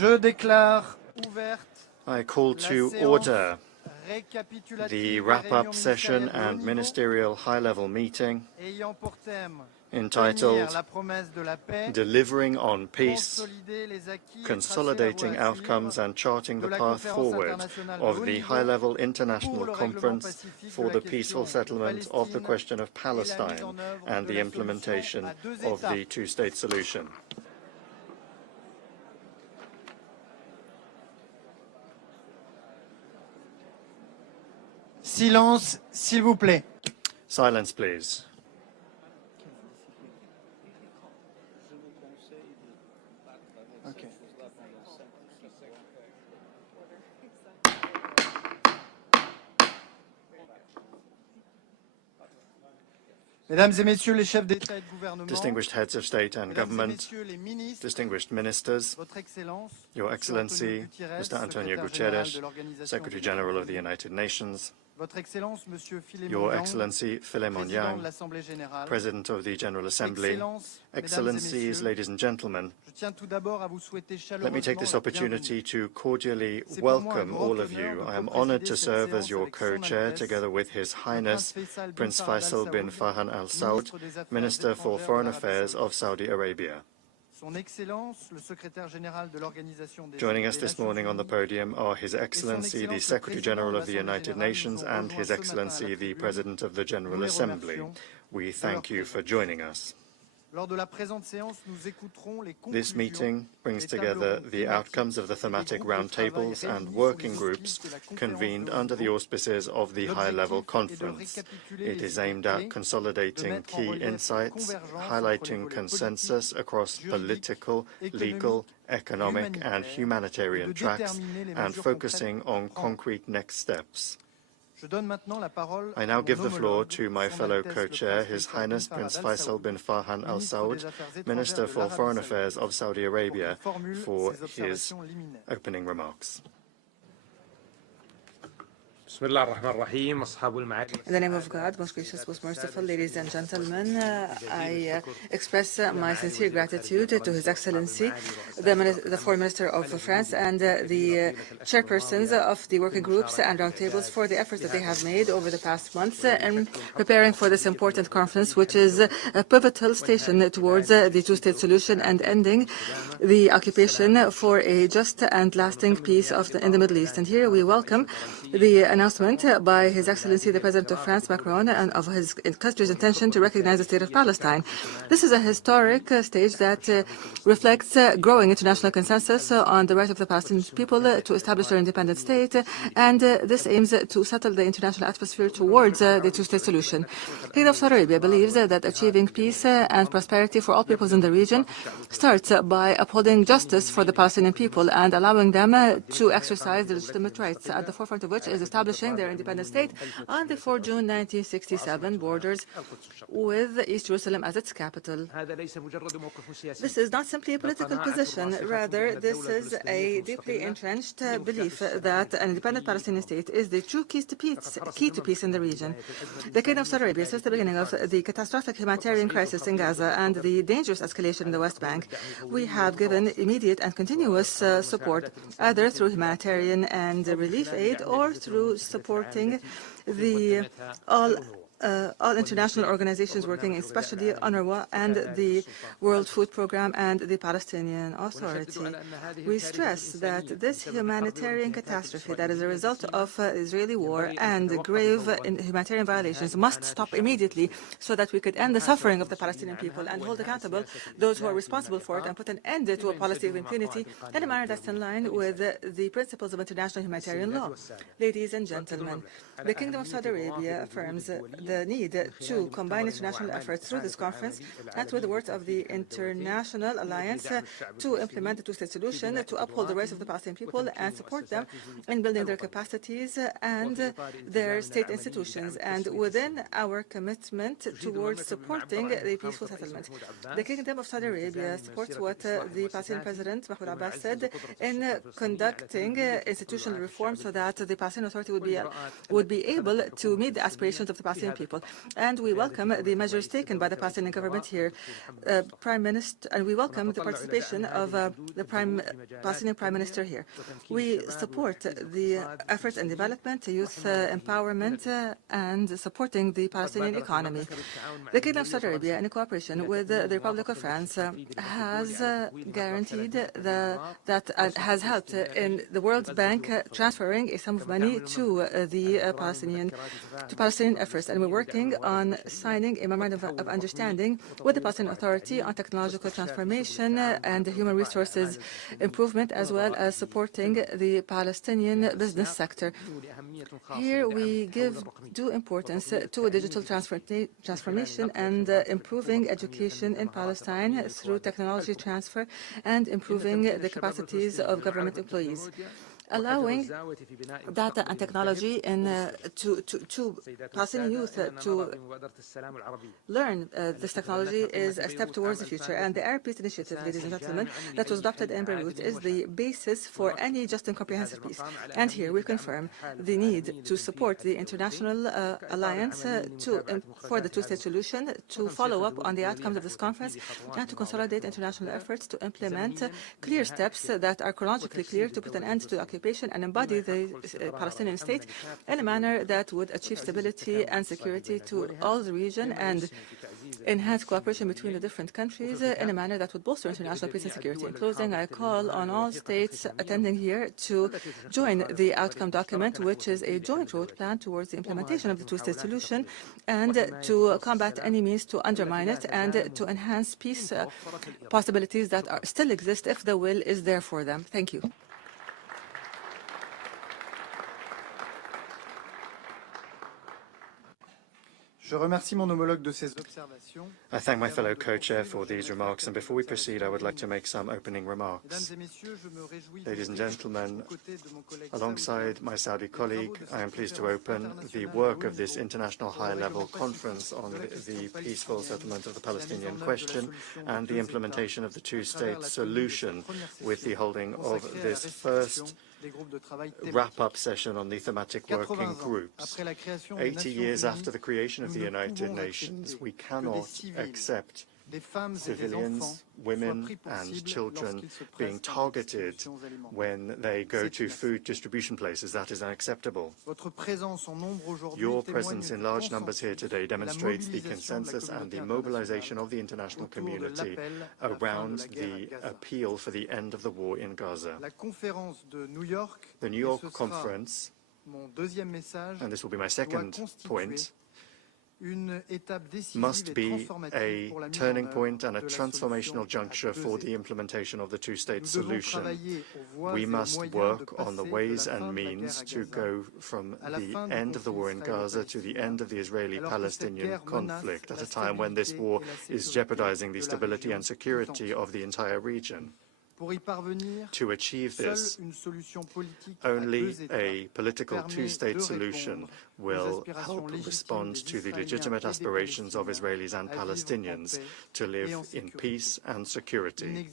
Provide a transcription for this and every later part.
Je déclare ouverte I call to order the wrap-up session and ministerial high-level meeting entitled Delivering on Peace, Consolidating Outcomes and Charting the Path Forward of the High-Level International Conference for the Peaceful Settlement of the Question of Palestine and the Implementation of the Two-State Solution. Silence, s'il vous plaît. Silence, please. Okay. Mesdames et messieurs les chefs d'État et de gouvernement, distinguished heads of state and government, distinguished ministers, Your Excellency, Mr. Antonio Guterres, Secretary General of the United Nations, Your Excellency Philemon Yang, President of the General Assembly, Excellencies, ladies and gentlemen, let me take this opportunity to cordially welcome all of you. I am honored to serve as your co-chair together with His Highness Prince Faisal bin Farhan Al Saud, Minister for Foreign Affairs of Saudi Arabia. Joining us this morning on the podium are His Excellency the Secretary General of the United Nations and His Excellency the President of the General Assembly. We thank you for joining us. This meeting brings together the outcomes of the thematic roundtables and working groups convened under the auspices of the high-level conference. It is aimed at consolidating key insights, highlighting consensus across political, legal, economic, and humanitarian tracks, and focusing on concrete next steps. I now give the floor to my fellow co-chair, His Highness Prince Faisal bin Farhan Al Saud, Minister for Foreign Affairs of Saudi Arabia, for his opening remarks. In the name of God, most gracious, most merciful, ladies and gentlemen, I express my sincere gratitude to His Excellency, the Foreign Minister of France, and the chairpersons of the working groups and roundtables for the efforts that they have made over the past months in preparing for this important conference, which is a pivotal station towards the two-state solution and ending the occupation for a just and lasting peace in the Middle East. And here we welcome the announcement by His Excellency the President of France, Macron, and of his country's intention to recognize the state of Palestine. This is a historic stage that reflects growing international consensus on the right of the Palestinian people to establish their independent state, and this aims to settle the international atmosphere towards the two-state solution. The Kingdom of Saudi Arabia believes that achieving peace and prosperity for all peoples in the region starts by upholding justice for the Palestinian people and allowing them to exercise their legitimate rights, at the forefront of which is establishing their independent state on the 4 June 1967 borders with East Jerusalem as its capital. This is not simply a political position. Rather, this is a deeply entrenched belief that an independent Palestinian state is the true key to peace in the region. The Kingdom of Saudi Arabia, since the beginning of the catastrophic humanitarian crisis in Gaza and the dangerous escalation in the West Bank, we have given immediate and continuous support, either through humanitarian and relief aid or through supporting the all international organizations working, especially UNRWA and the World Food Programme and the Palestinian Authority. We stress that this humanitarian catastrophe that is a result of Israeli war and grave humanitarian violations must stop immediately so that we could end the suffering of the Palestinian people and hold accountable those who are responsible for it and put an end to a policy of impunity in a manner that's in line with the principles of international humanitarian law. Ladies and gentlemen, the Kingdom of Saudi Arabia affirms the need to combine international efforts through this conference and through the work of the International Alliance to implement the two-state solution, to uphold the rights of the Palestinian people and support them in building their capacities and their state institutions, and within our commitment towards supporting the peaceful settlement. The Kingdom of Saudi Arabia supports what the Palestinian President Mahmoud Abbas said in conducting institutional reform so that the Palestinian Authority would be able to meet the aspirations of the Palestinian people. And we welcome the measures taken by the Palestinian government here, Prime Minister, and we welcome the participation of the Palestinian Prime Minister here. We support the efforts in development, youth empowerment, and supporting the Palestinian economy. The Kingdom of Saudi Arabia, in cooperation with the Republic of France, has guaranteed has helped in the World Bank transferring a sum of money to the Palestinian efforts, and we're working on signing a memorandum of understanding with the Palestinian Authority on technological transformation and human resources improvement, as well as supporting the Palestinian business sector. Here we give due importance to digital transformation and improving education in Palestine through technology transfer and improving the capacities of government employees. Allowing data and technology to Palestinian youth to learn this technology is a step towards the future. And the Arab Peace Initiative, ladies and gentlemen, that was adopted in Beirut is the basis for any just and comprehensive peace. And here we confirm the need to support the international alliance for the two-state solution, to follow up on the outcomes of this conference, and to consolidate international efforts to implement clear steps that are chronologically clear to put an end to the occupation and embody the Palestinian state in a manner that would achieve stability and security to all the region and enhance cooperation between the different countries in a manner that would bolster international peace and security. In closing, I call on all states attending here to join the outcome document, which is a joint road plan towards the implementation of the two-state solution, and to combat any means to undermine it and to enhance peace possibilities that still exist if the will is there for them. Thank you. I thank my fellow co-chair for these remarks, and before we proceed, I would like to make some opening remarks. Ladies and gentlemen, alongside my Saudi colleague, I am pleased to open the work of this international high-level conference on the peaceful settlement of the Palestinian question and the implementation of the two-state solution with the holding of this first wrap-up session on the thematic working groups. 80 years after the creation of the United Nations, we cannot accept civilians, women and children being targeted when they go to food distribution places. That is unacceptable. Your presence in large numbers here today demonstrates the consensus and the mobilization of the international community around the appeal for the end of the war in Gaza. The New York conference, and this will be my second point, must be a turning point and a transformational juncture for the implementation of the two-state solution. We must work on the ways and means to go from the end of the war in Gaza to the end of the Israeli-Palestinian conflict at a time when this war is jeopardizing the stability and security of the entire region. To achieve this, only a political two-state solution will help respond to the legitimate aspirations of Israelis and Palestinians to live in peace and security.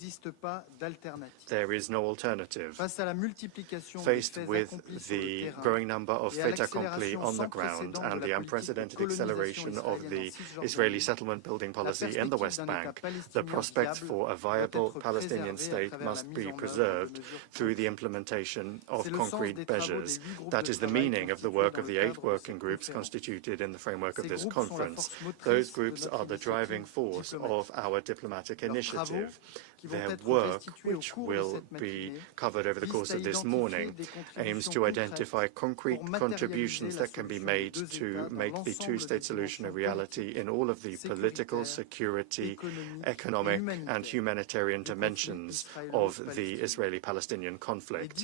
There is no alternative. Faced with the growing number of fait accompli on the ground and the unprecedented acceleration of the Israeli settlement building policy in the West Bank, the prospect for a viable Palestinian state must be preserved through the implementation of concrete measures. That is the meaning of the work of the 8 working groups constituted in the framework of this conference. Those groups are the driving force of our diplomatic initiative. Their work, which will be covered over the course of this morning, aims to identify concrete contributions that can be made to make the two-state solution a reality in all of the political, security, economic, and humanitarian dimensions of the Israeli-Palestinian conflict.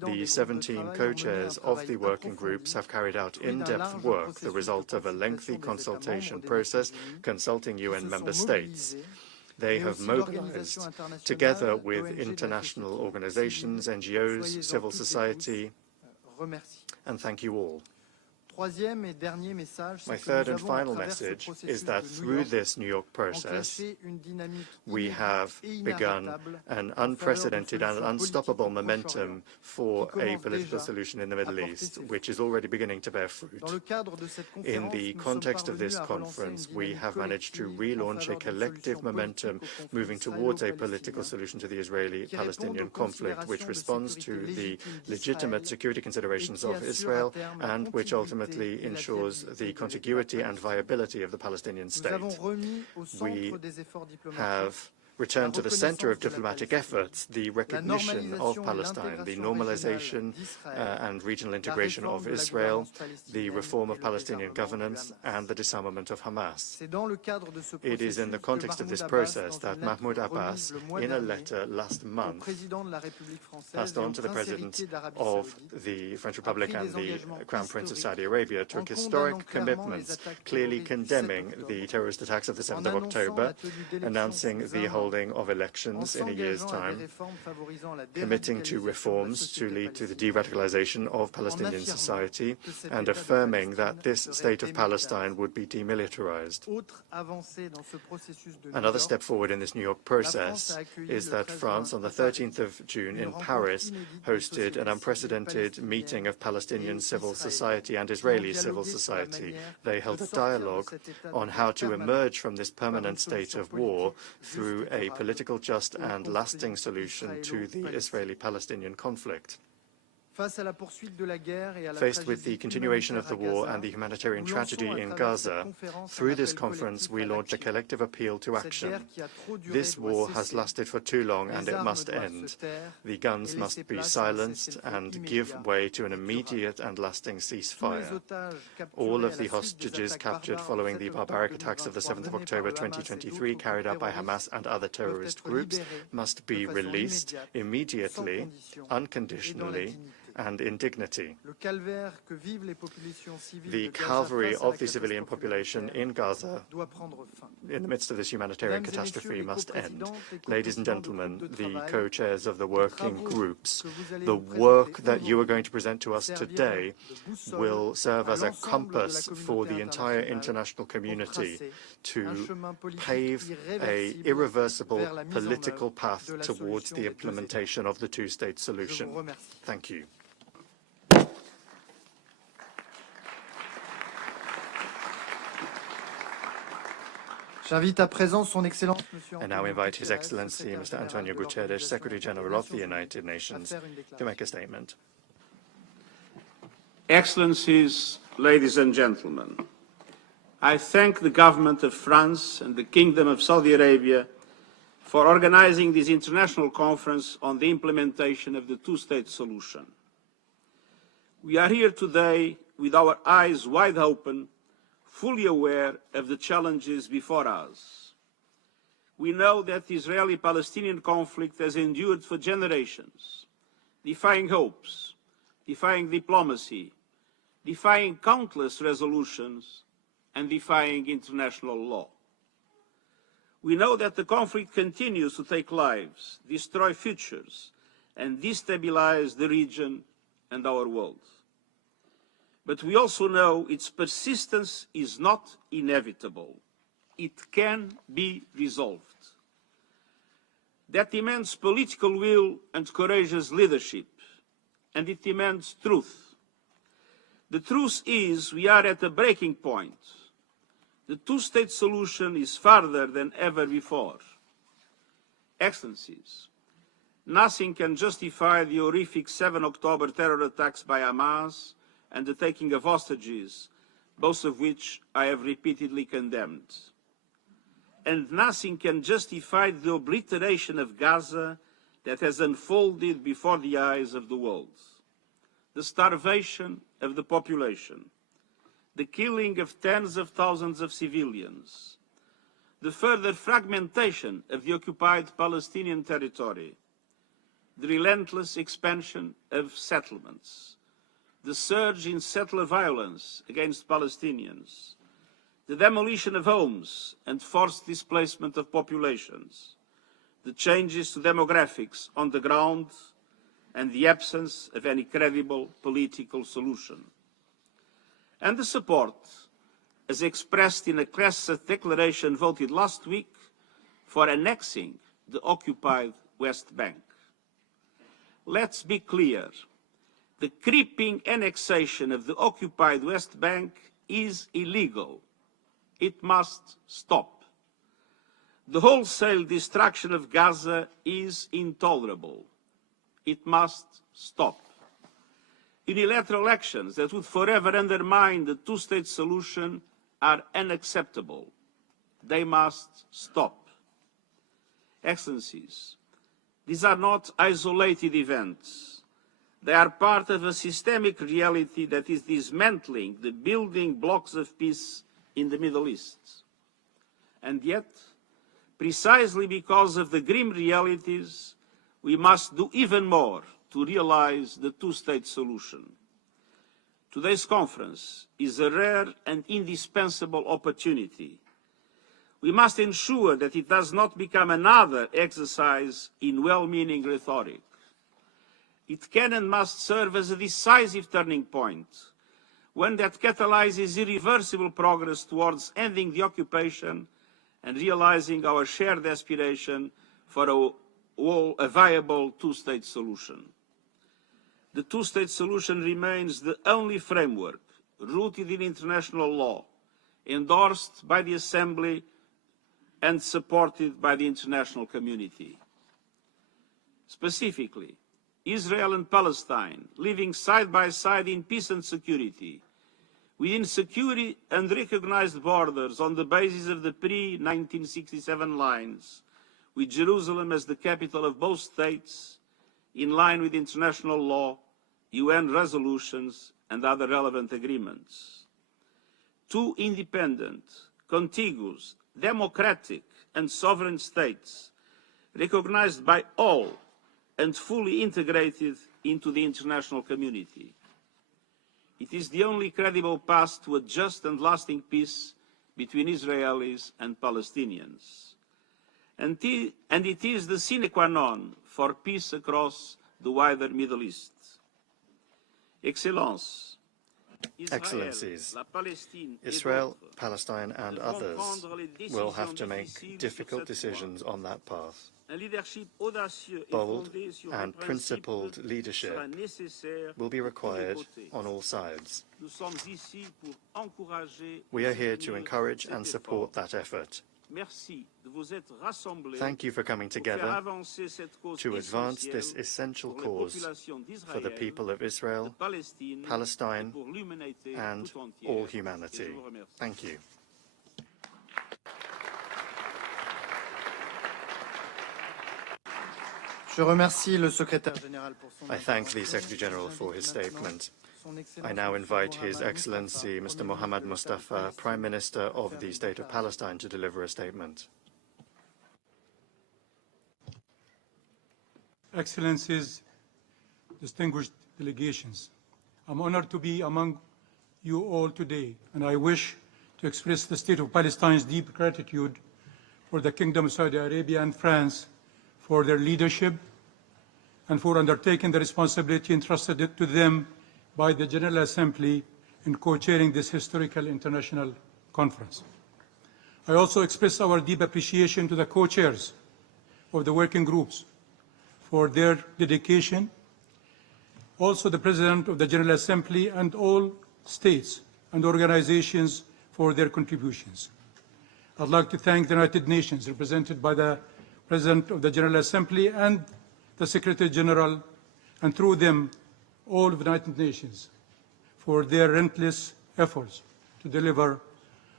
The 17 co-chairs of the working groups have carried out in-depth work, the result of a lengthy consultation process consulting UN member states. They have mobilized, together with international organizations, NGOs, civil society, and thank you all. My third and final message is that through this New York process, we have begun an unprecedented and unstoppable momentum for a political solution in the Middle East, which is already beginning to bear fruit. In the context of this conference, we have managed to relaunch a collective momentum moving towards a political solution to the Israeli-Palestinian conflict, which responds to the legitimate security considerations of Israel and which ultimately ensures the contiguity and viability of the Palestinian state. We have returned to the center of diplomatic efforts the recognition of Palestine, the normalization and regional integration of Israel, the reform of Palestinian governance, and the disarmament of Hamas. It is in the context of this process that Mahmoud Abbas, in a letter last month, passed on to the President of the French Republic and the Crown Prince of Saudi Arabia, took historic commitments, clearly condemning the terrorist attacks of the 7th of October, announcing the holding of elections in a year's time, committing to reforms to lead to the de-radicalization of Palestinian society, and affirming that this state of Palestine would be demilitarized. Another step forward in this New York process is that France, on the 13th of June in Paris, hosted an unprecedented meeting of Palestinian civil society and Israeli civil society. They held a dialogue on how to emerge from this permanent state of war through a political, just and lasting solution to the Israeli-Palestinian conflict. Faced with the continuation of the war and the humanitarian tragedy in Gaza, through this conference we launched a collective appeal to action. This war has lasted for too long and it must end. The guns must be silenced and give way to an immediate and lasting ceasefire. All of the hostages captured following the barbaric attacks of the 7th of October 2023 carried out by Hamas and other terrorist groups must be released immediately, unconditionally, and in dignity. The calvary of the civilian population in Gaza, in the midst of this humanitarian catastrophe, must end. Ladies and gentlemen, the co-chairs of the working groups, the work that you are going to present to us today will serve as a compass for the entire international community to pave an irreversible political path towards the implementation of the two-state solution. Thank you. And now invite His Excellency Mr. Antonio Guterres, Secretary General of the United Nations, to make a statement. Excellencies, ladies and gentlemen, I thank the government of France and the Kingdom of Saudi Arabia for organizing this international conference on the implementation of the two-state solution. We are here today with our eyes wide open, fully aware of the challenges before us. We know that the Israeli-Palestinian conflict has endured for generations, defying hopes, defying diplomacy, defying countless resolutions, and defying international law. We know that the conflict continues to take lives, destroy futures, and destabilize the region and our world. But we also know its persistence is not inevitable. It can be resolved. That demands political will and courageous leadership, and it demands truth. The truth is we are at a breaking point. The two-state solution is farther than ever before. Excellencies, nothing can justify the horrific 7 October terror attacks by Hamas and the taking of hostages, both of which I have repeatedly condemned. And nothing can justify the obliteration of Gaza that has unfolded before the eyes of the world. The starvation of the population, the killing of tens of thousands of civilians, the further fragmentation of the occupied Palestinian territory, the relentless expansion of settlements, the surge in settler violence against Palestinians, the demolition of homes and forced displacement of populations, the changes to demographics on the ground, and the absence of any credible political solution. and the support, as expressed in a Knesset declaration voted last week, for annexing the occupied West Bank. Let's be clear. The creeping annexation of the occupied West Bank is illegal. It must stop. The wholesale destruction of Gaza is intolerable. It must stop. Unilateral actions that would forever undermine the two-state solution are unacceptable. They must stop. Excellencies, these are not isolated events. They are part of a systemic reality that is dismantling the building blocks of peace in the Middle East. And yet, precisely because of the grim realities, we must do even more to realize the two-state solution. Today's conference is a rare and indispensable opportunity. We must ensure that it does not become another exercise in well-meaning rhetoric. It can and must serve as a decisive turning point, one that catalyzes irreversible progress towards ending the occupation and realizing our shared aspiration for a viable two-state solution. The two-state solution remains the only framework rooted in international law, endorsed by the Assembly and supported by the international community. Specifically, Israel and Palestine, living side by side in peace and security, within secure and recognized borders on the basis of the pre-1967 lines, with Jerusalem as the capital of both states, in line with international law, UN resolutions, and other relevant agreements. Two independent, contiguous, democratic and sovereign states, recognized by all and fully integrated into the international community. It is the only credible path to a just and lasting peace between Israelis and Palestinians. And it is the sine qua non for peace across the wider Middle East. Excellencies, Israel, Palestine, and others will have to make difficult decisions on that path. Bold and principled leadership will be required on all sides. We are here to encourage and support that effort. Thank you for coming together to advance this essential cause for the people of Israel, Palestine, and all humanity. Thank you. I thank the Secretary General for his statement. I now invite His Excellency Mr. Mohammad Mustafa, Prime Minister of the State of Palestine, to deliver a statement. Excellencies, distinguished delegations, I'm honored to be among you all today, and I wish to express the State of Palestine's deep gratitude for the Kingdom of Saudi Arabia and France for their leadership and for undertaking the responsibility entrusted to them by the General Assembly in co-chairing this historical international conference. I also express our deep appreciation to the co-chairs of the working groups for their dedication, also the President of the General Assembly and all states and organizations for their contributions. I'd like to thank the United Nations, represented by the President of the General Assembly and the Secretary General, and through them, all of the United Nations, for their relentless efforts to deliver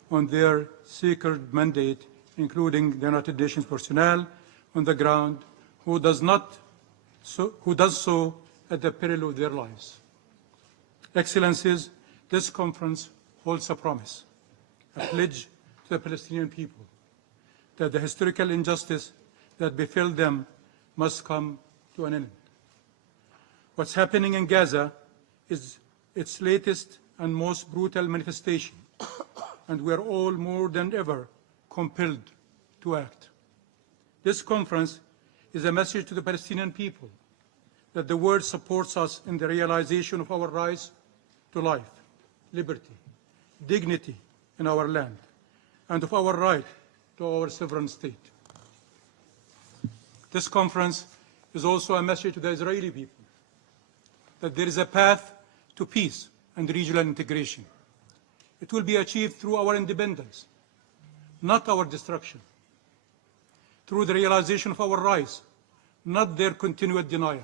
on their sacred mandate, including the United Nations personnel on the ground who does so at the peril of their lives. Excellencies, this conference holds a promise, a pledge to the Palestinian people that the historical injustice that befell them must come to an end. What's happening in Gaza is its latest and most brutal manifestation, and we are all more than ever compelled to act. This conference is a message to the Palestinian people that the world supports us in the realization of our rights to life, liberty, dignity in our land, and of our right to our sovereign state. This conference is also a message to the Israeli people that there is a path to peace and regional integration. It will be achieved through our independence, not our destruction, through the realization of our rights, not their continued denial,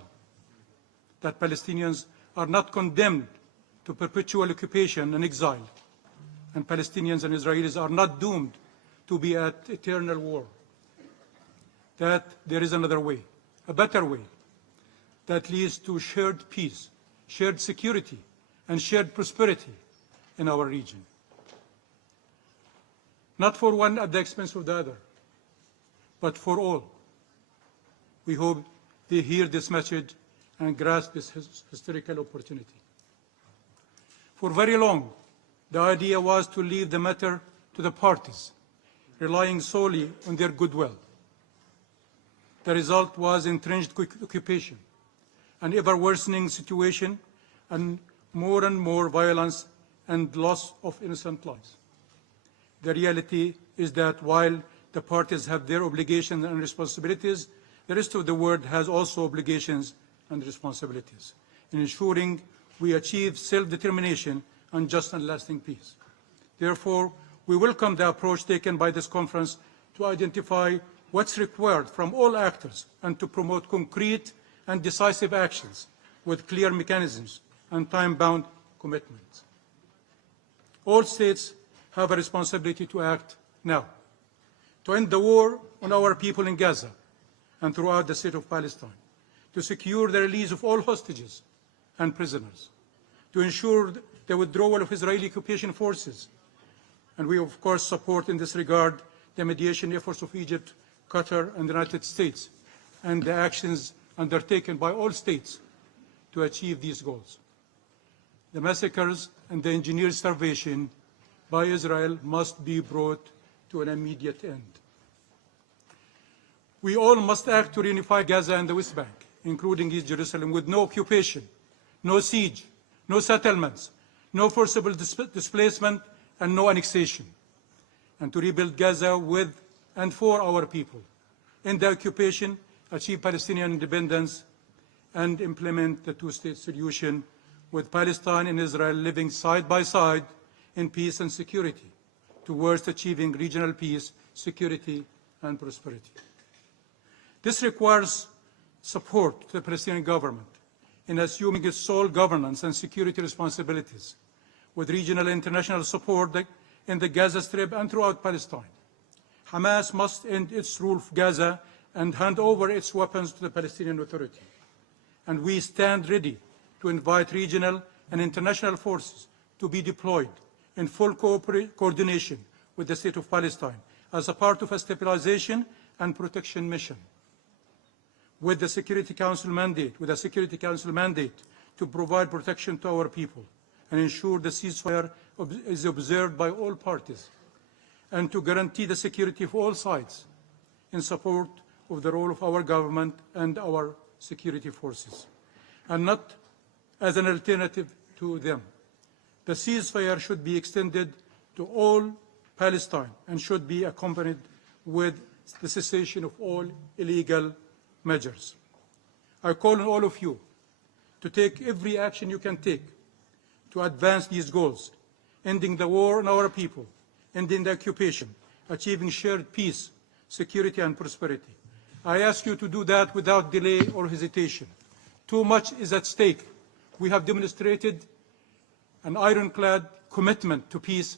that Palestinians are not condemned to perpetual occupation and exile, and Palestinians and Israelis are not doomed to be at eternal war, that there is another way, a better way, that leads to shared peace, shared security, and shared prosperity in our region. Not for one at the expense of the other, but for all. We hope they hear this message and grasp this historical opportunity. For very long, the idea was to leave the matter to the parties, relying solely on their goodwill. The result was entrenched occupation, an ever-worsening situation, and more violence and loss of innocent lives. The reality is that while the parties have their obligations and responsibilities, the rest of the world has also obligations and responsibilities in ensuring we achieve self-determination and just and lasting peace. Therefore, we welcome the approach taken by this conference to identify what's required from all actors and to promote concrete and decisive actions with clear mechanisms and time-bound commitments. All states have a responsibility to act now, to end the war on our people in Gaza and throughout the state of Palestine, to secure the release of all hostages and prisoners, to ensure the withdrawal of Israeli occupation forces. And we, of course, support in this regard the mediation efforts of Egypt, Qatar, and the United States, and the actions undertaken by all states to achieve these goals. The massacres and the engineered starvation by Israel must be brought to an immediate end. We all must act to reunify Gaza and the West Bank, including East Jerusalem, with no occupation, no siege, no settlements, no forcible displacement, and no annexation, and to rebuild Gaza with and for our people, end the occupation, achieve Palestinian independence, and implement the two-state solution with Palestine and Israel living side by side in peace and security towards achieving regional peace, security, and prosperity. This requires support to the Palestinian government in assuming its sole governance and security responsibilities, with regional and international support in the Gaza Strip and throughout Palestine. Hamas must end its rule of Gaza and hand over its weapons to the Palestinian Authority. And we stand ready to invite regional and international forces to be deployed in full coordination with the State of Palestine as a part of a stabilization and protection mission, with a Security Council mandate to provide protection to our people and ensure the ceasefire is observed by all parties, and to guarantee the security of all sides in support of the role of our government and our security forces, and not as an alternative to them. The ceasefire should be extended to all Palestine and should be accompanied with the cessation of all illegal measures. I call on all of you to take every action you can take to advance these goals, ending the war on our people, ending the occupation, achieving shared peace, security, and prosperity. I ask you to do that without delay or hesitation. Too much is at stake. We have demonstrated an ironclad commitment to peace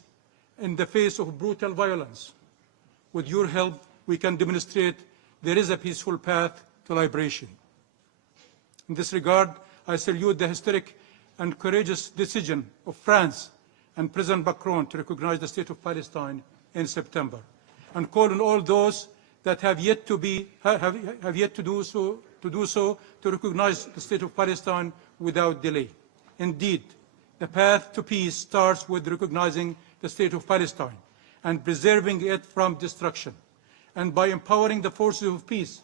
in the face of brutal violence. With your help, we can demonstrate there is a peaceful path to liberation. In this regard, I salute the historic and courageous decision of France and President Macron to recognize the State of Palestine in September, and call on all those that have yet to do so to recognize the State of Palestine without delay. Indeed, the path to peace starts with recognizing the State of Palestine and preserving it from destruction, and by empowering the forces of peace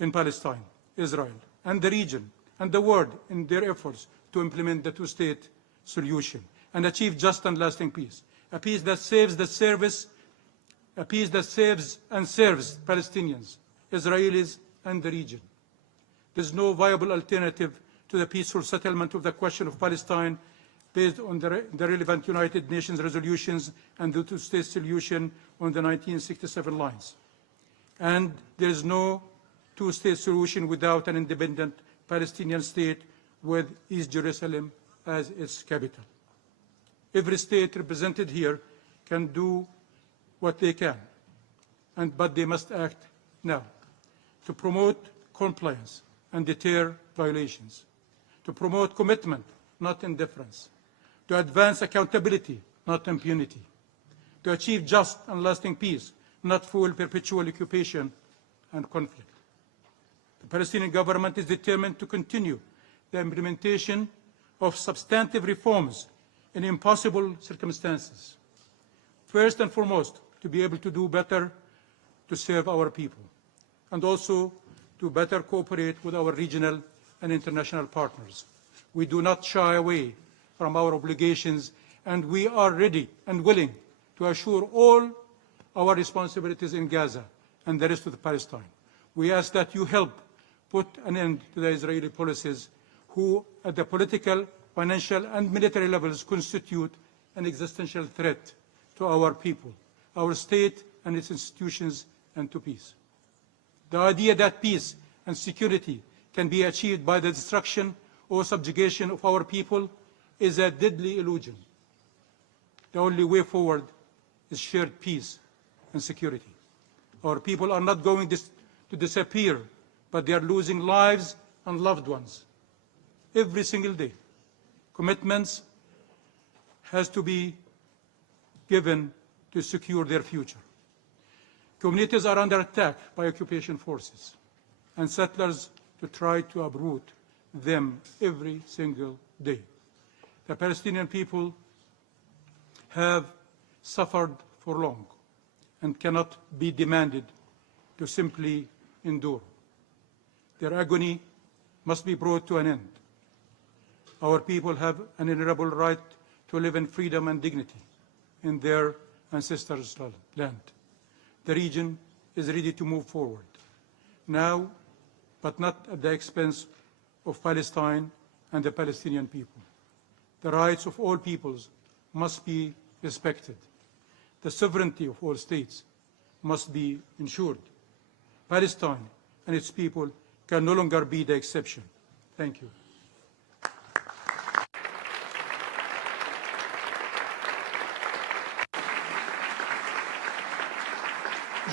in Palestine, Israel, and the region, and the world in their efforts to implement the two-state solution and achieve just and lasting peace. A peace that saves a peace that saves and serves Palestinians, Israelis, and the region. There is no viable alternative to the peaceful settlement of the question of Palestine based on the relevant United Nations resolutions and the two-state solution on the 1967 lines. And there is no two-state solution without an independent Palestinian state with East Jerusalem as its capital. Every state represented here can do what they can, but they must act now to promote compliance and deter violations, to promote commitment, not indifference, to advance accountability, not impunity, to achieve just and lasting peace, not full perpetual occupation and conflict. The Palestinian government is determined to continue the implementation of substantive reforms in impossible circumstances. First and foremost, to be able to do better to serve our people, and also to better cooperate with our regional and international partners. We do not shy away from our obligations, and we are ready and willing to assure all our responsibilities in Gaza and the rest of Palestine. We ask that you help put an end to the Israeli policies who, at the political, financial, and military levels, constitute an existential threat to our people, our state and its institutions, and to peace. The idea that peace and security can be achieved by the destruction or subjugation of our people is a deadly illusion. The only way forward is shared peace and security. Our people are not going to disappear, but they are losing lives and loved ones every single day. Commitments has to be given to secure their future. Communities are under attack by occupation forces and settlers to try to uproot them every single day. The Palestinian people have suffered for long and cannot be demanded to simply endure. Their agony must be brought to an end. Our people have an inalienable right to live in freedom and dignity in their ancestors' land. The region is ready to move forward now, but not at the expense of Palestine and the Palestinian people. The rights of all peoples must be respected. The sovereignty of all states must be ensured. Palestine and its people can no longer be the exception. Thank you.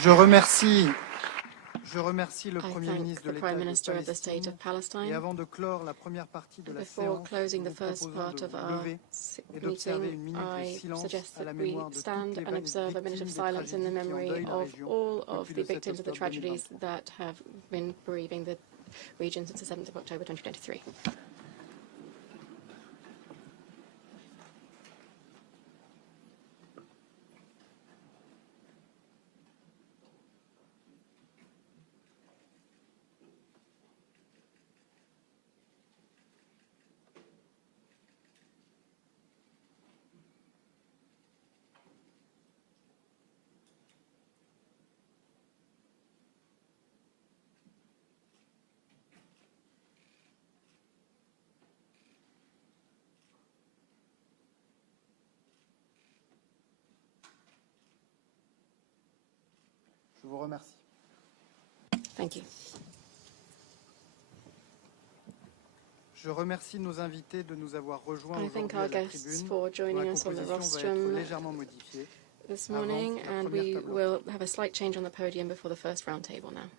Je remercie le Premier ministre de Prime l'État Minister of the State of Et Palestine. avant de clore la première partie de la Before séance, closing the nous first proposons part de of vous our lever et d'observer une meeting, minute de I silence suggest à la that we mémoire de toutes stand les and observe a minute of victimes des silence in the tragédies qui memory endeuillent la of région all of depuis the le 7 victims of the octobre tragedies 2023. that have been bereaving the region since the 7th of October 2023. Je vous remercie. Thank you. Je remercie nos invités de nous avoir rejoints I thank aujourd'hui à our la guests tribune. for joining La us on the composition va être rostrum légèrement modifiée. this Avant morning, la and première we table will have a slight change on the podium before the first roundtable now.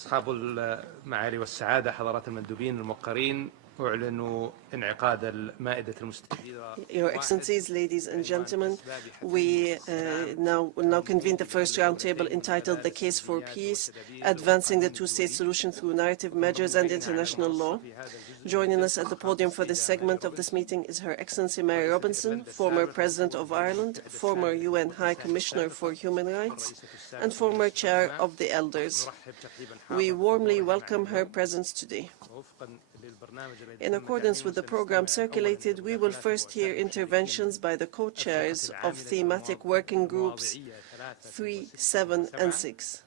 أصحاب المعالي والسعادة حضرات المندوبين الموقرين أعلن انعقاد المائدة المستديرة. Your Excellencies, ladies and gentlemen, we will now convene the first roundtable entitled The Case for Peace, Advancing the Two-State Solution Through Narrative Measures and International Law. Joining us at the podium for this segment of this meeting is Her Excellency Mary Robinson, former President of Ireland, former UN High Commissioner for Human Rights, and former Chair of the Elders. We warmly welcome her presence today. In accordance with the program circulated, we will first hear interventions by the co-chairs of thematic working groups 3, 7, and 6.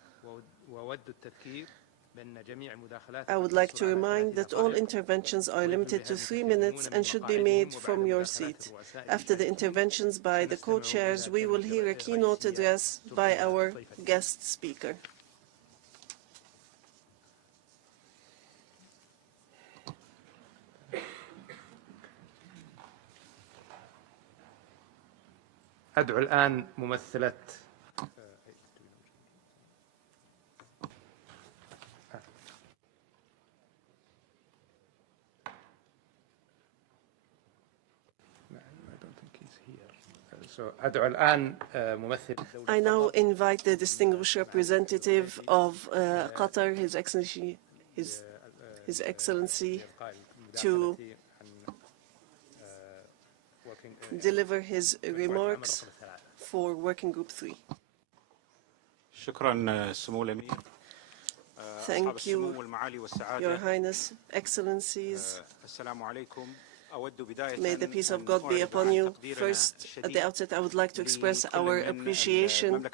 I would like to remind that all interventions are limited to 3 minutes and should be made from your seat. After the interventions by the co-chairs, we will hear a keynote address by our guest speaker. أدعو الآن ممثلة I now invite the distinguished representative of Qatar, His Excellency, to deliver his remarks for Working Group 3. Thank you, Your Highness, Excellencies. May the peace of God be upon you. First, at the outset, I would like to express our appreciation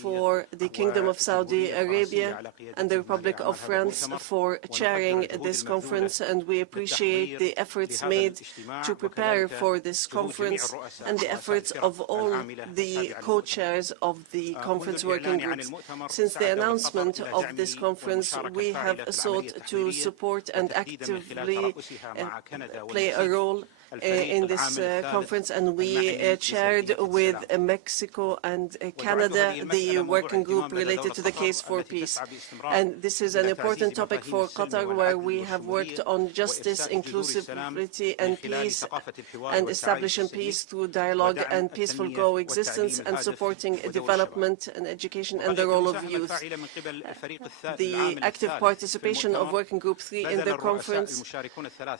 for the Kingdom of Saudi Arabia and the Republic of France for chairing this conference, and we appreciate the efforts made to prepare for this conference and the efforts of all the co-chairs of the conference working groups. Since the announcement of this conference, we have sought to support and actively play a role in this conference, and we chaired with Mexico and Canada the working group related to the case for peace. And this is an important topic for Qatar, where we have worked on justice, inclusivity, and peace, and establishing peace through dialogue and peaceful coexistence, and supporting development and education and the role of youth. The active participation of Working Group 3 in the conference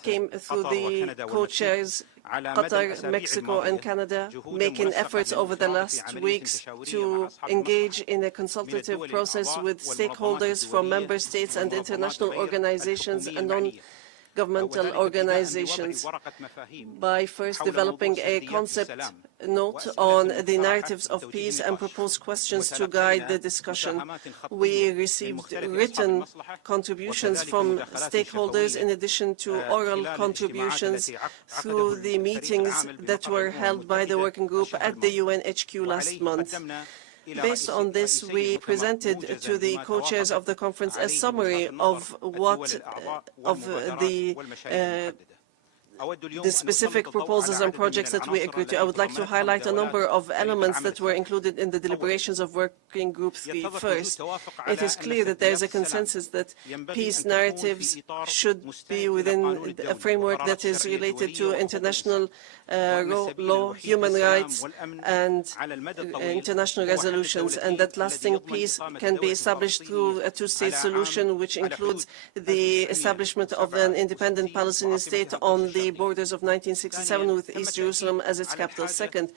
came through the co-chairs Qatar, Mexico, and Canada, making efforts over the last weeks to engage in a consultative process with stakeholders from member states and international organizations and non-governmental organizations by first developing a concept note on the narratives of peace and proposed questions to guide the discussion. We received written contributions from stakeholders in addition to oral contributions through the meetings that were held by the working group at the UN HQ last month. Based on this, we presented to the co-chairs of the conference a summary of the specific proposals and projects that we agreed to. I would like to highlight a number of elements that were included in the deliberations of Working Group 3. First, it is clear that there is a consensus that peace narratives should be within a framework that is related to international law, human rights, and international resolutions, and that lasting peace can be established through a two-state solution, which includes the establishment of an independent Palestinian state on the borders of 1967 with East Jerusalem as its capital. Second,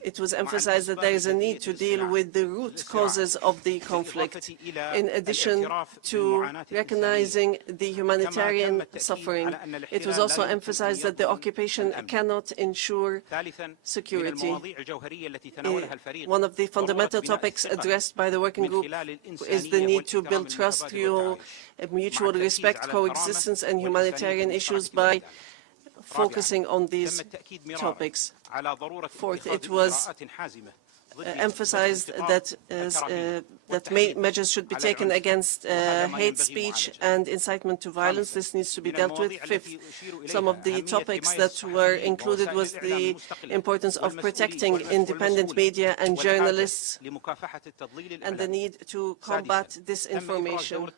it was emphasized that there is a need to deal with the root causes of the conflict, in addition to recognizing the humanitarian suffering. It was also emphasized that the occupation cannot ensure security. One of the fundamental topics addressed by the working group is the need to build trust through mutual respect, coexistence, and humanitarian issues by focusing on these topics. Fourth, it was emphasized that measures should be taken against hate speech and incitement to violence. This needs to be dealt with. Fifth, some of the topics that were included was the importance of protecting independent media and journalists and the need to combat disinformation.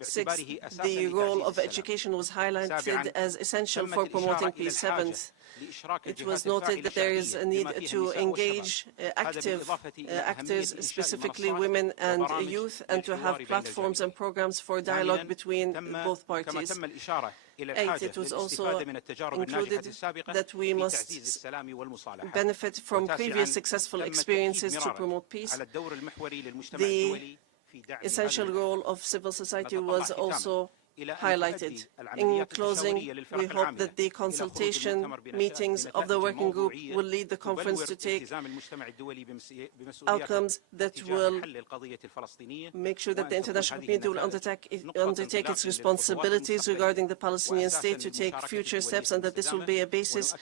Sixth, the role of education was highlighted as essential for promoting peace. Seventh, it was noted that there is a need to engage active actors, specifically women and youth, and to have platforms and programs for dialogue between both parties. Eight, it was also included that we must benefit from previous successful experiences to promote peace. The essential role of civil society was also highlighted. In closing, we hope that the consultation meetings of the working group will lead the conference to take outcomes that will make sure that the international community will undertake its responsibilities regarding the Palestinian state to take future steps, and that this will be a basis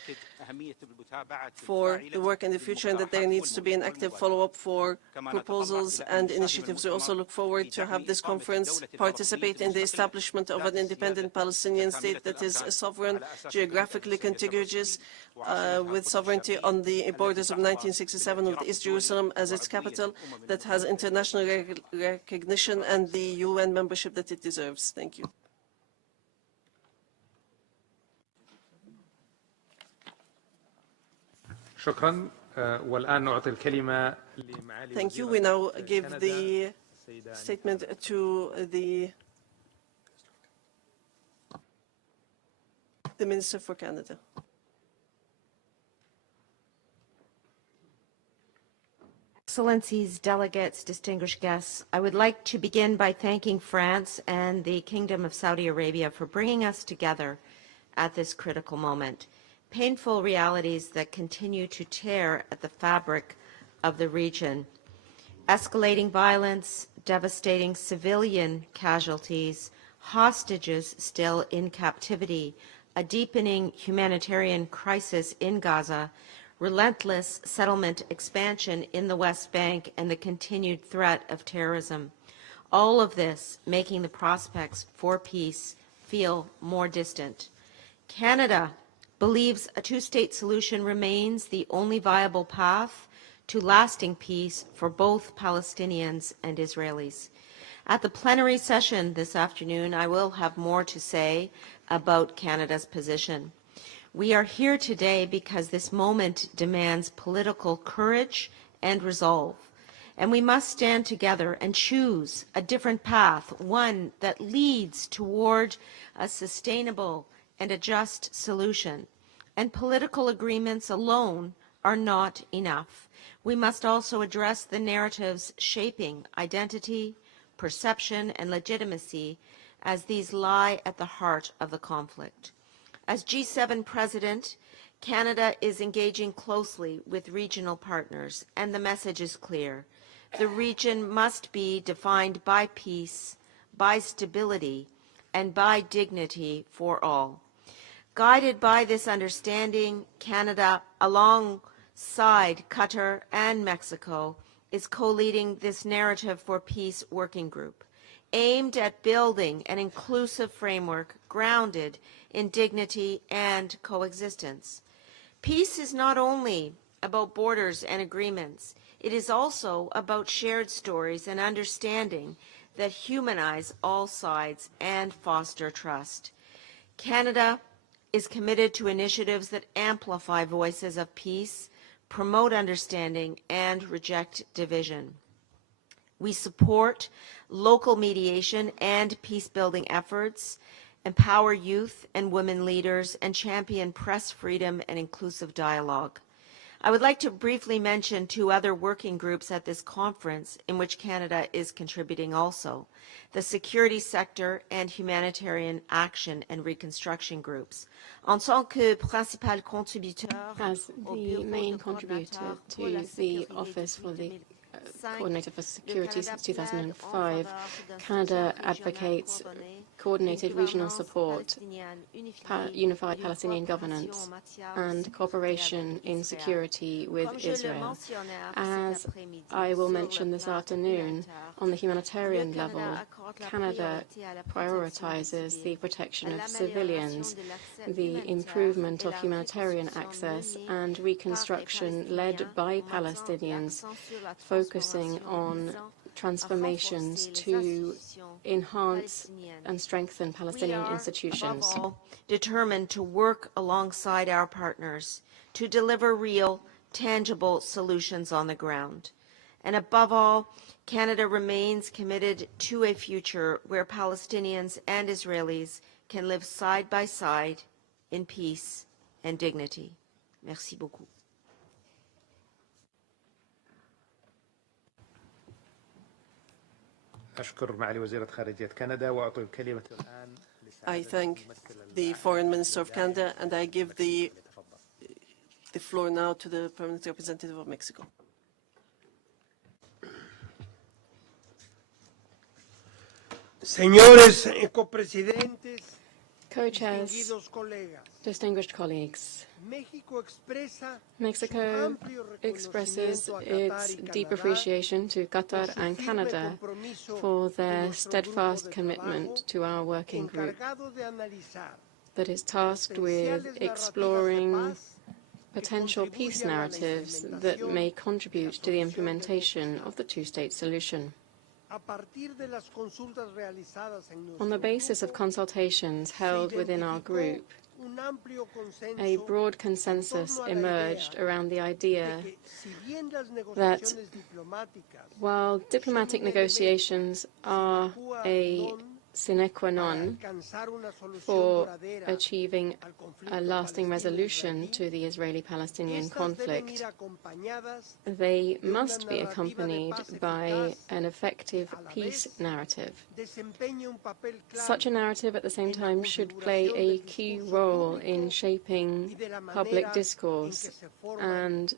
for the work in the future, and that there needs to be an active follow-up for proposals and initiatives. We also look forward to have this conference participate in the establishment of an independent Palestinian state that is sovereign, geographically contiguous, with sovereignty on the borders of 1967, with East Jerusalem as its capital, that has international recognition and the UN membership that it deserves. Thank you. Thank you. We now give the statement to the Minister for Canada. Excellencies, delegates, distinguished guests, I would like to begin by thanking France and the Kingdom of Saudi Arabia for bringing us together at this critical moment. Painful realities that continue to tear at the fabric of the region. Escalating violence, devastating civilian casualties, hostages still in captivity, a deepening humanitarian crisis in Gaza, relentless settlement expansion in the West Bank, and the continued threat of terrorism. All of this making the prospects for peace feel more distant. Canada believes a two-state solution remains the only viable path to lasting peace for both Palestinians and Israelis. At the plenary session this afternoon, I will have more to say about Canada's position. We are here today because this moment demands political courage and resolve, and we must stand together and choose a different path, one that leads toward a sustainable and a just solution. And political agreements alone are not enough. We must also address the narratives shaping identity, perception, and legitimacy, as these lie at the heart of the conflict. As G7 President, Canada is engaging closely with regional partners, and the message is clear. The region must be defined by peace, by stability, and by dignity for all. Guided by this understanding, Canada, alongside Qatar and Mexico, is co-leading this Narrative for Peace working group, aimed at building an inclusive framework grounded in dignity and coexistence. Peace is not only about borders and agreements, it is also about shared stories and understanding that humanize all sides and foster trust. Canada is committed to initiatives that amplify voices of peace, promote understanding, and reject division. We support local mediation and peace-building efforts, empower youth and women leaders, and champion press freedom and inclusive dialogue. I would like to briefly mention two other working groups at this conference in which Canada is contributing also: the security sector and humanitarian action and reconstruction groups. En tant que principal contributeur, as the main contributor to the Office for the Coordinator for Security since 2005, Canada advocates coordinated regional support, unified Palestinian governance, and cooperation in security with Israel. As I will mention this afternoon, on the humanitarian level, Canada prioritizes the protection of civilians, the improvement of humanitarian access, and reconstruction led by Palestinians, focusing on transformations to enhance and strengthen Palestinian institutions. We are determined to work alongside our partners to deliver real, tangible solutions on the ground. And above all, Canada remains committed to a future where Palestinians and Israelis can live side by side in peace and dignity. Merci beaucoup. I thank the Foreign Minister of Canada, and I give the floor now to the Permanent Representative of Mexico. Señores copresidentes, Co-chairs, distinguished colleagues, Mexico expresses its deep appreciation to Qatar and Canada for their steadfast commitment to our working group that is tasked with exploring potential peace narratives that may contribute to the implementation of the two-state solution. On the basis of consultations held within our group, a broad consensus emerged around the idea that while diplomatic negotiations are a sine qua non for achieving a lasting resolution to the Israeli-Palestinian conflict, they must be accompanied by an effective peace narrative. Such a narrative, at the same time, should play a key role in shaping public discourse and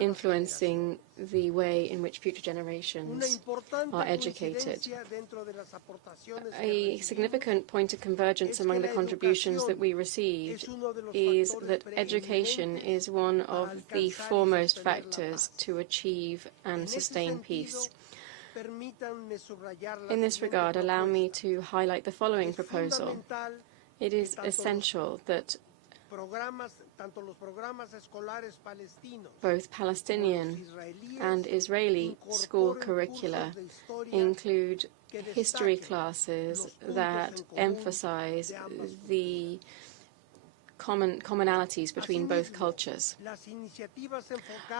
influencing the way in which future generations are educated. A significant point of convergence among the contributions that we received is that education is one of the foremost factors to achieve and sustain peace. In this regard, allow me to highlight the following proposal. It is essential that both Palestinian and Israeli school curricula include history classes that emphasize the commonalities between both cultures.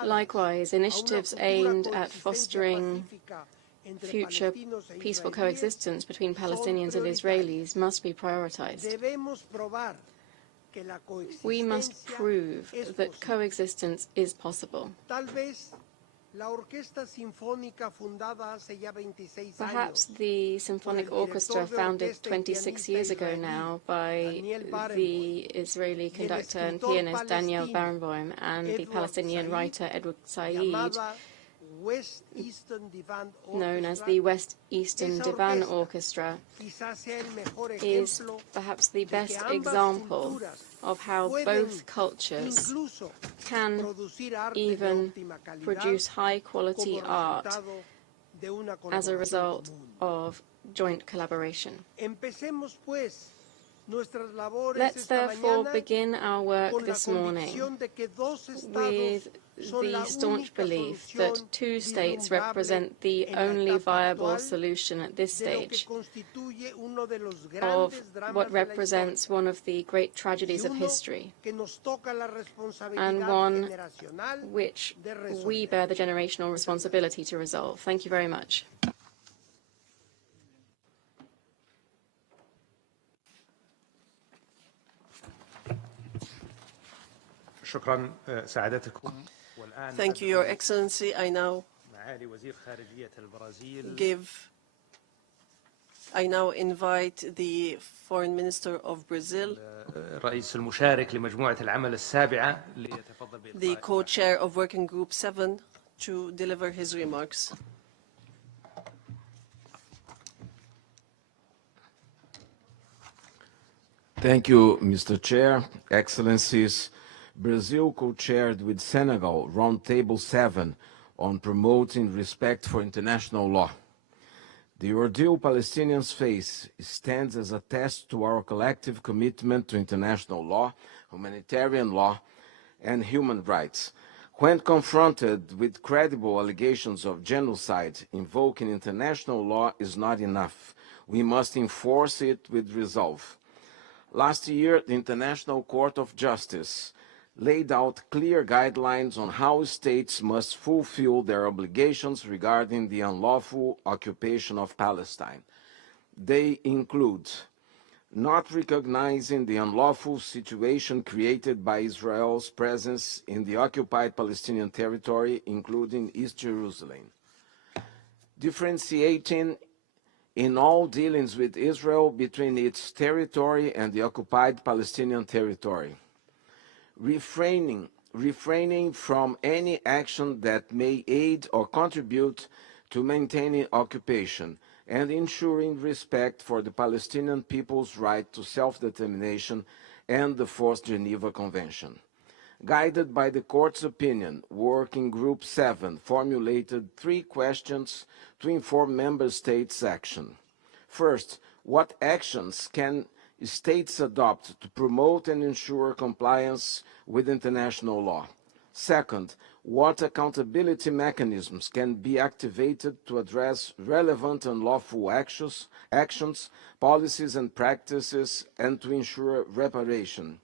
Likewise, initiatives aimed at fostering future peaceful coexistence between Palestinians and Israelis must be prioritized. We must prove that coexistence is possible. Perhaps the symphonic orchestra, founded 26 years ago now by the Israeli conductor and pianist Daniel Barenboim and the Palestinian writer Edward Said, known as the West Eastern Divan Orchestra, is perhaps the best example of how both cultures can even produce high-quality art as a result of joint collaboration. Let's therefore begin our work this morning with the staunch belief that two states represent the only viable solution at this stage of what represents one of the great tragedies of history, and one which we bear the generational responsibility to resolve. Thank you very much. Thank you, Your Excellency. I now invite the Foreign Minister of Brazil, the co-chair of Working Group 7, to deliver his remarks. Thank you, Mr. Chair. Excellencies, Brazil co-chaired with Senegal Roundtable 7 on promoting respect for international law. The ordeal Palestinians face stands as a test to our collective commitment to international law, humanitarian law, and human rights. When confronted with credible allegations of genocide, invoking international law is not enough. We must enforce it with resolve. Last year, the International Court of Justice laid out clear guidelines on how states must fulfill their obligations regarding the unlawful occupation of Palestine. They include not recognizing the unlawful situation created by Israel's presence in the occupied Palestinian territory, including East Jerusalem, differentiating in all dealings with Israel between its territory and the occupied Palestinian territory, refraining from any action that may aid or contribute to maintaining occupation, and ensuring respect for the Palestinian people's right to self-determination and the Fourth Geneva Convention. Guided by the Court's opinion, Working Group 7 formulated 3 questions to inform Member States' action. First, what actions can states adopt to promote and ensure compliance with international law? Second, what accountability mechanisms can be activated to address relevant unlawful actions, policies and practices, and to ensure reparation?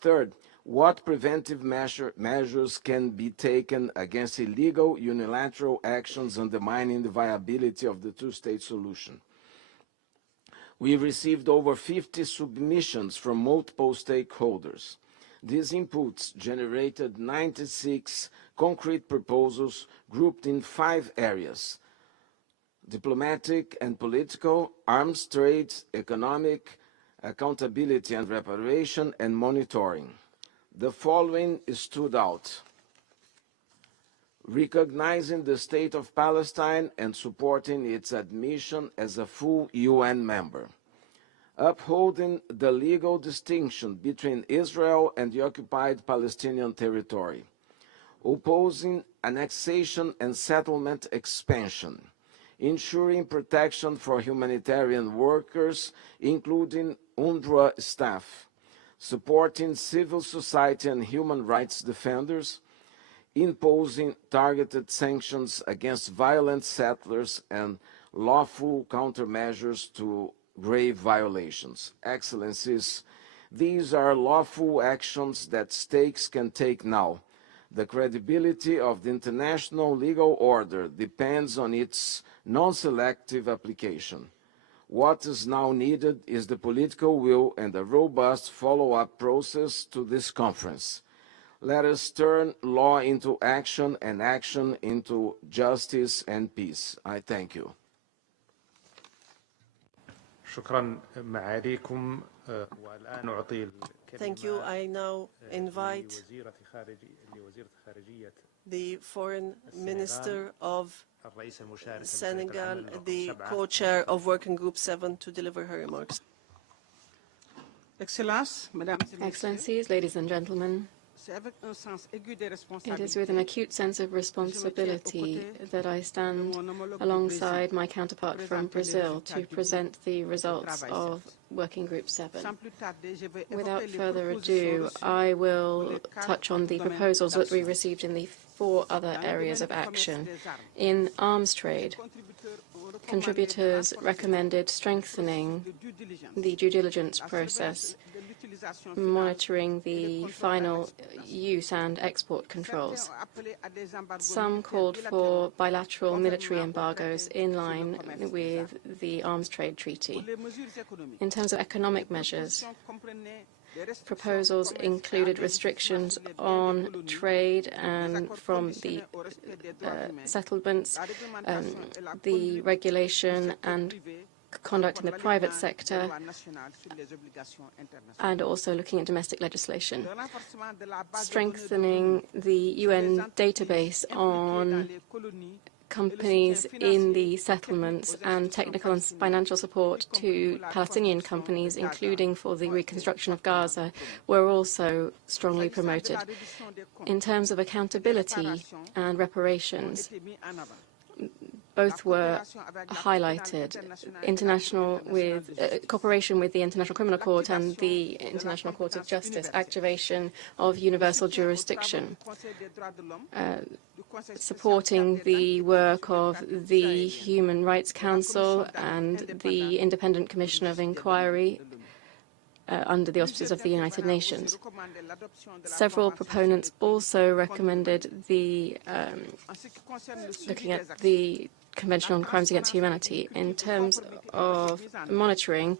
Third, what preventive measures can be taken against illegal unilateral actions undermining the viability of the two-state solution? We received over 50 submissions from multiple stakeholders. These inputs generated 96 concrete proposals grouped in 5 areas: diplomatic and political, arms trade, economic, accountability and reparation, and monitoring. The following stood out: recognizing the State of Palestine and supporting its admission as a full UN member, upholding the legal distinction between Israel and the occupied Palestinian territory, opposing annexation and settlement expansion, ensuring protection for humanitarian workers, including UNRWA staff, supporting civil society and human rights defenders, imposing targeted sanctions against violent settlers and lawful countermeasures to grave violations. Excellencies, these are lawful actions that states can take now. The credibility of the international legal order depends on its non-selective application. What is now needed is the political will and a robust follow-up process to this conference. Let us turn law into action and action into justice and peace. I thank you. Thank you. I now invite the Foreign Minister of Senegal, the co-chair of Working Group 7, to deliver her remarks. Excellencies, ladies and gentlemen, it is with an acute sense of responsibility that I stand alongside my counterpart from Brazil to present the results of Working Group 7. Without further ado, I will touch on the proposals that we received in the 4 other areas of action. In arms trade, contributors recommended strengthening the due diligence process, monitoring the final use and export controls. Some called for bilateral military embargoes in line with the Arms Trade Treaty. In terms of economic measures, proposals included restrictions on trade and from the settlements, the regulation and conduct in the private sector, and also looking at domestic legislation. Strengthening the UN database on companies in the settlements and technical and financial support to Palestinian companies, including for the reconstruction of Gaza, were also strongly promoted. In terms of accountability and reparations, both were highlighted. Cooperation with the International Criminal Court and the International Court of Justice, activation of universal jurisdiction, supporting the work of the Human Rights Council and the Independent Commission of Inquiry under the auspices of the United Nations. Several proponents also recommended looking at the Convention on Crimes Against Humanity. In terms of monitoring,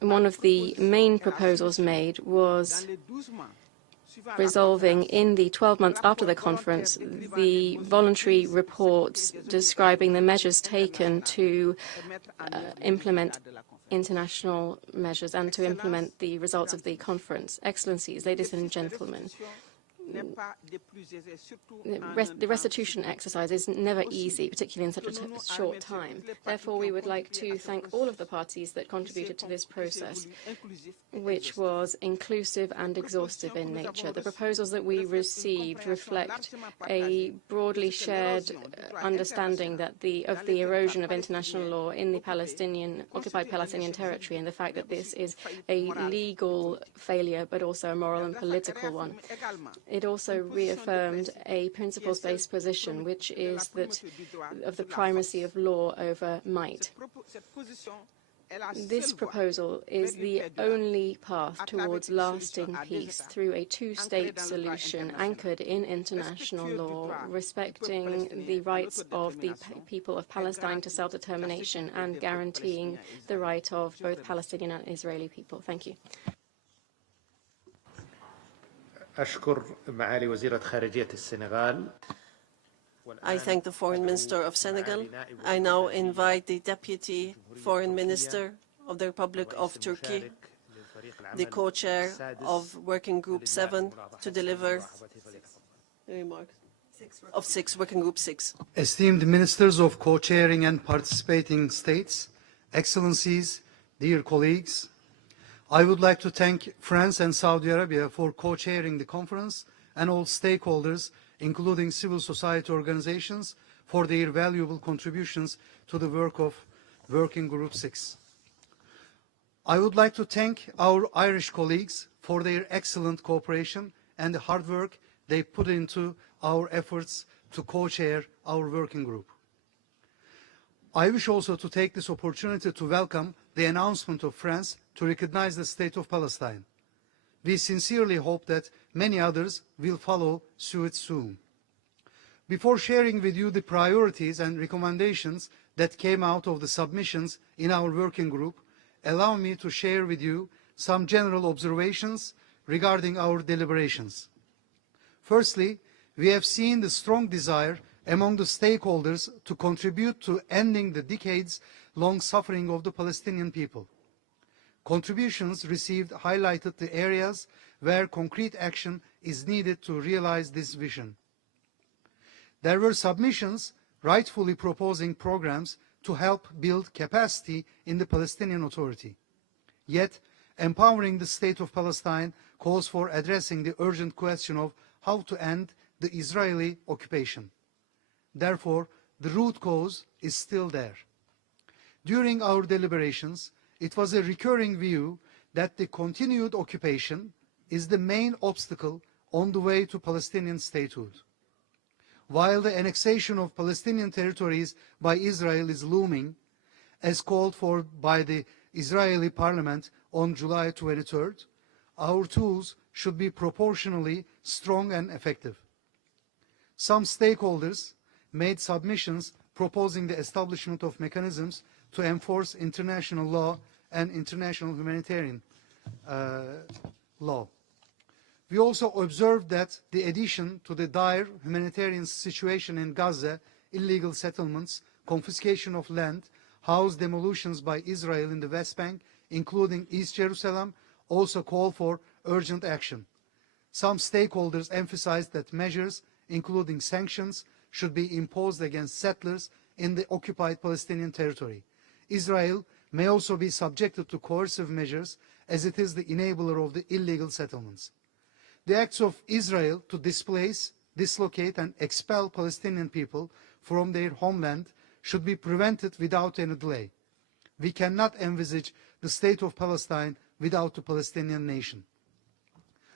one of the main proposals made was resolving in the 12 months after the conference the voluntary reports describing the measures taken to implement international measures and to implement the results of the conference. Excellencies, ladies and gentlemen, the restitution exercise is never easy, particularly in such a short time. Therefore, we would like to thank all of the parties that contributed to this process, which was inclusive and exhaustive in nature. The proposals that we received reflect a broadly shared understanding that of the erosion of international law in the occupied Palestinian territory, and the fact that this is a legal failure, but also a moral and political one. It also reaffirmed a principles-based position, which is that of the primacy of law over might. This proposal is the only path towards lasting peace through a two-state solution anchored in international law, respecting the rights of the people of Palestine to self-determination and guaranteeing the right of both Palestinian and Israeli people. Thank you. أشكر معالي وزيرة خارجية السنغال. I thank the Foreign Minister of Senegal. I now invite the Deputy Foreign Minister of the Republic of Turkey, the co-chair of Working Group 7, to deliver the remarks of Working Group 6. Esteemed Ministers of Co-chairing and participating states, Excellencies, dear colleagues, I would like to thank France and Saudi Arabia for co-chairing the conference and all stakeholders, including civil society organizations, for their valuable contributions to the work of Working Group 6. I would like to thank our Irish colleagues for their excellent cooperation and the hard work they put into our efforts to co-chair our working group. I wish also to take this opportunity to welcome the announcement of France to recognize the State of Palestine. We sincerely hope that many others will follow suit soon. Before sharing with you the priorities and recommendations that came out of the submissions in our working group, allow me to share with you some general observations regarding our deliberations. Firstly, we have seen the strong desire among the stakeholders to contribute to ending the decades-long suffering of the Palestinian people. Contributions received highlighted the areas where concrete action is needed to realize this vision. There were submissions rightfully proposing programs to help build capacity in the Palestinian Authority. Yet, empowering the State of Palestine calls for addressing the urgent question of how to end the Israeli occupation. Therefore, the root cause is still there. During our deliberations, it was a recurring view that the continued occupation is the main obstacle on the way to Palestinian statehood. While the annexation of Palestinian territories by Israel is looming, as called for by the Israeli parliament on July 23rd, our tools should be proportionally strong and effective. Some stakeholders made submissions proposing the establishment of mechanisms to enforce international law and international humanitarian law. We also observed that the addition to the dire humanitarian situation in Gaza, illegal settlements, confiscation of land, house demolitions by Israel in the West Bank, including East Jerusalem, also call for urgent action. Some stakeholders emphasized that measures, including sanctions, should be imposed against settlers in the occupied Palestinian territory. Israel may also be subjected to coercive measures as it is the enabler of the illegal settlements. The acts of Israel to displace, dislocate and expel Palestinian people from their homeland should be prevented without any delay. We cannot envisage the state of Palestine without the Palestinian nation.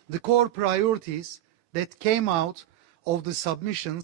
The core priorities that came out of the submissions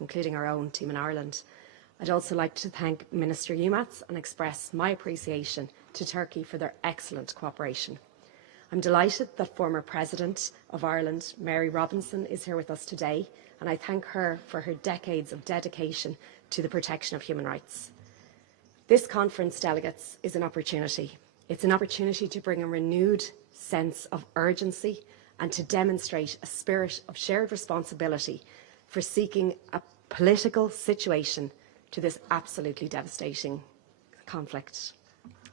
including our own team in Ireland. I'd also like to thank Minister Yilmaz and express my appreciation to Turkey for their excellent cooperation. I'm delighted that former President of Ireland, Mary Robinson, is here with us today, and I thank her for her decades of dedication to the protection of human rights. This conference, delegates, is an opportunity. It's an opportunity to bring a renewed sense of urgency and to demonstrate a spirit of shared responsibility for seeking a political situation to this absolutely devastating conflict.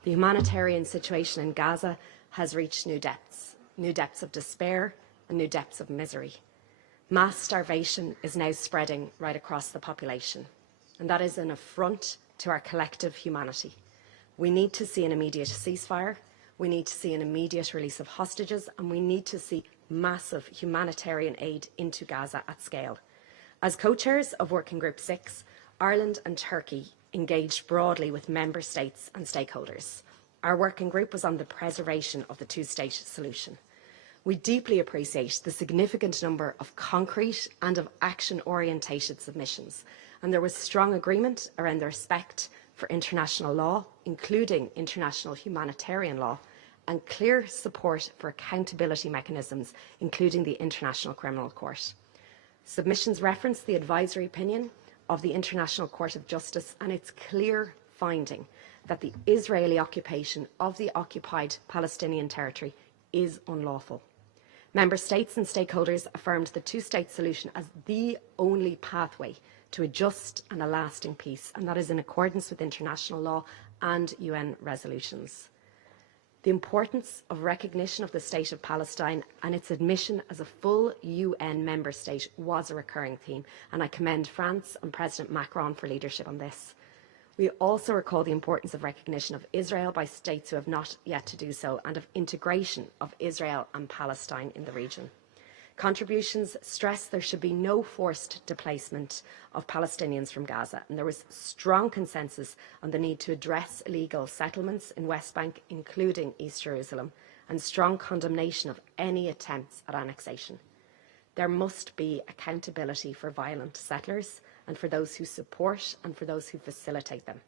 The humanitarian situation in Gaza has reached new depths of despair and new depths of misery. Mass starvation is now spreading right across the population, and that is an affront to our collective humanity. We need to see an immediate ceasefire, we need to see an immediate release of hostages, and we need to see massive humanitarian aid into Gaza at scale. As co-chairs of Working Group 6, Ireland and Turkey engaged broadly with member states and stakeholders. Our working group was on the preservation of the two-state solution. We deeply appreciate the significant number of concrete and of action-orientated submissions, and there was strong agreement around the respect for international law, including international humanitarian law, and clear support for accountability mechanisms, including the International Criminal Court. Submissions reference the advisory opinion of the International Court of Justice and its clear finding that the Israeli occupation of the occupied Palestinian territory is unlawful. Member states and stakeholders affirmed the two-state solution as the only pathway to a just and a lasting peace, and that is in accordance with international law and UN resolutions. The importance of recognition of the State of Palestine and its admission as a full UN member state was a recurring theme, and I commend France and President Macron for leadership on this. We also recall the importance of recognition of Israel by states who have not yet to do so, and of integration of Israel and Palestine in the region. Contributions stress there should be no forced displacement of Palestinians from Gaza, and there was strong consensus on the need to address illegal settlements in West Bank, including East Jerusalem, and strong condemnation of any attempts at annexation. There must be accountability for violent settlers and for those who support and for those who facilitate them.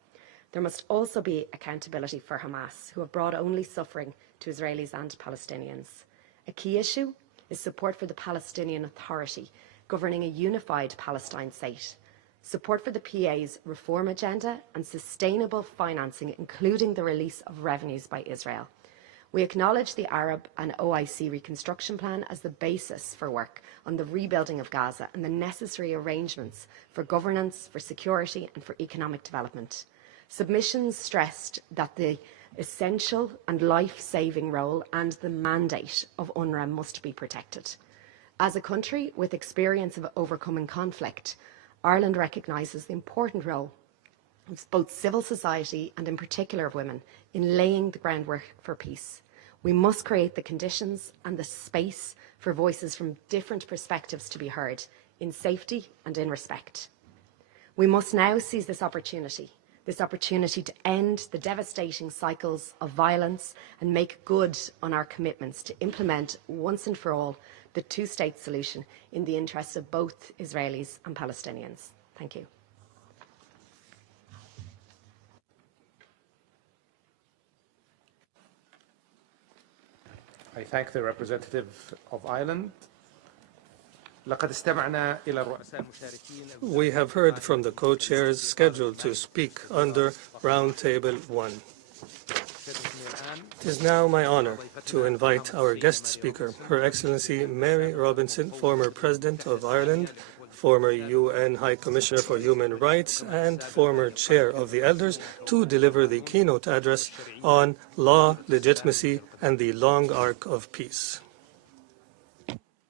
There must also be accountability for Hamas, who have brought only suffering to Israelis and Palestinians. A key issue is support for the Palestinian Authority, governing a unified Palestine state, support for the PA's reform agenda and sustainable financing, including the release of revenues by Israel. We acknowledge the Arab and OIC Reconstruction Plan as the basis for work on the rebuilding of Gaza and the necessary arrangements for governance, for security and for economic development. Submissions stressed that the essential and life-saving role and the mandate of UNRWA must be protected. As a country with experience of overcoming conflict, Ireland recognises the important role of both civil society and in particular of women in laying the groundwork for peace. We must create the conditions and the space for voices from different perspectives to be heard in safety and in respect. We must now seize this opportunity to end the devastating cycles of violence and make good on our commitments to implement once and for all the two-state solution in the interests of both Israelis and Palestinians. Thank you. I thank the representative of Ireland. We have heard from the co-chairs scheduled to speak under Roundtable 1. It is now my honor to invite our guest speaker, Her Excellency Mary Robinson, former President of Ireland, former UN High Commissioner for Human Rights, and former Chair of the Elders, to deliver the keynote address on law, legitimacy, and the long arc of peace.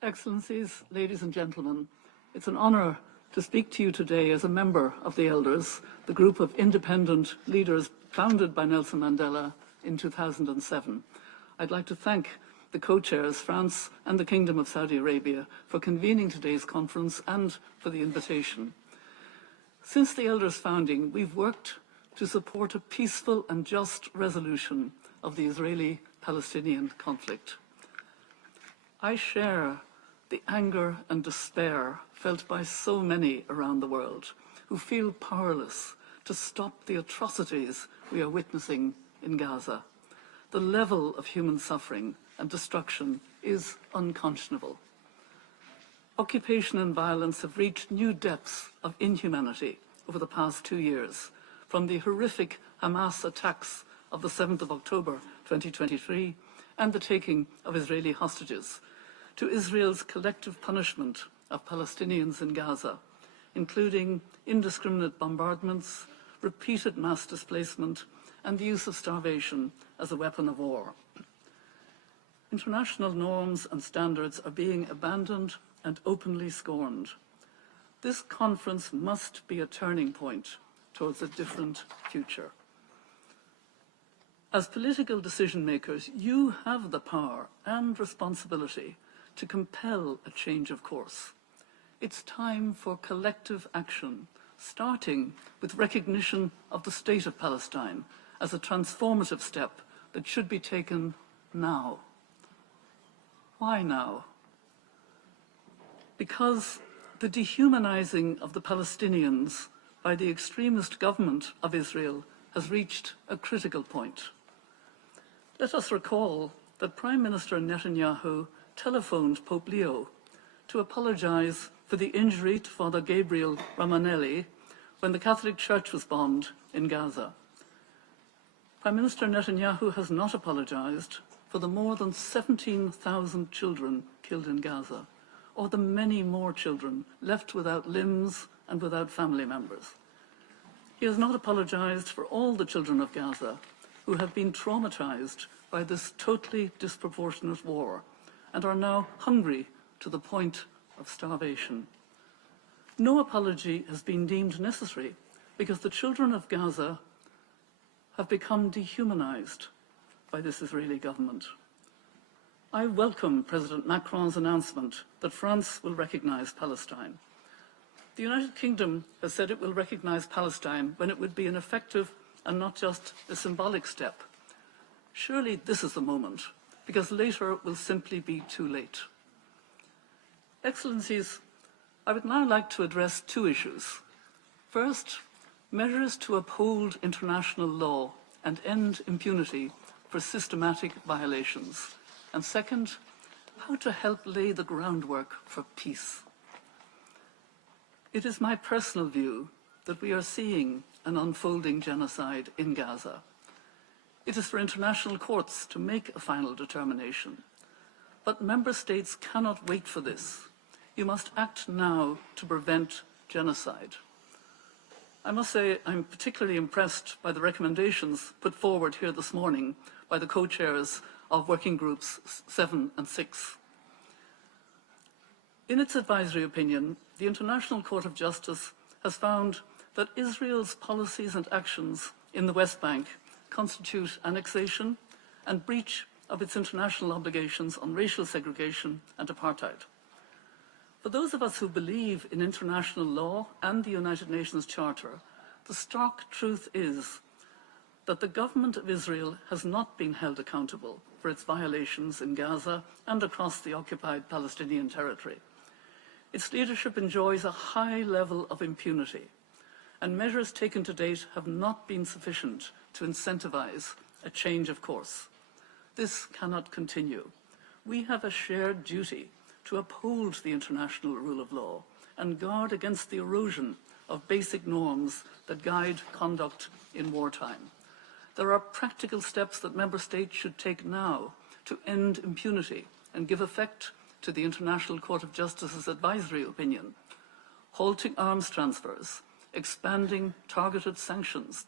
Excellencies, ladies and gentlemen, it's an honor to speak to you today as a member of the Elders, the group of independent leaders founded by Nelson Mandela in 2007. I'd like to thank the co-chairs, France and the Kingdom of Saudi Arabia, for convening today's conference and for the invitation. Since the Elders' founding, we've worked to support a peaceful and just resolution of the Israeli-Palestinian conflict. I share the anger and despair felt by so many around the world who feel powerless to stop the atrocities we are witnessing in Gaza. The level of human suffering and destruction is unconscionable. Occupation and violence have reached new depths of inhumanity over the past 2 years, from the horrific Hamas attacks of the 7th of October 2023 and the taking of Israeli hostages, to Israel's collective punishment of Palestinians in Gaza, including indiscriminate bombardments, repeated mass displacement, and the use of starvation as a weapon of war. International norms and standards are being abandoned and openly scorned. This conference must be a turning point towards a different future. As political decision makers, you have the power and responsibility to compel a change of course. It's time for collective action, starting with recognition of the state of Palestine as a transformative step that should be taken now. Why now? Because the dehumanizing of the Palestinians by the extremist government of Israel has reached a critical point. Let us recall that Prime Minister Netanyahu telephoned Pope Leo to apologize for the injury to Father Gabriel Ramanelli when the Catholic Church was bombed in Gaza. Prime Minister Netanyahu has not apologized for the more than 17,000 children killed in Gaza, or the many more children left without limbs and without family members. He has not apologized for all the children of Gaza who have been traumatized by this totally disproportionate war and are now hungry to the point of starvation. No apology has been deemed necessary because the children of Gaza have become dehumanized by this Israeli government. I welcome President Macron's announcement that France will recognize Palestine. The United Kingdom has said it will recognize Palestine when it would be an effective and not just a symbolic step. Surely this is the moment, because later will simply be too late. Excellencies, I would now like to address two issues. First, measures to uphold international law and end impunity for systematic violations. And second, how to help lay the groundwork for peace. It is my personal view that we are seeing an unfolding genocide in Gaza. It is for international courts to make a final determination. But member states cannot wait for this. You must act now to prevent genocide. I must say I'm particularly impressed by the recommendations put forward here this morning by the co-chairs of Working Groups 7 and 6. In its advisory opinion, the International Court of Justice has found that Israel's policies and actions in the West Bank constitute annexation and breach of its international obligations on racial segregation and apartheid. For those of us who believe in international law and the United Nations Charter, the stark truth is that the government of Israel has not been held accountable for its violations in Gaza and across the occupied Palestinian territory. Its leadership enjoys a high level of impunity, and measures taken to date have not been sufficient to incentivize a change of course. This cannot continue. We have a shared duty to uphold the international rule of law and guard against the erosion of basic norms that guide conduct in wartime. There are practical steps that member states should take now to end impunity and give effect to the International Court of Justice's advisory opinion, halting arms transfers, expanding targeted sanctions,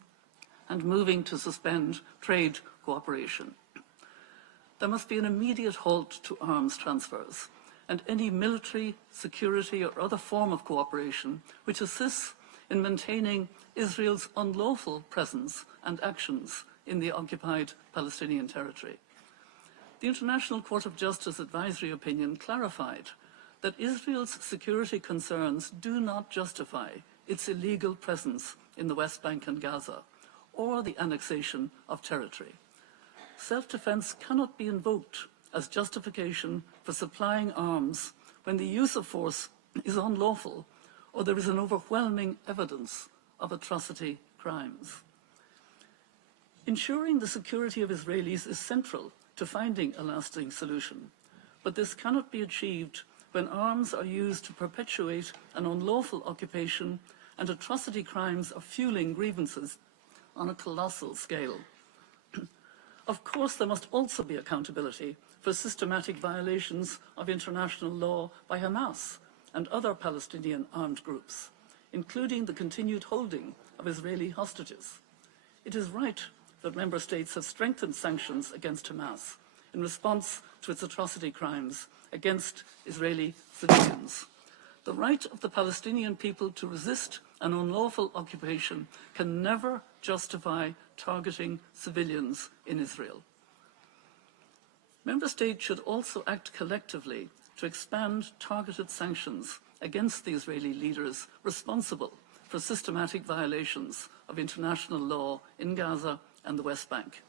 and moving to suspend trade cooperation. There must be an immediate halt to arms transfers and any military, security, or other form of cooperation which assists in maintaining Israel's unlawful presence and actions in the occupied Palestinian territory. The International Court of Justice advisory opinion clarified that Israel's security concerns do not justify its illegal presence in the West Bank and Gaza, or the annexation of territory. Self-defense cannot be invoked as justification for supplying arms when the use of force is unlawful or there is an overwhelming evidence of atrocity crimes. Ensuring the security of Israelis is central to finding a lasting solution, but this cannot be achieved when arms are used to perpetuate an unlawful occupation and atrocity crimes are fueling grievances on a colossal scale. Of course, there must also be accountability for systematic violations of international law by Hamas and other Palestinian armed groups, including the continued holding of Israeli hostages. It is right that member states have strengthened sanctions against Hamas in response to its atrocity crimes against Israeli civilians. The right of the Palestinian people to resist an unlawful occupation can never justify targeting civilians in Israel. Member states should also act collectively to expand targeted sanctions against the Israeli leaders responsible for systematic violations of international law in Gaza and the West Bank.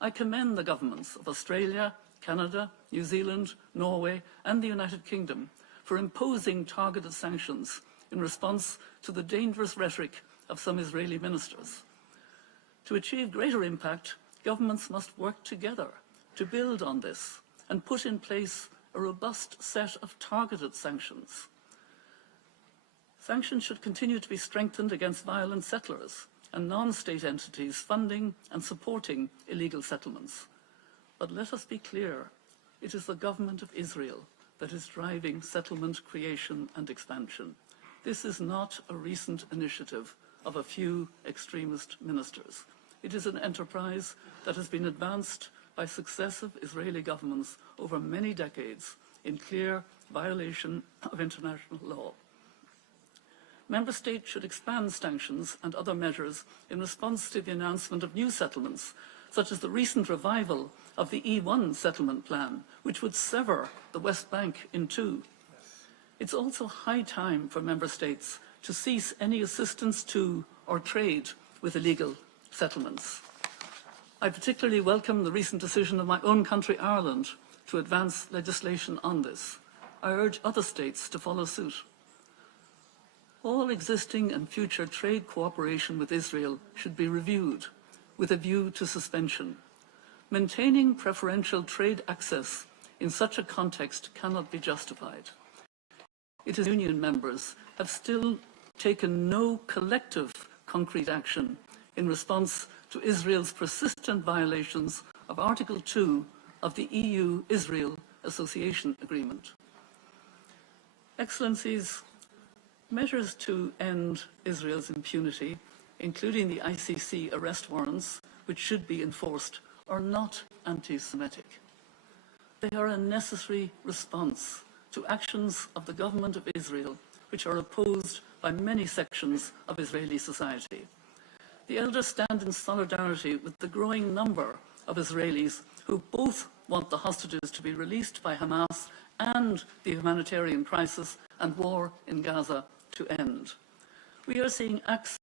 I commend the governments of Australia, Canada, New Zealand, Norway, and the United Kingdom for imposing targeted sanctions in response to the dangerous rhetoric of some Israeli ministers. To achieve greater impact, governments must work together to build on this and put in place a robust set of targeted sanctions. Sanctions should continue to be strengthened against violent settlers and non-state entities funding and supporting illegal settlements. But let us be clear, it is the government of Israel that is driving settlement creation and expansion. This is not a recent initiative of a few extremist ministers. It is an enterprise that has been advanced by successive Israeli governments over many decades in clear violation of international law. Member states should expand sanctions and other measures in response to the announcement of new settlements, such as the recent revival of the E1 settlement plan, which would sever the West Bank in two. It's also high time for member states to cease any assistance to or trade with illegal settlements. I particularly welcome the recent decision of my own country, Ireland, to advance legislation on this. I urge other states to follow suit. All existing and future trade cooperation with Israel should be reviewed with a view to suspension. Maintaining preferential trade access in such a context cannot be justified. It is union members have still taken no collective concrete action in response to Israel's persistent violations of Article 2 of the EU-Israel Association Agreement. Excellencies, measures to end Israel's impunity, including the ICC arrest warrants, which should be enforced, are not anti-Semitic. They are a necessary response to actions of the government of Israel, which are opposed by many sections of Israeli society. The elders stand in solidarity with the growing number of Israelis who both want the hostages to be released by Hamas and the humanitarian crisis and war in Gaza to end. We are seeing access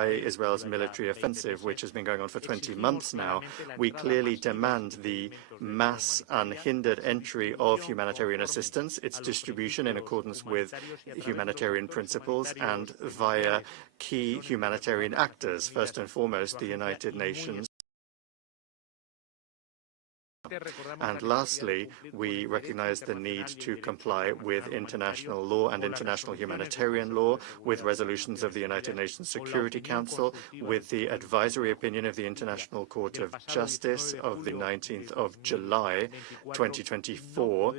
Israel's military offensive, which has been going on for 20 months now. We clearly demand the mass unhindered entry of humanitarian assistance, its distribution in accordance with humanitarian principles and via key humanitarian actors, first and foremost the United Nations. And lastly, we recognize the need to comply with international law and international humanitarian law, with resolutions of the United Nations Security Council, with the advisory opinion of the International Court of Justice of the 19th of July, 2024,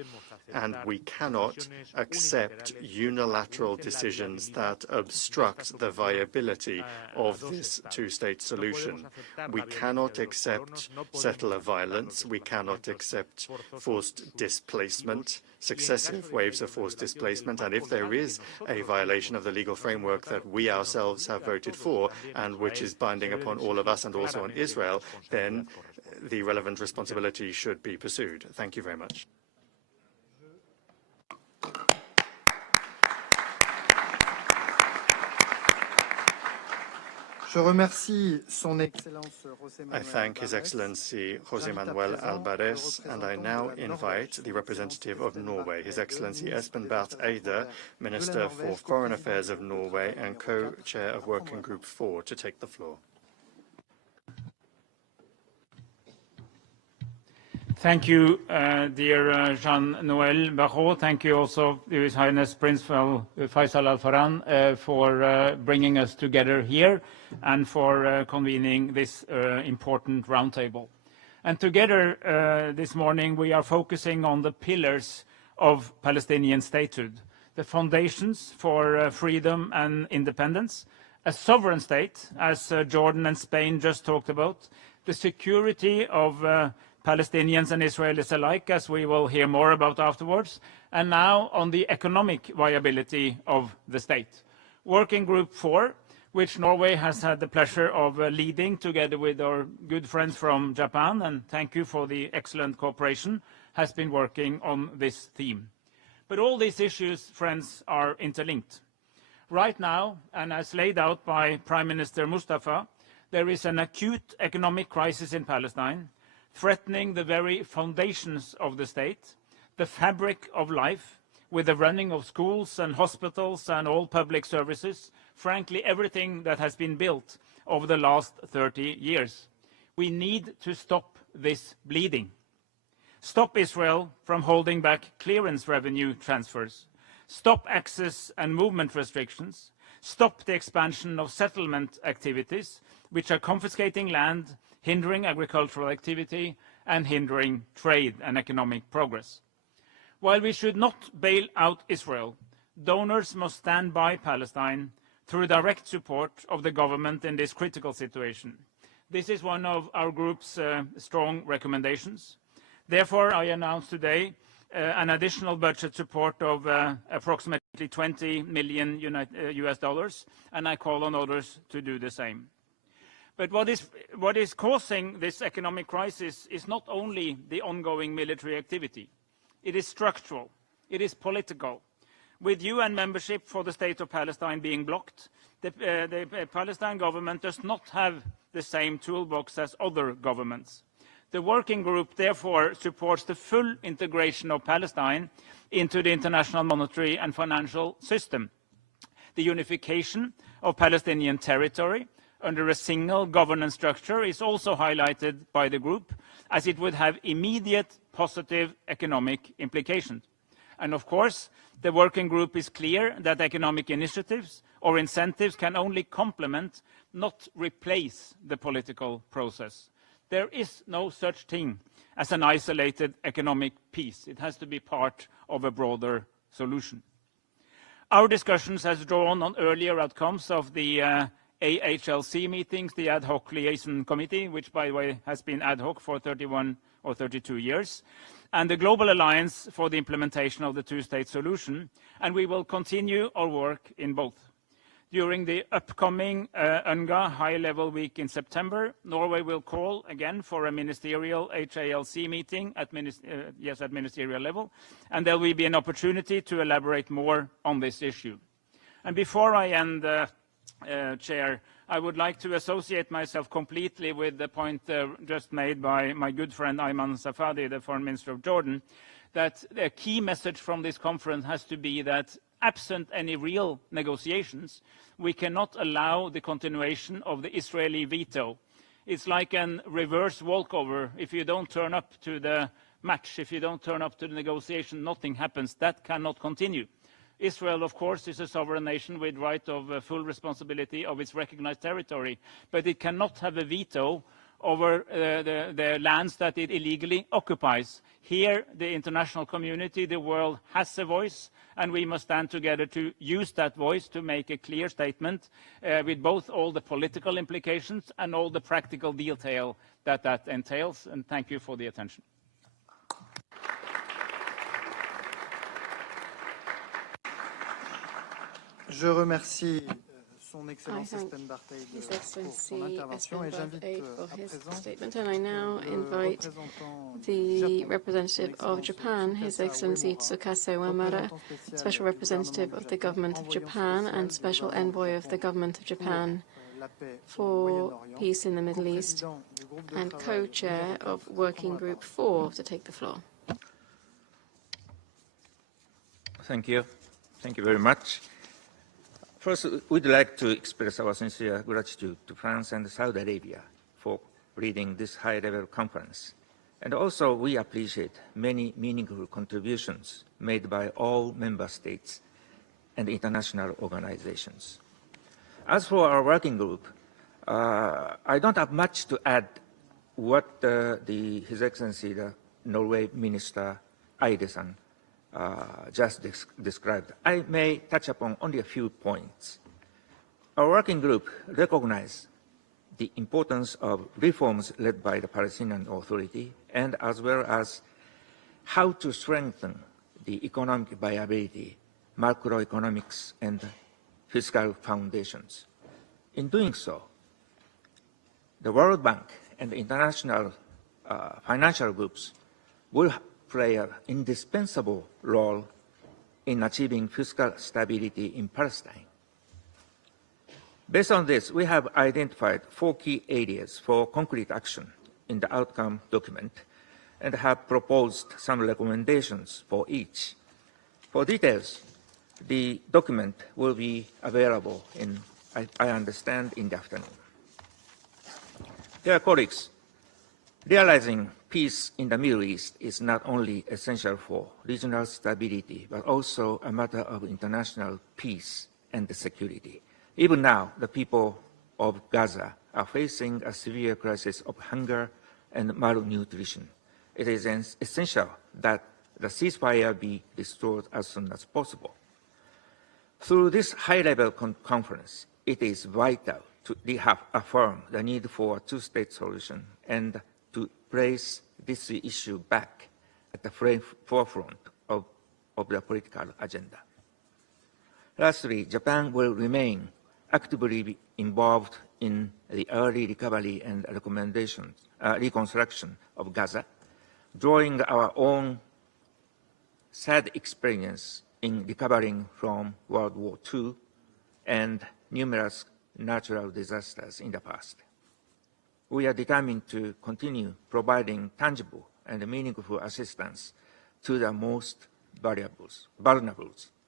and we cannot accept unilateral decisions that obstruct the viability of this two-state solution. We cannot accept settler violence. We cannot accept forced displacement, successive waves of forced displacement, and if there is a violation of the legal framework that we ourselves have voted for and which is binding upon all of us and also on Israel, then the relevant responsibility should be pursued. Thank you very much. I thank His Excellency José Manuel Alvarez, and I now invite the representative of Norway, His Excellency Espen Barth Eide, Minister for Foreign Affairs of Norway and co-chair of Working Group 4, to take the floor. Thank you, dear Jean-Noël Barrot. Thank you also to His Highness Prince Faisal Al Farhan for bringing us together here and for convening this important roundtable. And together this morning we are focusing on the pillars of Palestinian statehood, the foundations for freedom and independence, a sovereign state, as Jordan and Spain just talked about, the security of Palestinians and Israelis alike, as we will hear more about afterwards, and now on the economic viability of the state. Working Group 4, which Norway has had the pleasure of leading together with our good friends from Japan, and thank you for the excellent cooperation, has been working on this theme. But all these issues, friends, are interlinked. Right now, and as laid out by Prime Minister Mustafa, there is an acute economic crisis in Palestine, threatening the very foundations of the state, the fabric of life, with the running of schools and hospitals and all public services, frankly, everything that has been built over the last 30 years. We need to stop this bleeding. Stop Israel from holding back clearance revenue transfers. Stop access and movement restrictions. Stop the expansion of settlement activities, which are confiscating land, hindering agricultural activity, and hindering trade and economic progress. While we should not bail out Israel, donors must stand by Palestine through direct support of the government in this critical situation. This is one of our group's strong recommendations. Therefore, I announce today an additional budget support of approximately $20 million US, and I call on others to do the same. But what is causing this economic crisis is not only the ongoing military activity. It is structural. It is political. With UN membership for the State of Palestine being blocked, the Palestine government does not have the same toolbox as other governments. The working group therefore supports the full integration of Palestine into the international monetary and financial system, the unification of Palestinian territory under a single governance structure is also highlighted by the group, as it would have immediate positive economic implications. And of course, the working group is clear that economic initiatives or incentives can only complement, not replace, the political process. There is no such thing as an isolated economic peace. It has to be part of a broader solution. Our discussions has drawn on earlier outcomes of the AHLC meetings, the Ad Hoc Liaison Committee, which, by the way, has been ad hoc for 31 or 32 years, and the Global Alliance for the Implementation of the Two-State Solution, and we will continue our work in both. During the upcoming UNRWA high-level week in September, Norway will call again for a ministerial HALC meeting at ministerial level, and there will be an opportunity to elaborate more on this issue. And before I end, Chair, I would like to associate myself completely with the point just made by my good friend Ayman Safadi, the Foreign Minister of Jordan, that the key message from this conference has to be that absent any real negotiations, we cannot allow the continuation of the Israeli veto. It's like a reverse walkover. If you don't turn up to the match, if you don't turn up to the negotiation, nothing happens. That cannot continue. Israel, of course, is a sovereign nation with right of full responsibility of its recognized territory, but it cannot have a veto over the lands that it illegally occupies. Here, the international community, the world, has a voice, and we must stand together to use that voice to make a clear statement with both all the political implications and all the practical detail that that entails. And thank you for the attention. Je remercie Son I Excellence thank Espen Bartheid His pour Excellency son intervention et Espen j'invite Bartheid for à his présent statement, and I now le invite représentant the du Japon, representative of Japan, His Excellency Tsukasa Uemura, Special Representative of the Government of Japan and Special Envoy of the Government of Japan for Peace in the Middle East, and co-chair of Working Group 4, to take the floor. Thank you. Thank you very much. First, we'd like to express our sincere gratitude to France and Saudi Arabia for leading this high-level conference. And also, we appreciate many meaningful contributions made by all member states and international organizations. As for our working group, I don't have much to add what His Excellency, the Norway Minister Eide-san, just described. I may touch upon only a few points. Our working group recognizes the importance of reforms led by the Palestinian Authority, and as well as how to strengthen the economic viability, macroeconomics, and fiscal foundations. In doing so, the World Bank and the international financial groups will play an indispensable role in achieving fiscal stability in Palestine. Based on this, we have identified 4 key areas for concrete action in the outcome document and have proposed some recommendations for each. For details, the document will be available I understand, in the afternoon. Dear colleagues, realizing peace in the Middle East is not only essential for regional stability, but also a matter of international peace and security. Even now, the people of Gaza are facing a severe crisis of hunger and malnutrition. It is essential that the ceasefire be restored as soon as possible. Through this high-level conference, it is vital to affirm the need for a two-state solution and to place this issue back at the forefront of the political agenda. Lastly, Japan will remain actively involved in the early recovery and reconstruction of Gaza, drawing our own sad experience in recovering from World War II and numerous natural disasters in the past. We are determined to continue providing tangible and meaningful assistance to the most vulnerable.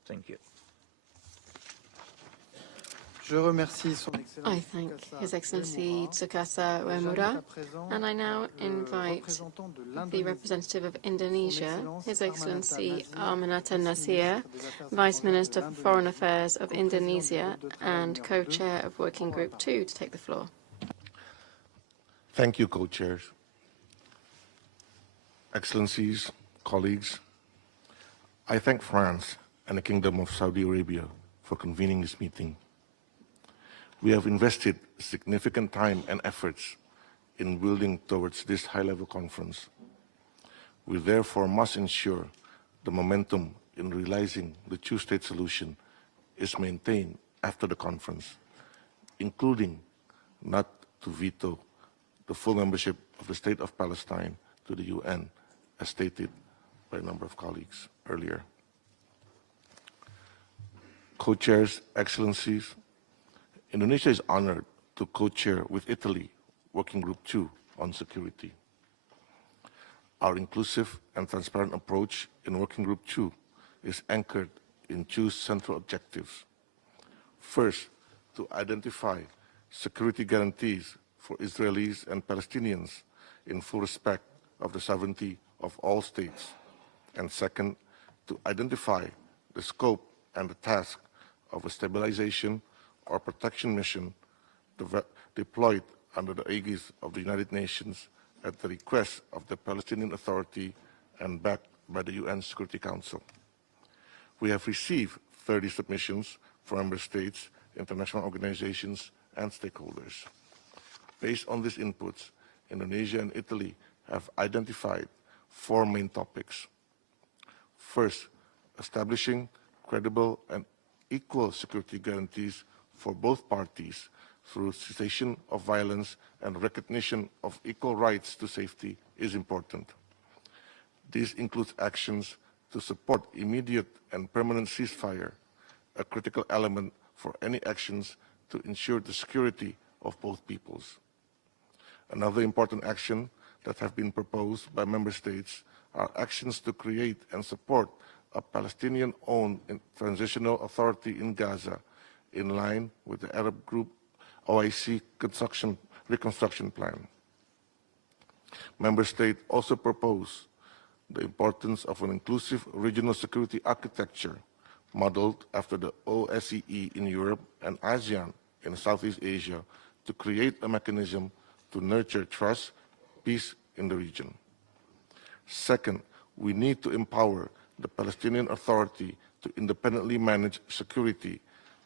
Thank you. I thank His Excellency Tsukasa Uemura, and I now invite the representative of Indonesia, His Excellency Aminata Nasir, Vice Minister for Foreign Affairs of Indonesia and co-chair of Working Group 2, to take the floor. Thank you, co-chairs. Excellencies, colleagues, I thank France and the Kingdom of Saudi Arabia for convening this meeting. We have invested significant time and efforts in building towards this high-level conference. We therefore must ensure the momentum in realizing the two-state solution is maintained after the conference, including not to veto the full membership of the State of Palestine to the UN, as stated by a number of colleagues earlier. Co-chairs, excellencies, Indonesia is honored to co-chair with Italy Working Group 2 on security. Our inclusive and transparent approach in Working Group 2 is anchored in two central objectives. First, to identify security guarantees for Israelis and Palestinians in full respect of the sovereignty of all states. And second, to identify the scope and the task of a stabilization or protection mission deployed under the aegis of the United Nations at the request of the Palestinian Authority and backed by the UN Security Council. We have received 30 submissions from member states, international organizations, and stakeholders. Based on these inputs, Indonesia and Italy have identified 4 main topics. First, establishing credible and equal security guarantees for both parties through cessation of violence and recognition of equal rights to safety is important. This includes actions to support immediate and permanent ceasefire, a critical element for any actions to ensure the security of both peoples. Another important action that have been proposed by member states are actions to create and support a Palestinian-owned transitional authority in Gaza in line with the Arab group OIC Reconstruction Plan. Member states also propose the importance of an inclusive regional security architecture modeled after the OSCE in Europe and ASEAN in Southeast Asia to create a mechanism to nurture trust, peace in the region. Second, we need to empower the Palestinian Authority to independently manage security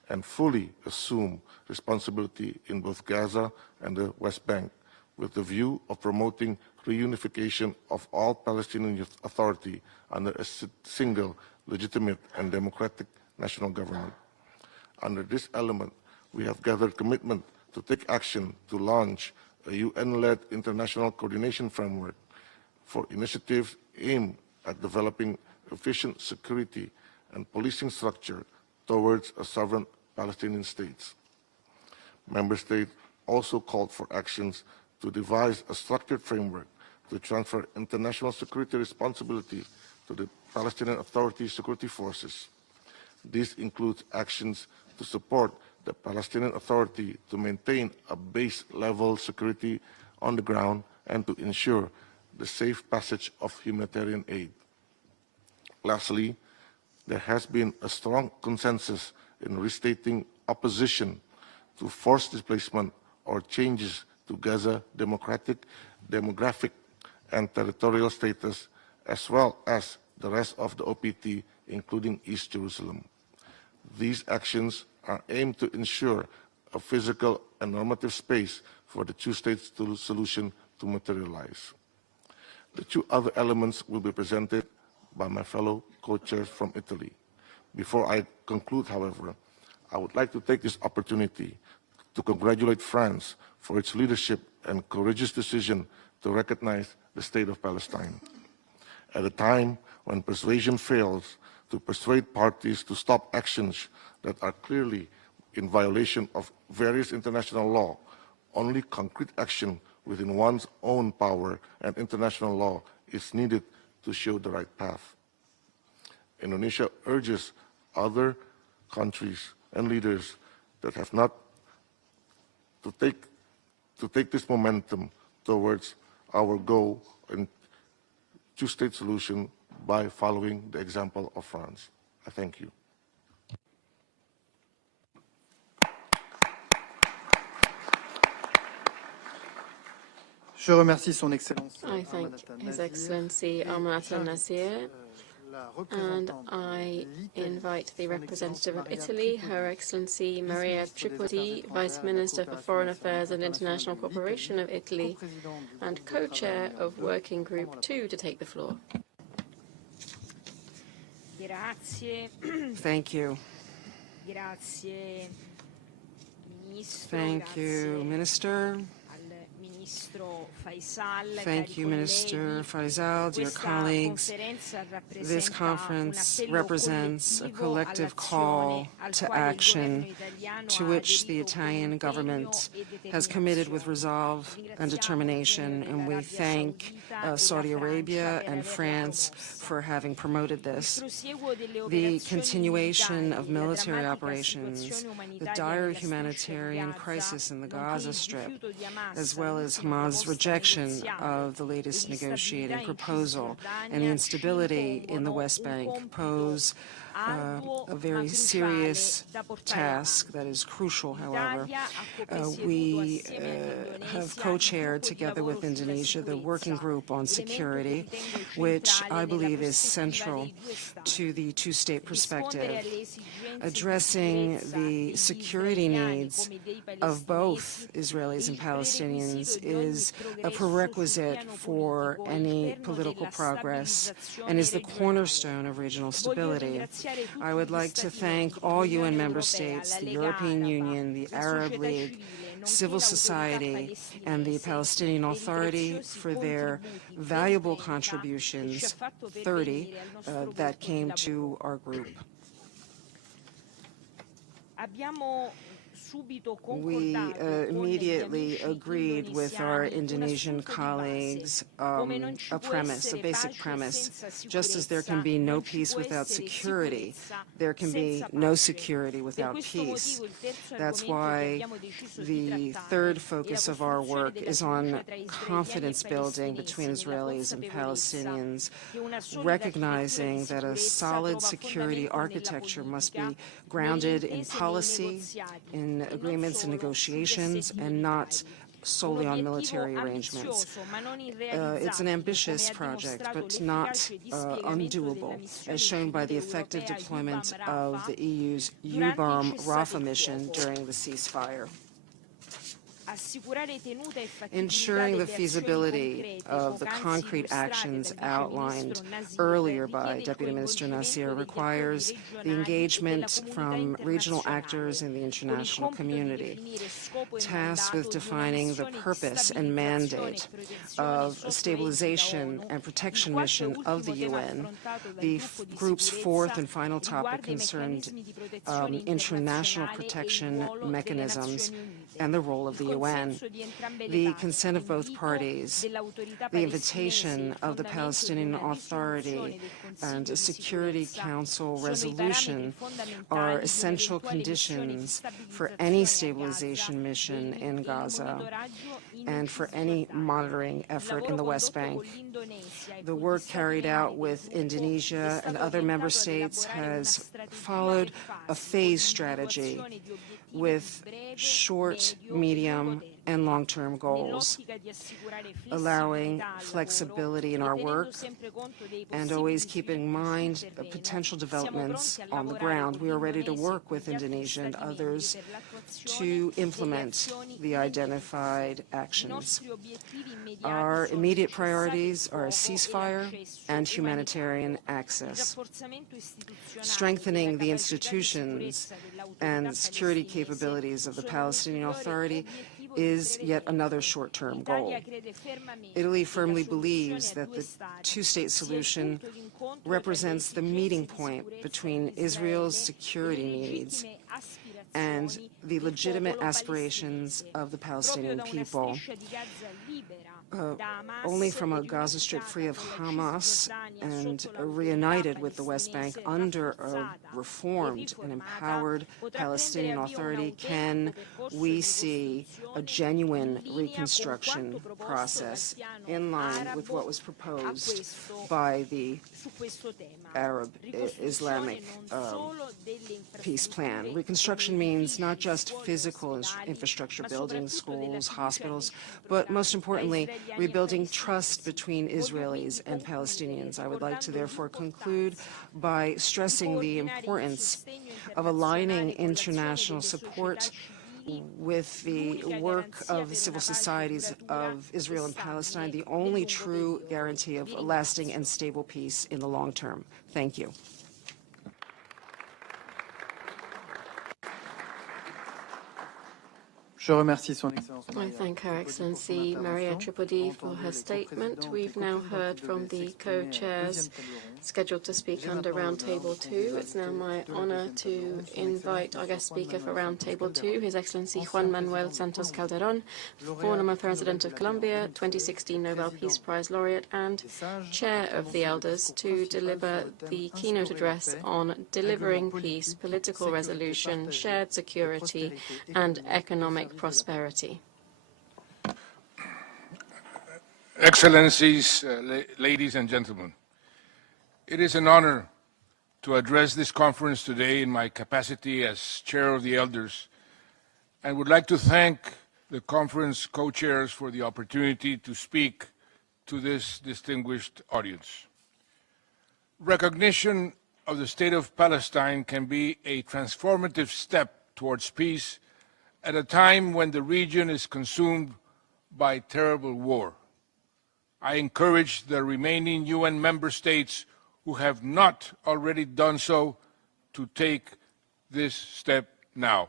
and fully assume responsibility in both Gaza and the West Bank, with the view of promoting reunification of all Palestinian Authority under a single, legitimate, and democratic national government. Under this element, we have gathered commitment to take action to launch a UN-led international coordination framework for initiatives aimed at developing efficient security and policing structure towards a sovereign Palestinian state. Member states also called for actions to devise a structured framework to transfer international security responsibility to the Palestinian Authority security forces. This includes actions to support the Palestinian Authority to maintain a base-level security on the ground and to ensure the safe passage of humanitarian aid. Lastly, there has been a strong consensus in restating opposition to forced displacement or changes to Gaza demographic and territorial status, as well as the rest of the OPT, including East Jerusalem. These actions are aimed to ensure a physical and normative space for the two-state solution to materialize. The 2 other elements will be presented by my fellow co-chairs from Italy. Before I conclude, however, I would like to take this opportunity to congratulate France for its leadership and courageous decision to recognize the State of Palestine. At a time when persuasion fails to persuade parties to stop actions that are clearly in violation of various international law, only concrete action within one's own power and international law is needed to show the right path. Indonesia urges other countries and leaders that have not to take this momentum towards our goal in two-state solution by following the example of France. I thank you. Je remercie Son Excellence. I thank His Excellency Amanat Nasir, and I invite the representative of Italy, Her Excellency Maria Tripodi, Vice Minister for Foreign Affairs and International Cooperation of Italy, and co-chair of Working Group 2, to take the floor. Thank you. Thank you, Minister. Thank you, Minister Faisal, dear colleagues. This conference represents a collective call to action to which the Italian government has committed with resolve and determination, and we thank Saudi Arabia and France for having promoted this. The continuation of military operations, the dire humanitarian crisis in the Gaza Strip, as well as Hamas' rejection of the latest negotiating proposal, and the instability in the West Bank pose a very serious task that is crucial, however. We have co-chaired together with Indonesia the Working Group on Security, which I believe is central to the two-state perspective. Addressing the security needs of both Israelis and Palestinians is a prerequisite for any political progress and is the cornerstone of regional stability. I would like to thank all UN member states, the European Union, the Arab League, civil society, and the Palestinian Authority for their valuable contributions, 30, that came to our group. We immediately agreed with our Indonesian colleagues a premise, a basic premise. Just as there can be no peace without security, there can be no security without peace. That's why the third focus of our work is on confidence building between Israelis and Palestinians, recognizing that a solid security architecture must be grounded in policy, in agreements and negotiations, and not solely on military arrangements. It's an ambitious project, but not undoable, as shown by the effective deployment of the EU's U-bomb Rafah mission during the ceasefire. Ensuring the feasibility of the concrete actions outlined earlier by Deputy Minister Nasir requires the engagement from regional actors in the international community. Tasked with defining the purpose and mandate of a stabilization and protection mission of the UN, the group's fourth and final topic concerned international protection mechanisms and the role of the UN. The consent of both parties, the invitation of the Palestinian Authority, and a Security Council resolution are essential conditions for any stabilization mission in Gaza and for any monitoring effort in the West Bank. The work carried out with Indonesia and other member states has followed a phase strategy with short, medium, and long-term goals, allowing flexibility in our work and always keeping in mind potential developments on the ground. We are ready to work with Indonesia and others to implement the identified actions. Our immediate priorities are a ceasefire and humanitarian access. Strengthening the institutions and security capabilities of the Palestinian Authority is yet another short-term goal. Italy firmly believes that the two-state solution represents the meeting point between Israel's security needs and the legitimate aspirations of the Palestinian people. Only from a Gaza Strip free of Hamas and reunited with the West Bank under a reformed and empowered Palestinian Authority can we see a genuine reconstruction process in line with what was proposed by the Arab Islamic peace plan. Reconstruction means not just physical infrastructure, buildings, schools, hospitals, but most importantly, rebuilding trust between Israelis and Palestinians. I would like to therefore conclude by stressing the importance of aligning international support with the work of the civil societies of Israel and Palestine, the only true guarantee of a lasting and stable peace in the long term. Thank you. Je remercie Son Excellence. I thank Her Excellency Maria Tripodi for her statement. We've now heard from the co-chairs scheduled to speak under Roundtable 2. It's now my honor to invite our guest speaker for Roundtable 2, His Excellency Juan Manuel Santos Calderón, former President of Colombia, 2016 Nobel Peace Prize laureate, and Chair of the Elders, to deliver the keynote address on delivering peace, political resolution, shared security, and economic prosperity. Excellencies, ladies and gentlemen, it is an honor to address this conference today in my capacity as Chair of the Elders, and would like to thank the conference co-chairs for the opportunity to speak to this distinguished audience. Recognition of the State of Palestine can be a transformative step towards peace at a time when the region is consumed by terrible war. I encourage the remaining UN member states who have not already done so to take this step now.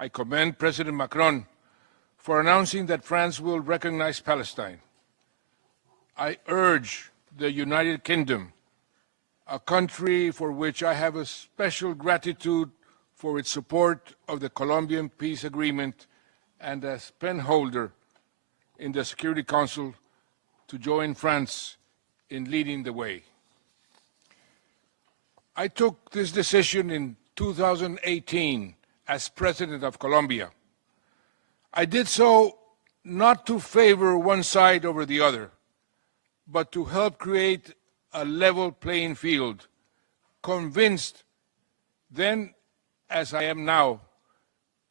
I commend President Macron for announcing that France will recognize Palestine. I urge the United Kingdom, a country for which I have a special gratitude for its support of the Colombian peace agreement and as penholder in the Security Council, to join France in leading the way. I took this decision in 2018 as President of Colombia. I did so not to favor one side over the other, but to help create a level playing field, convinced then, as I am now,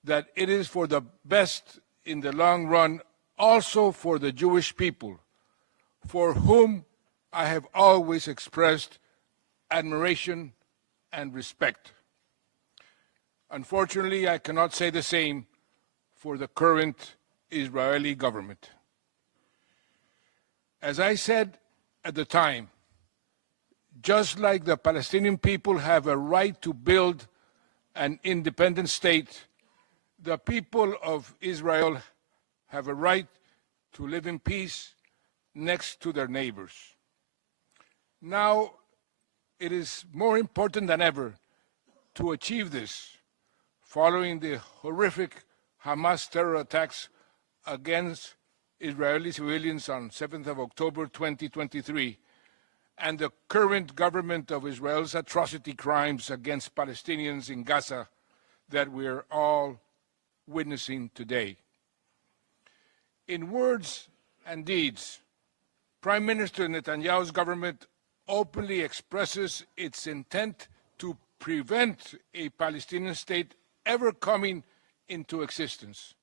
that it is for the best in the long run, also for the Jewish people, for whom I have always expressed admiration and respect. Unfortunately, I cannot say the same for the current Israeli government. As I said at the time, just like the Palestinian people have a right to build an independent state, the people of Israel have a right to live in peace next to their neighbors. Now, it is more important than ever to achieve this, following the horrific Hamas terror attacks against Israeli civilians on 7th of October 2023, and the current government of Israel's atrocity crimes against Palestinians in Gaza that we are all witnessing today. In words and deeds, Prime Minister Netanyahu's government openly expresses its intent to prevent a Palestinian state ever coming into existence.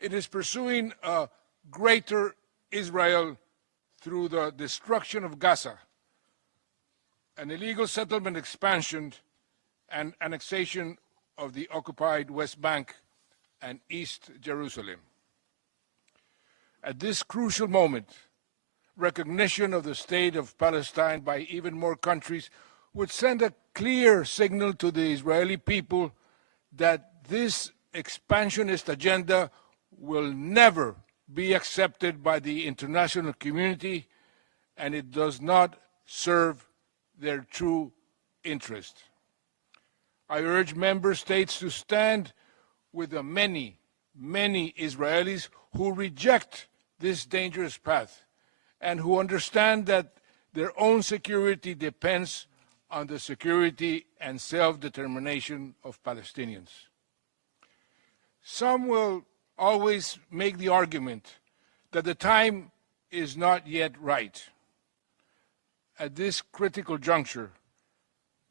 It is pursuing a greater Israel through the destruction of Gaza, an illegal settlement expansion, and annexation of the occupied West Bank and East Jerusalem. At this crucial moment, recognition of the State of Palestine by even more countries would send a clear signal to the Israeli people that this expansionist agenda will never be accepted by the international community, and it does not serve their true interest. I urge member states to stand with the many, many Israelis who reject this dangerous path and who understand that their own security depends on the security and self-determination of Palestinians. Some will always make the argument that the time is not yet right. At this critical juncture,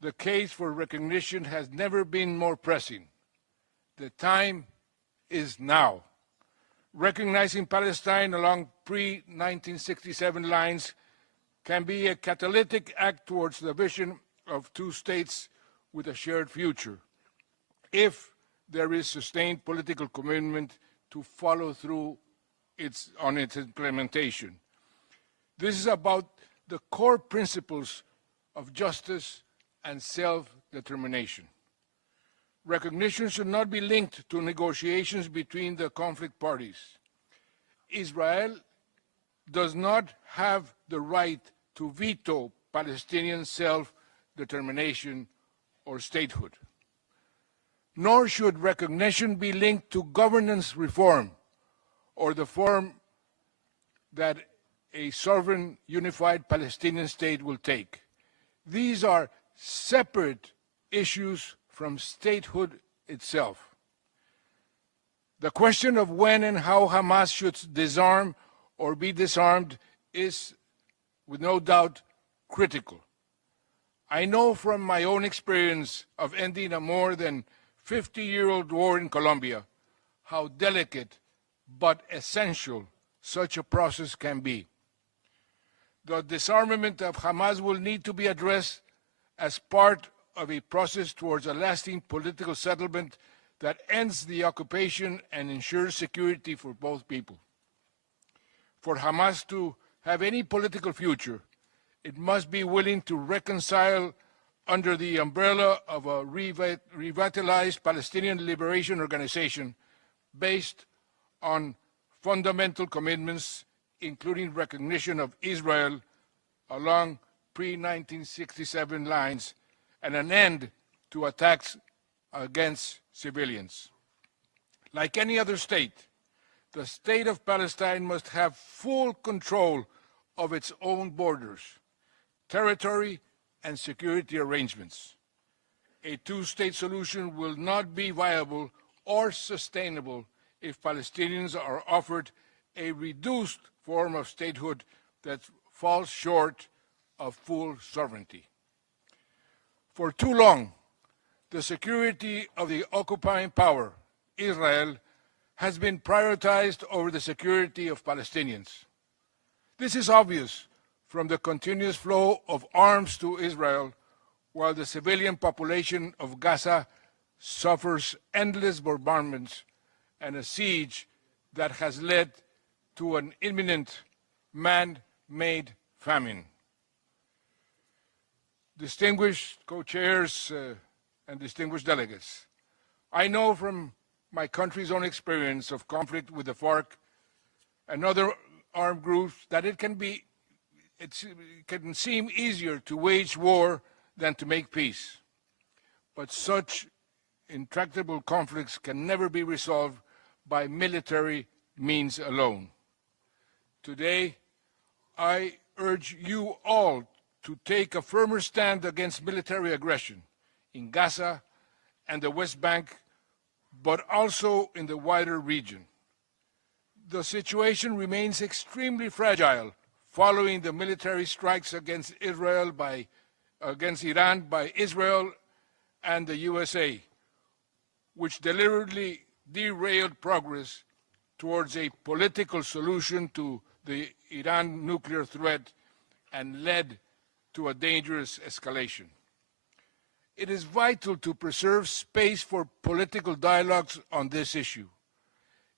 the case for recognition has never been more pressing. The time is now. Recognizing Palestine along pre-1967 lines can be a catalytic act towards the vision of two states with a shared future, if there is sustained political commitment to follow through on its implementation. This is about the core principles of justice and self-determination. Recognition should not be linked to negotiations between the conflict parties. Israel does not have the right to veto Palestinian self-determination or statehood. Nor should recognition be linked to governance reform or the form that a sovereign unified Palestinian state will take. These are separate issues from statehood itself. The question of when and how Hamas should disarm or be disarmed is, with no doubt, critical. I know from my own experience of ending a more than 50-year-old war in Colombia how delicate but essential such a process can be. The disarmament of Hamas will need to be addressed as part of a process towards a lasting political settlement that ends the occupation and ensures security for both people. For Hamas to have any political future, it must be willing to reconcile under the umbrella of a revitalized Palestinian Liberation Organization based on fundamental commitments, including recognition of Israel along pre-1967 lines and an end to attacks against civilians. Like any other state, the state of Palestine must have full control of its own borders, territory, and security arrangements. A two-state solution will not be viable or sustainable if Palestinians are offered a reduced form of statehood that falls short of full sovereignty. For too long, the security of the occupying power, Israel, has been prioritized over the security of Palestinians. This is obvious from the continuous flow of arms to Israel, while the civilian population of Gaza suffers endless bombardments and a siege that has led to an imminent man-made famine. Distinguished co-chairs and distinguished delegates, I know from my country's own experience of conflict with the FARC and other armed groups that it can seem easier to wage war than to make peace. But such intractable conflicts can never be resolved by military means alone. Today, I urge you all to take a firmer stand against military aggression in Gaza and the West Bank, but also in the wider region. The situation remains extremely fragile following the military strikes against Iran by Israel and the USA, which deliberately derailed progress towards a political solution to the Iran nuclear threat and led to a dangerous escalation. It is vital to preserve space for political dialogues on this issue.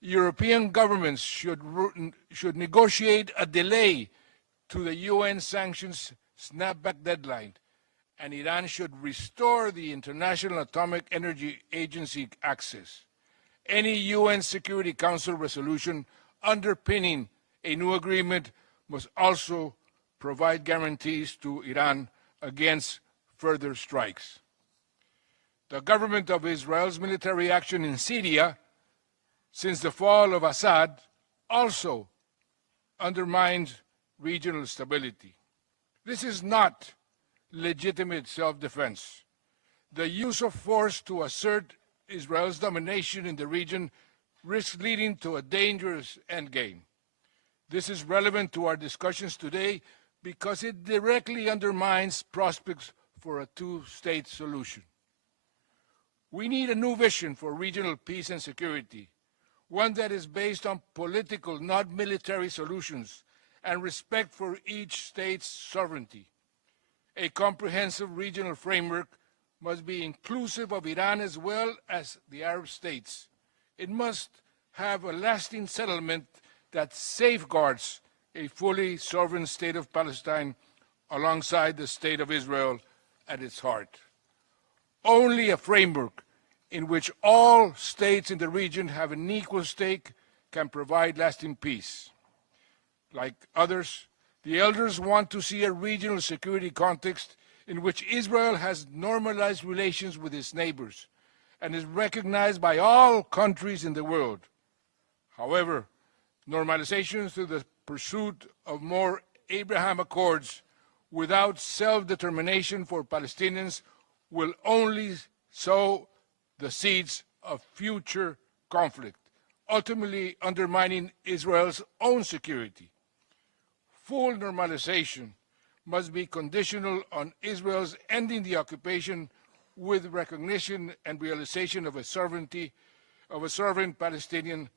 European governments should negotiate a delay to the UN sanctions snapback deadline, and Iran should restore the International Atomic Energy Agency access. Any UN Security Council resolution underpinning a new agreement must also provide guarantees to Iran against further strikes. The government of Israel's military action in Syria since the fall of Assad also undermines regional stability. This is not legitimate self-defense. The use of force to assert Israel's domination in the region risks leading to a dangerous endgame. This is relevant to our discussions today because it directly undermines prospects for a two-state solution. We need a new vision for regional peace and security, one that is based on political, not military solutions, and respect for each state's sovereignty. A comprehensive regional framework must be inclusive of Iran as well as the Arab states. It must have a lasting settlement that safeguards a fully sovereign state of Palestine alongside the state of Israel at its heart. Only a framework in which all states in the region have an equal stake can provide lasting peace. Like others, the elders want to see a regional security context in which Israel has normalized relations with its neighbors and is recognized by all countries in the world. However, normalization through the pursuit of more Abraham Accords without self-determination for Palestinians will only sow the seeds of future conflict, ultimately undermining Israel's own security. Full normalization must be conditional on Israel's ending the occupation with recognition and realization of a sovereign Palestinian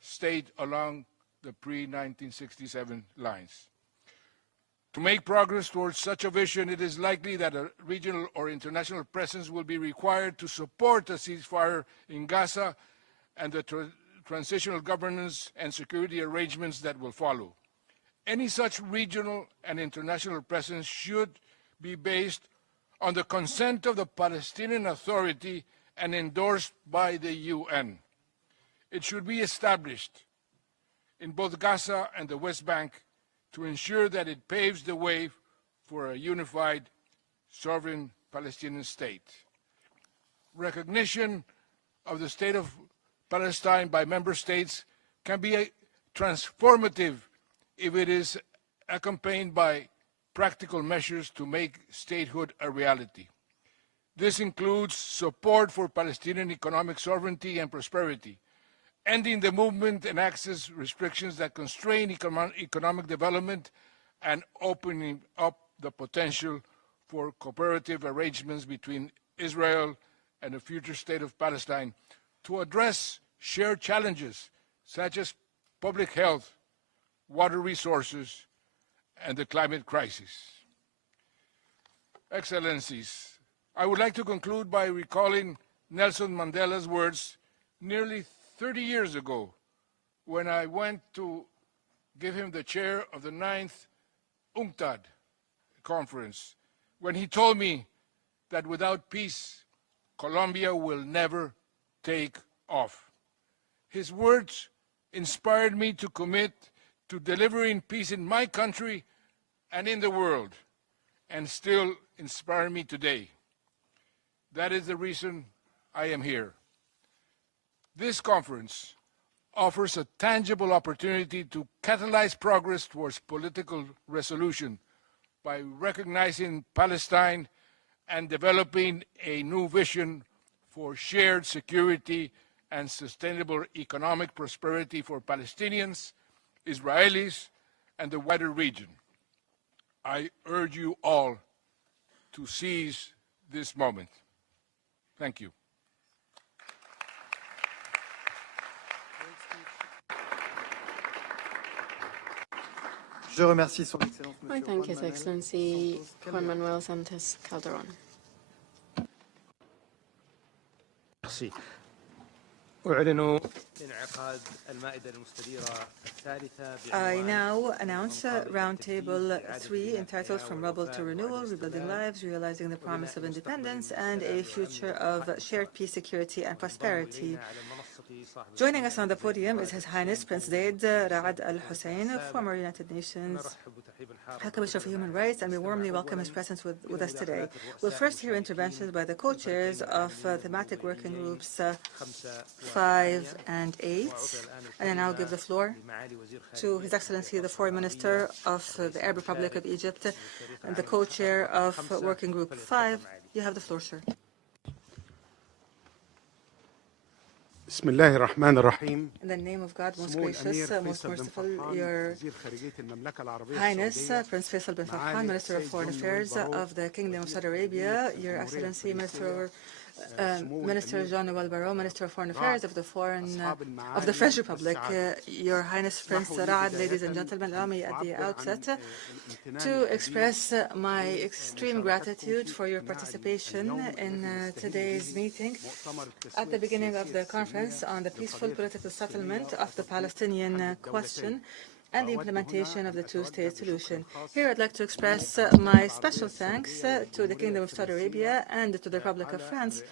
state along the pre-1967 lines. To make progress towards such a vision, it is likely that a regional or international presence will be required to support a ceasefire in Gaza and the transitional governance and security arrangements that will follow. Any such regional and international presence should be based on the consent of the Palestinian Authority and endorsed by the UN. It should be established in both Gaza and the West Bank to ensure that it paves the way for a unified, sovereign Palestinian state. Recognition of the state of Palestine by member states can be transformative if it is accompanied by practical measures to make statehood a reality. This includes support for Palestinian economic sovereignty and prosperity, ending the movement and access restrictions that constrain economic development, and opening up the potential for cooperative arrangements between Israel and the future state of Palestine to address shared challenges such as public health, water resources, and the climate crisis. Excellencies, I would like to conclude by recalling Nelson Mandela's words nearly 30 years ago when I went to give him the chair of the 9th UNCTAD conference, when he told me that without peace, Colombia will never take off. His words inspired me to commit to delivering peace in my country and in the world, and still inspire me today. That is the reason I am here. This conference offers a tangible opportunity to catalyze progress towards political resolution by recognizing Palestine and developing a new vision for shared security and sustainable economic prosperity for Palestinians, Israelis, and the wider region. I urge you all to seize this moment. Thank you. Je remercie Son Excellence, I thank His Excellency Juan Manuel Santos Calderon. I now announce Roundtable 3, entitled From Rubble to Renewal, Rebuilding Lives, Realizing the Promise of Independence, and a Future of Shared Peace, Security, and Prosperity. Joining us on the podium is His Highness Prince Zaid Ra'ad Al Hussein, former United Nations High Commissioner for Human Rights, and we warmly welcome his presence with us today. We'll first hear interventions by the co-chairs of thematic working groups 5 and 8, and I now give the floor to His Excellency the Foreign Minister of the Arab Republic of Egypt and the co-chair of Working Group 5. You have the floor, sir. In the name of God, most gracious, most merciful, Your Highness, Prince Faisal bin Farhan, Minister of Foreign Affairs of the Kingdom of Saudi Arabia, Your Excellency, Minister Jean-Noel Barrot, Minister of Foreign Affairs of the French Republic, Your Highness Prince Raad, ladies and gentlemen, allow me at the outset to express my extreme gratitude for your participation in today's meeting at the beginning of the conference on the peaceful political settlement of the Palestinian question, and the implementation of the two-state solution. Here I'd like to express my special thanks to the Kingdom of Saudi Arabia and to the Republic of France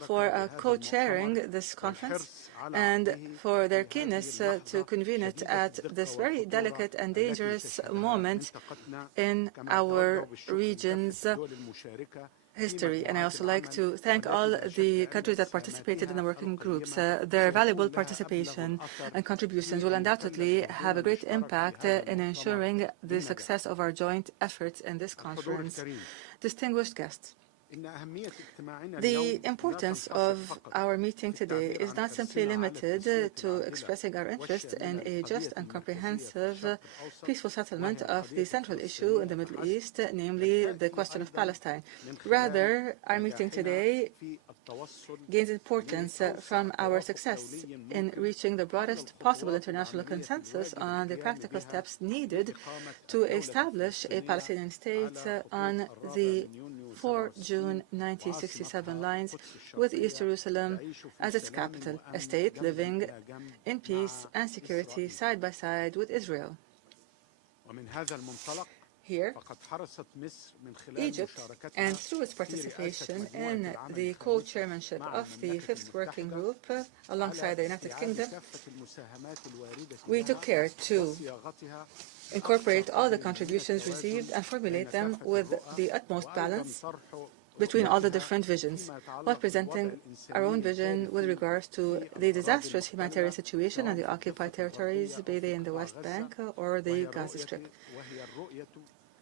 for co-chairing this conference and for their keenness to convene it at this very delicate and dangerous moment in our region's history. And I also like to thank all the countries that participated in the working groups. Their valuable participation and contributions will undoubtedly have a great impact in ensuring the success of our joint efforts in this conference. Distinguished guests, the importance of our meeting today is not simply limited to expressing our interest in a just and comprehensive peaceful settlement of the central issue in the Middle East, namely the question of Palestine. Rather, our meeting today gains importance from our success in reaching the broadest possible international consensus on the practical steps needed to establish a Palestinian state on the 4 June 1967 lines, with East Jerusalem as its capital, a state living in peace and security side by side with Israel. Here, Egypt, and through its participation in the co-chairmanship of the Fifth Working Group alongside the United Kingdom, we took care to incorporate all the contributions received and formulate them with the utmost balance between all the different visions, while presenting our own vision with regards to the disastrous humanitarian situation in the occupied territories, be they in the West Bank or the Gaza Strip.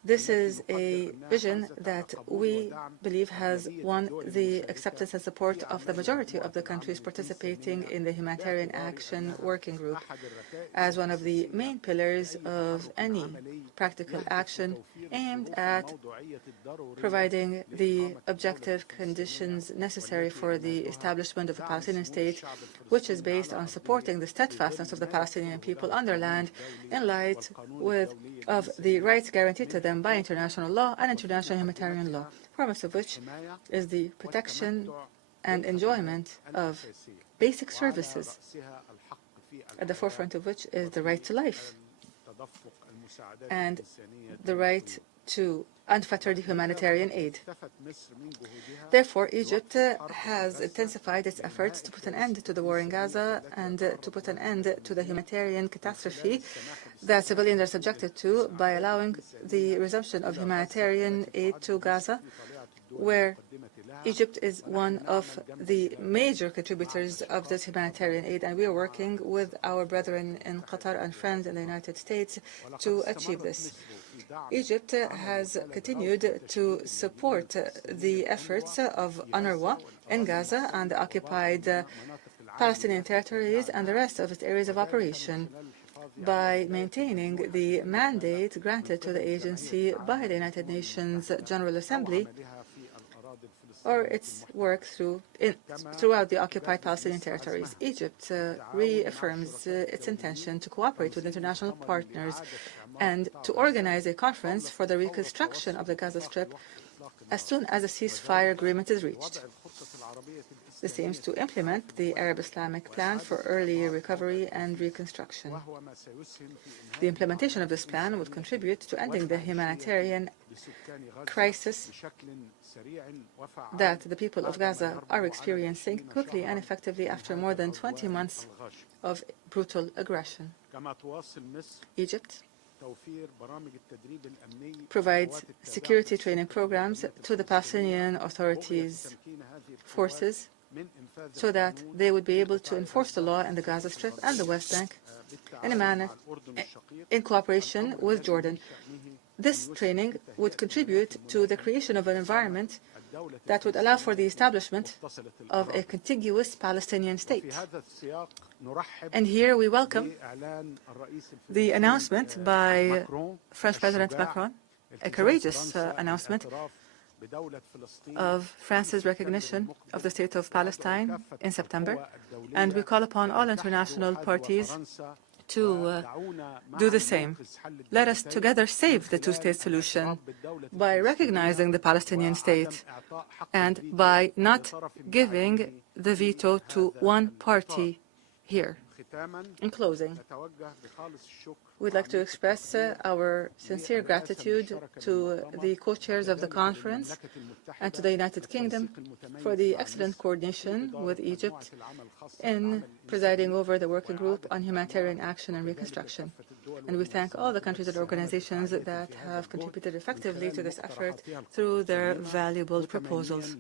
This is a vision that we believe has won the acceptance and support of the majority of the countries participating in the Humanitarian Action Working Group as one of the main pillars of any practical action aimed at providing the objective conditions necessary for the establishment of a Palestinian state, which is based on supporting the steadfastness of the Palestinian people on their land in light of the rights guaranteed to them by international law and international humanitarian law, foremost of which is the protection and enjoyment of basic services, at the forefront of which is the right to life and the right to unfettered humanitarian aid. Therefore, Egypt has intensified its efforts to put an end to the war in Gaza and to put an end to the humanitarian catastrophe that civilians are subjected to by allowing the resumption of humanitarian aid to Gaza, where Egypt is one of the major contributors of this humanitarian aid, and we are working with our brethren in Qatar and friends in the United States to achieve this. Egypt has continued to support the efforts of UNRWA in Gaza and the occupied Palestinian territories and the rest of its areas of operation by maintaining the mandate granted to the agency by the United Nations General Assembly or its work throughout the occupied Palestinian territories. Egypt reaffirms its intention to cooperate with international partners and to organize a conference for the reconstruction of the Gaza Strip as soon as a ceasefire agreement is reached. This aims to implement the Arab-Islamic Plan for Early Recovery and Reconstruction. The implementation of this plan would contribute to ending the humanitarian crisis that the people of Gaza are experiencing quickly and effectively after more than 20 months of brutal aggression. Egypt provides security training programs to the Palestinian Authority's forces so that they would be able to enforce the law in the Gaza Strip and the West Bank in cooperation with Jordan. This training would contribute to the creation of an environment that would allow for the establishment of a contiguous Palestinian state. And here we welcome the announcement by French President Macron, a courageous announcement of France's recognition of the State of Palestine in September, and we call upon all international parties to do the same. Let us together save the two-state solution by recognizing the Palestinian state and by not giving the veto to one party here. In closing, We'd like to express our sincere gratitude to the co-chairs of the conference and to the United Kingdom for the excellent coordination with Egypt in presiding over the working group on humanitarian action and reconstruction. And we thank all the countries and organizations that have contributed effectively to this effort through their valuable proposals.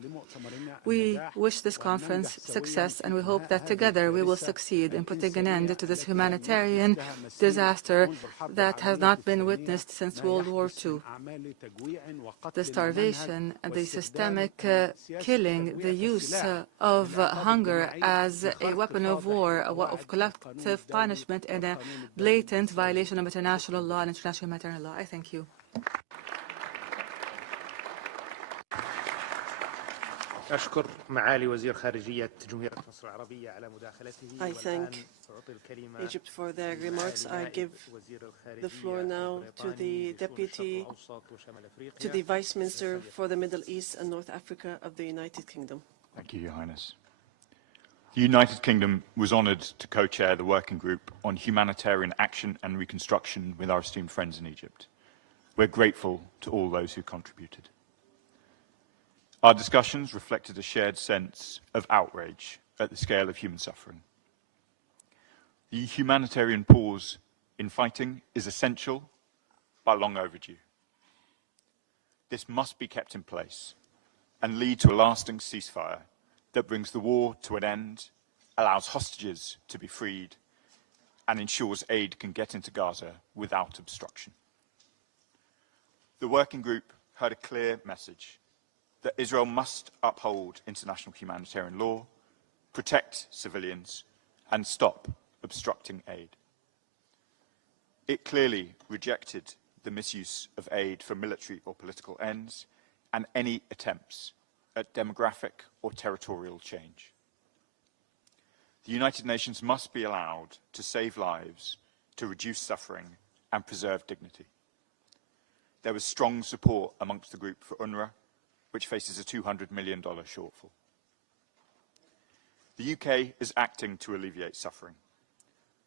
We wish this conference success, and we hope that together we will succeed in putting an end to this humanitarian disaster that has not been witnessed since World War II. The starvation, the systemic killing, the use of hunger as a weapon of war, of collective punishment, and a blatant violation of international law and international humanitarian law. I thank you. أشكر معالي وزير خارجية جمهورية مصر العربية على مداخلته. I thank Egypt for their remarks. I give the floor now to the Vice Minister for the Middle East and North Africa of the United Kingdom. Thank you, Your Highness. The United Kingdom was honoured to co-chair the working group on humanitarian action and reconstruction with our esteemed friends in Egypt. We're grateful to all those who contributed. Our discussions reflected a shared sense of outrage at the scale of human suffering. The humanitarian pause in fighting is essential, but long overdue. This must be kept in place and lead to a lasting ceasefire that brings the war to an end, allows hostages to be freed, and ensures aid can get into Gaza without obstruction. The working group heard a clear message that Israel must uphold international humanitarian law, protect civilians, and stop obstructing aid. It clearly rejected the misuse of aid for military or political ends and any attempts at demographic or territorial change. The United Nations must be allowed to save lives, to reduce suffering, and preserve dignity. There was strong support amongst the group for UNRWA, which faces a $200 million shortfall. The UK is acting to alleviate suffering.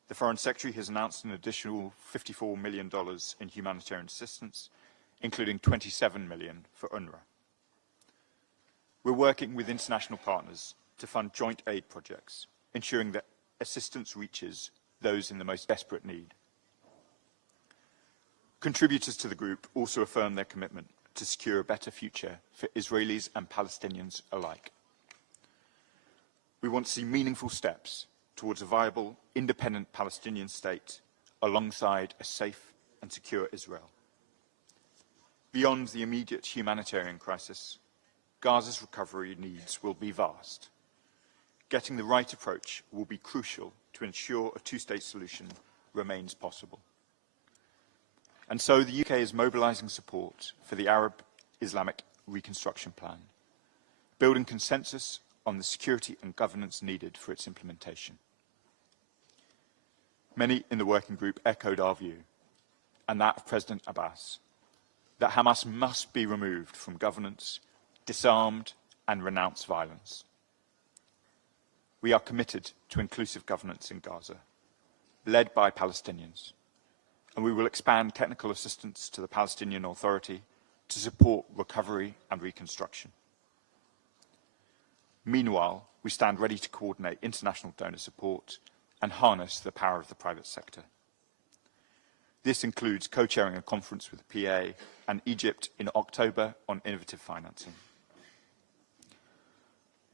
The Foreign Secretary has announced an additional $54 million in humanitarian assistance, including $27 million for UNRWA. We're working with international partners to fund joint aid projects, ensuring that assistance reaches those in the most desperate need. Contributors to the group also affirm their commitment to secure a better future for Israelis and Palestinians alike. We want to see meaningful steps towards a viable, independent Palestinian state alongside a safe and secure Israel. Beyond the immediate humanitarian crisis, Gaza's recovery needs will be vast. Getting the right approach will be crucial to ensure a two-state solution remains possible. And so the UK is mobilising support for the Arab-Islamic Reconstruction Plan, building consensus on the security and governance needed for its implementation. Many in the working group echoed our view, and that of President Abbas, that Hamas must be removed from governance, disarmed, and renounce violence. We are committed to inclusive governance in Gaza, led by Palestinians, and we will expand technical assistance to the Palestinian Authority to support recovery and reconstruction. Meanwhile, we stand ready to coordinate international donor support and harness the power of the private sector. This includes co-chairing a conference with the PA and Egypt in October on innovative financing.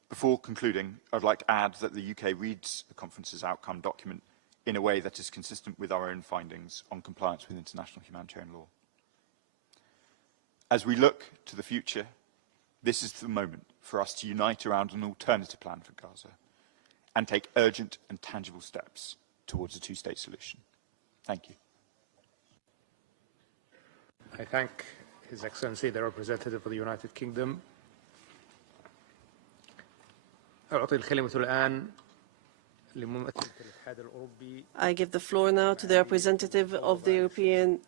Before concluding, I'd like to add that the UK reads the conference's outcome document in a way that is consistent with our own findings on compliance with international humanitarian law. As we look to the future, this is the moment for us to unite around an alternative plan for Gaza and take urgent and tangible steps towards a two-state solution. Thank you. I thank His Excellency, the representative of the United Kingdom. أعطي الكلمة الآن I give the floor now to the representative of the European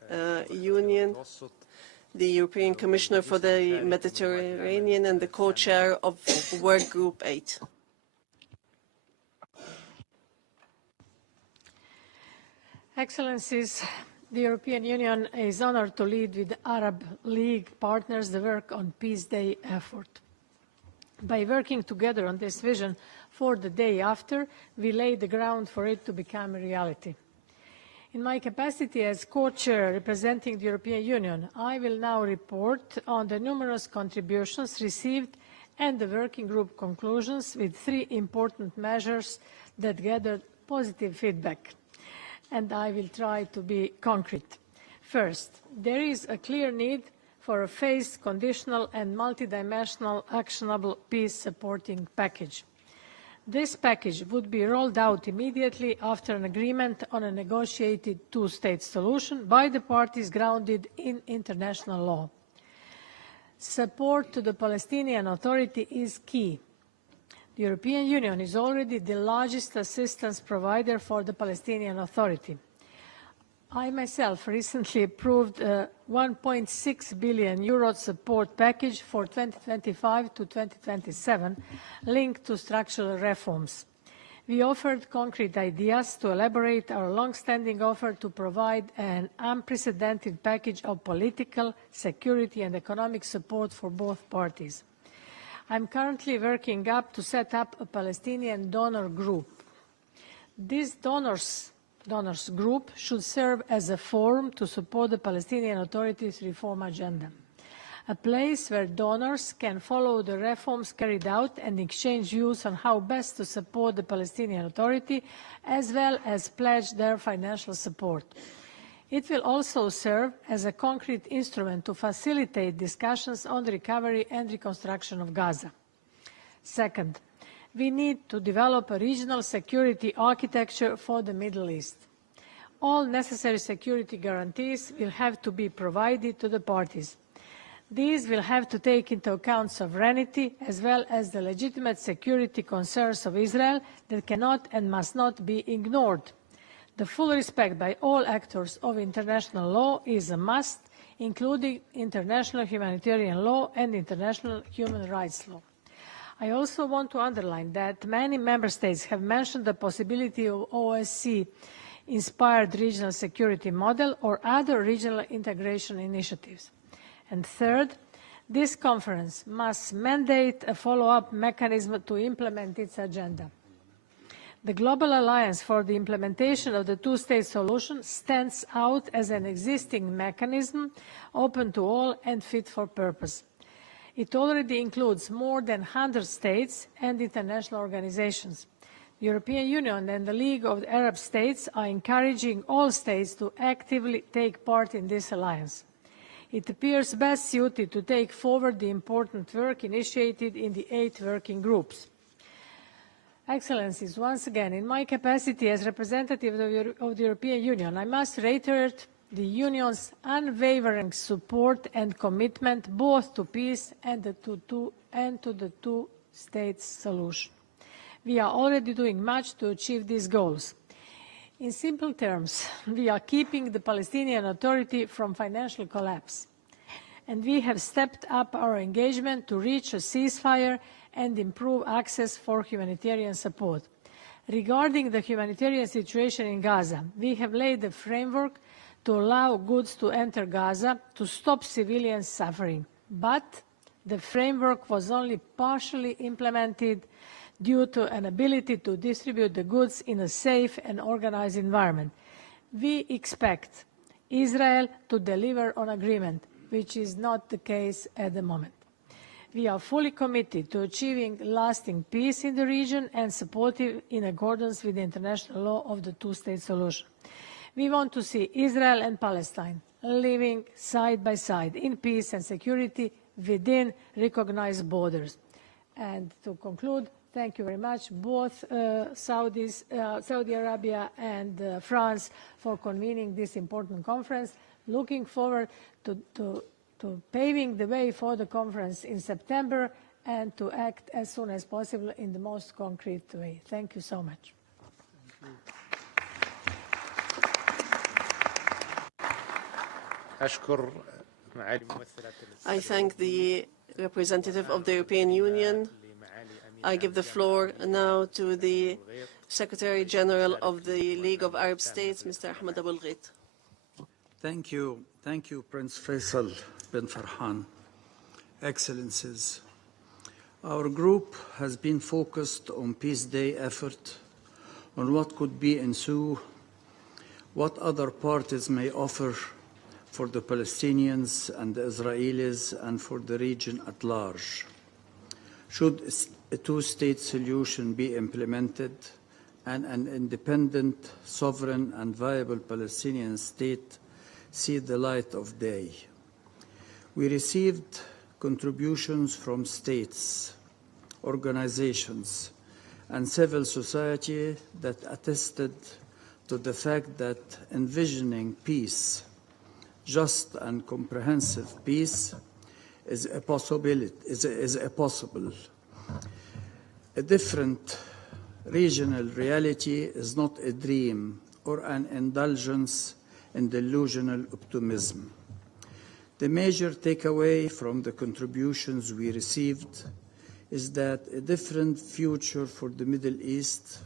Union, the European Commissioner for the Mediterranean and the co-chair of Work Group 8. Excellencies, The European Union is honored to lead with the Arab League partners the work on Peace Day effort. By working together on this vision for the day after, we lay the ground for it to become a reality. In my capacity as co-chair representing the European Union, I will now report on the numerous contributions received and the working group conclusions with 3 important measures that gathered positive feedback. And I will try to be concrete. First, there is a clear need for a phased, conditional and multidimensional actionable peace-supporting package. This package would be rolled out immediately after an agreement on a negotiated 2-state solution by the parties grounded in international law. Support to the Palestinian Authority is key. The European Union is already the largest assistance provider for the Palestinian Authority. I myself recently approved a 1.6 billion euro support package for 2025 to 2027 linked to structural reforms. We offered concrete ideas to elaborate our long-standing offer to provide an unprecedented package of political, security and economic support for both parties. I'm currently working to set up a Palestinian donor group. This donors group should serve as a forum to support the Palestinian Authority's reform agenda, a place where donors can follow the reforms carried out and exchange views on how best to support the Palestinian Authority, as well as pledge their financial support. It will also serve as a concrete instrument to facilitate discussions on the recovery and reconstruction of Gaza. Second, we need to develop a regional security architecture for the Middle East. All necessary security guarantees will have to be provided to the parties. These will have to take into account sovereignty as well as the legitimate security concerns of Israel that cannot and must not be ignored. The full respect by all actors of international law is a must, including international humanitarian law and international human rights law. I also want to underline that many member states have mentioned the possibility of OSCE-inspired regional security model or other regional integration initiatives. And third, this conference must mandate a follow-up mechanism to implement its agenda. The Global Alliance for the Implementation of the 2-state solution stands out as an existing mechanism open to all and fit for purpose. It already includes more than 100 states and international organizations. The European Union and the League of Arab States are encouraging all states to actively take part in this alliance. It appears best suited to take forward the important work initiated in the 8 working groups. Excellencies, once again, in my capacity as representative of the European Union, I must reiterate the Union's unwavering support and commitment both to peace and to the 2-state solution. We are already doing much to achieve these goals. In simple terms, we are keeping the Palestinian Authority from financial collapse, and we have stepped up our engagement to reach a ceasefire and improve access for humanitarian support. Regarding the humanitarian situation in Gaza, we have laid a framework to allow goods to enter Gaza to stop civilian suffering. But the framework was only partially implemented due to an inability to distribute the goods in a safe and organized environment. We expect Israel to deliver on agreement, which is not the case at the moment. We are fully committed to achieving lasting peace in the region and supportive in accordance with the international law of the 2-state solution. We want to see Israel and Palestine living side by side in peace and security within recognized borders. And to conclude, thank you very much, both Saudi Arabia and France, for convening this important conference. Looking forward to paving the way for the conference in September and to act as soon as possible in the most concrete way. Thank you so much. I thank the representative of the European Union. I give the floor now to the Secretary General of the League of Arab States, Mr. Ahmed Abul Ghait. Thank you, Prince Faisal bin Farhan. Excellencies, our group has been focused on Peace Day effort, on what could be ensue, what other parties may offer for the Palestinians and the Israelis and for the region at large. Should a two-state solution be implemented and an independent, sovereign and viable Palestinian state see the light of day? We received contributions from states, organizations, and civil society that attested to the fact that envisioning peace, just and comprehensive peace, is a possibility. A different regional reality is not a dream or an indulgence in delusional optimism. The major takeaway from the contributions we received is that a different future for the Middle East,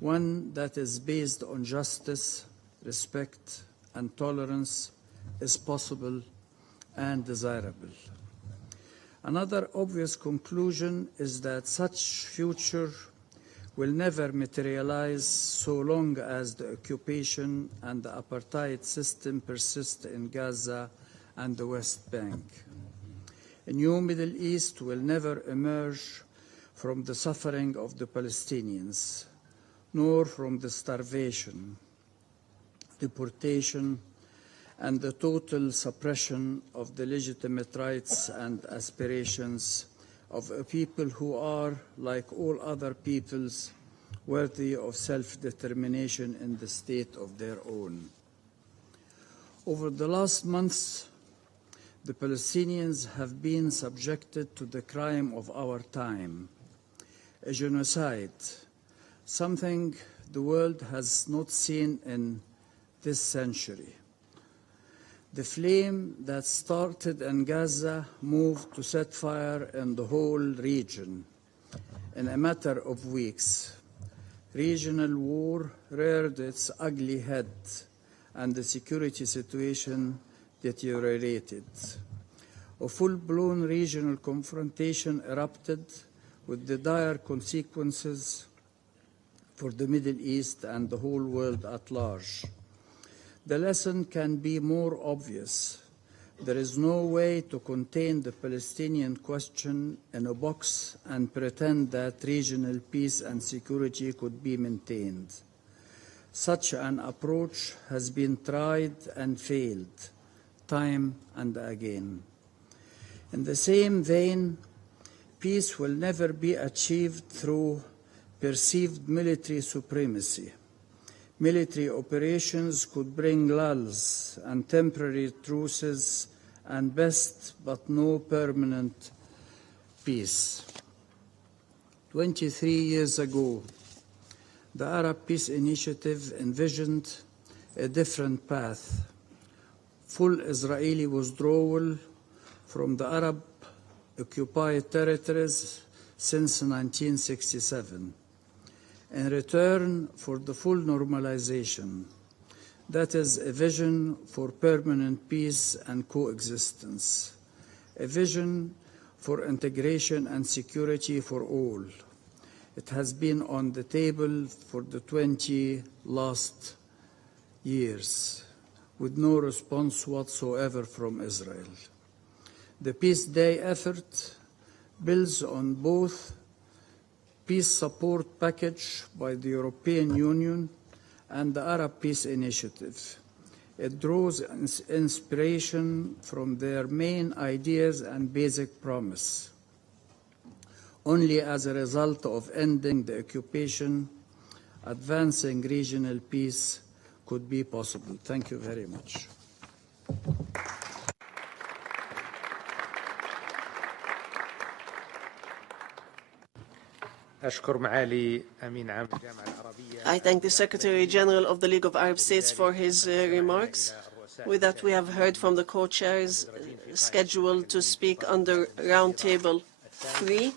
one that is based on justice, respect, and tolerance, is possible and desirable. Another obvious conclusion is that such future will never materialize so long as the occupation and the apartheid system persist in Gaza and the West Bank. A new Middle East will never emerge from the suffering of the Palestinians, nor from the starvation, deportation, and the total suppression of the legitimate rights and aspirations of a people who are, like all other peoples, worthy of self-determination in the state of their own. Over the last months, the Palestinians have been subjected to the crime of our time, a genocide, something the world has not seen in this century. The flame that started in Gaza moved to set fire in the whole region in a matter of weeks. Regional war reared its ugly head, and the security situation deteriorated. A full-blown regional confrontation erupted with the dire consequences for the Middle East and the whole world at large. The lesson can be more obvious. There is no way to contain the Palestinian question in a box and pretend that regional peace and security could be maintained. Such an approach has been tried and failed, time and again. In the same vein, peace will never be achieved through perceived military supremacy. Military operations could bring lulls and temporary truces and best but no permanent peace. 23 years ago, the Arab Peace Initiative envisioned a different path: full Israeli withdrawal from the Arab-occupied territories since 1967. In return for the full normalization, that is a vision for permanent peace and coexistence, a vision for integration and security for all. It has been on the table for the 20 last years, with no response whatsoever from Israel. The Peace Day effort builds on both peace support package by the European Union and the Arab Peace Initiative. It draws inspiration from their main ideas and basic promise. Only as a result of ending the occupation, advancing regional peace could be possible. Thank you very much. I thank the Secretary General of the League of Arab States for his remarks. With that, we have heard from the co-chairs scheduled to speak under Roundtable 3.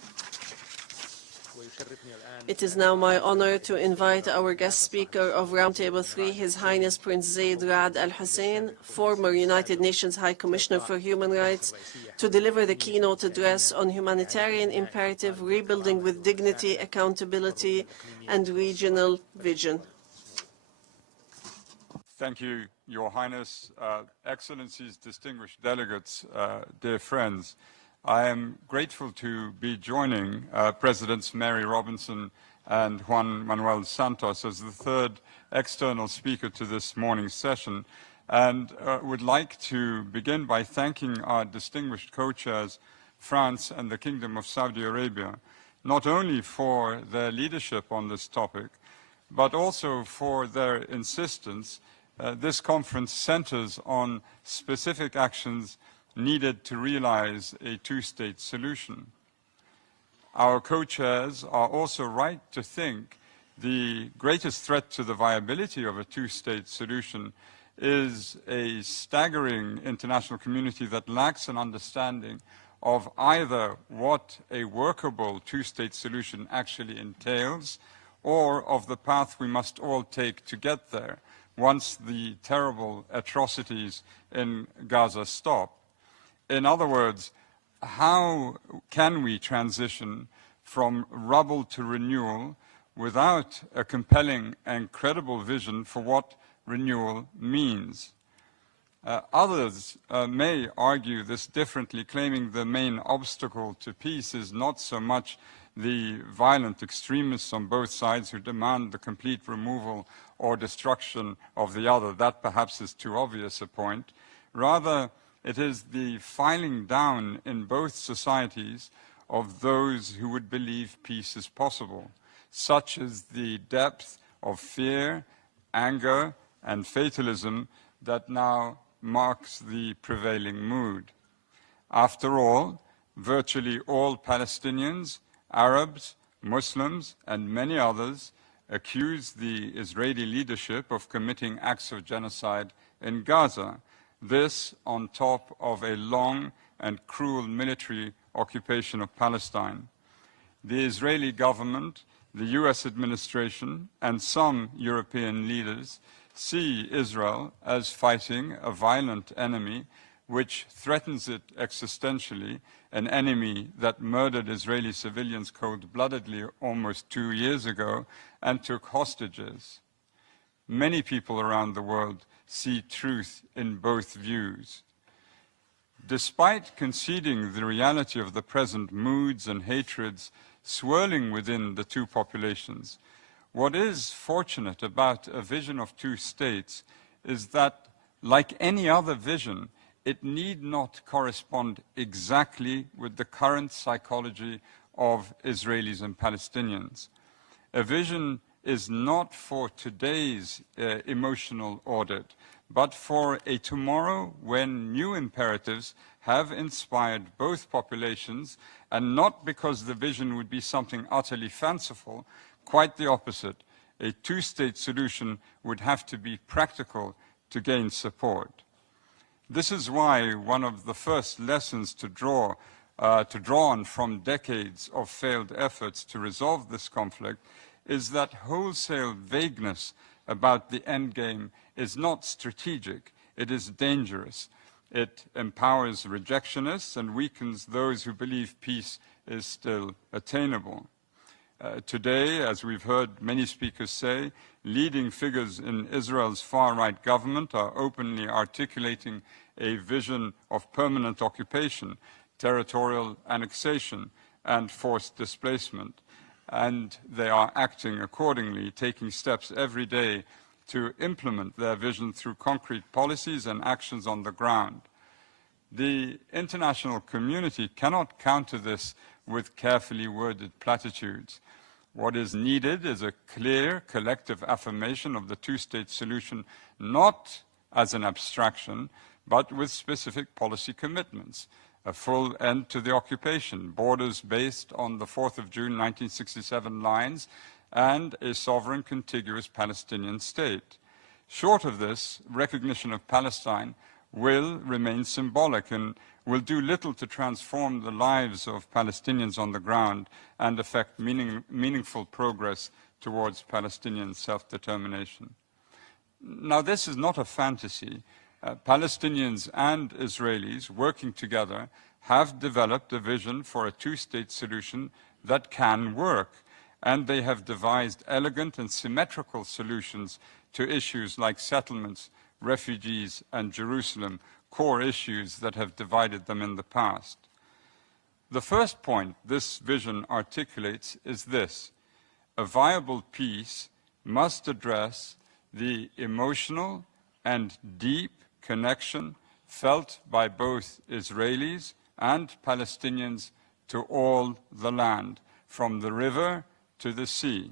It is now my honor to invite our guest speaker of Roundtable 3, His Highness Prince Zayed Ra'ad Al Hussein, former United Nations High Commissioner for Human Rights, to deliver the keynote address on humanitarian imperative, rebuilding with dignity, accountability, and regional vision. Thank you, Your Highness, Excellencies, distinguished delegates, dear friends. I am grateful to be joining Presidents Mary Robinson and Juan Manuel Santos as the third external speaker to this morning's session, and would like to begin by thanking our distinguished co-chairs, France and the Kingdom of Saudi Arabia, not only for their leadership on this topic, but also for their insistence. This conference centers on specific actions needed to realize a two-state solution. Our co-chairs are also right to think the greatest threat to the viability of a two-state solution is a staggering international community that lacks an understanding of either what a workable two-state solution actually entails or of the path we must all take to get there once the terrible atrocities in Gaza stop. In other words, how can we transition from rubble to renewal without a compelling and credible vision for what renewal means? Others may argue this differently, claiming the main obstacle to peace is not so much the violent extremists on both sides who demand the complete removal or destruction of the other. That perhaps is too obvious a point. Rather, it is the filing down in both societies of those who would believe peace is possible, such as the depth of fear, anger, and fatalism that now marks the prevailing mood. After all, virtually all Palestinians, Arabs, Muslims, and many others accuse the Israeli leadership of committing acts of genocide in Gaza. This on top of a long and cruel military occupation of Palestine. The Israeli government, the US administration, and some European leaders see Israel as fighting a violent enemy which threatens it existentially, an enemy that murdered Israeli civilians cold-bloodedly almost 2 years ago and took hostages. Many people around the world see truth in both views. Despite conceding the reality of the present moods and hatreds swirling within the two populations, what is fortunate about a vision of two states is that, like any other vision, it need not correspond exactly with the current psychology of Israelis and Palestinians. A vision is not for today's emotional audit, but for a tomorrow when new imperatives have inspired both populations, and not because the vision would be something utterly fanciful, quite the opposite. A two-state solution would have to be practical to gain support. This is why one of the first lessons to draw on from decades of failed efforts to resolve this conflict is that wholesale vagueness about the endgame is not strategic, it is dangerous. It empowers rejectionists and weakens those who believe peace is still attainable. Today, as we've heard many speakers say, leading figures in Israel's far-right government are openly articulating a vision of permanent occupation, territorial annexation, and forced displacement. And they are acting accordingly, taking steps every day to implement their vision through concrete policies and actions on the ground. The international community cannot counter this with carefully worded platitudes. What is needed is a clear collective affirmation of the two-state solution, not as an abstraction, but with specific policy commitments. A full end to the occupation, borders based on the 4th of June 1967 lines, and a sovereign contiguous Palestinian state. Short of this, recognition of Palestine will remain symbolic and will do little to transform the lives of Palestinians on the ground and affect meaningful progress towards Palestinian self-determination. Now, this is not a fantasy. Palestinians and Israelis working together have developed a vision for a two-state solution that can work, and they have devised elegant and symmetrical solutions to issues like settlements, refugees, and Jerusalem, core issues that have divided them in the past. The first point this vision articulates is this: a viable peace must address the emotional and deep connection felt by both Israelis and Palestinians to all the land, from the river to the sea.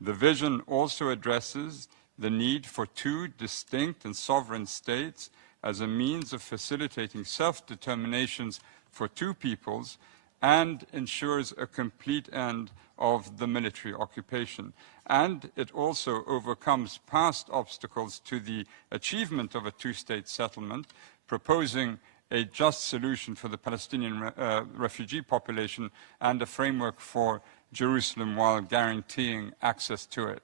The vision also addresses the need for two distinct and sovereign states as a means of facilitating self-determinations for two peoples, and ensures a complete end of the military occupation. And it also overcomes past obstacles to the achievement of a two-state settlement, proposing a just solution for the Palestinian refugee population and a framework for Jerusalem while guaranteeing access to it.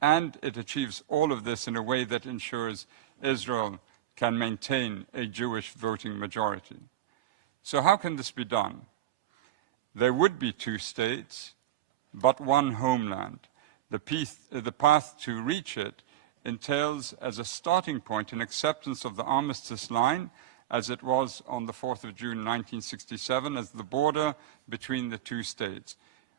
And it achieves all of this in a way that ensures Israel can maintain a Jewish voting majority. So how can this be done? There would be two states, but one homeland. The path to reach it entails as a starting point an acceptance of the armistice line as it was on the 4th of June 1967 as the border between the two states,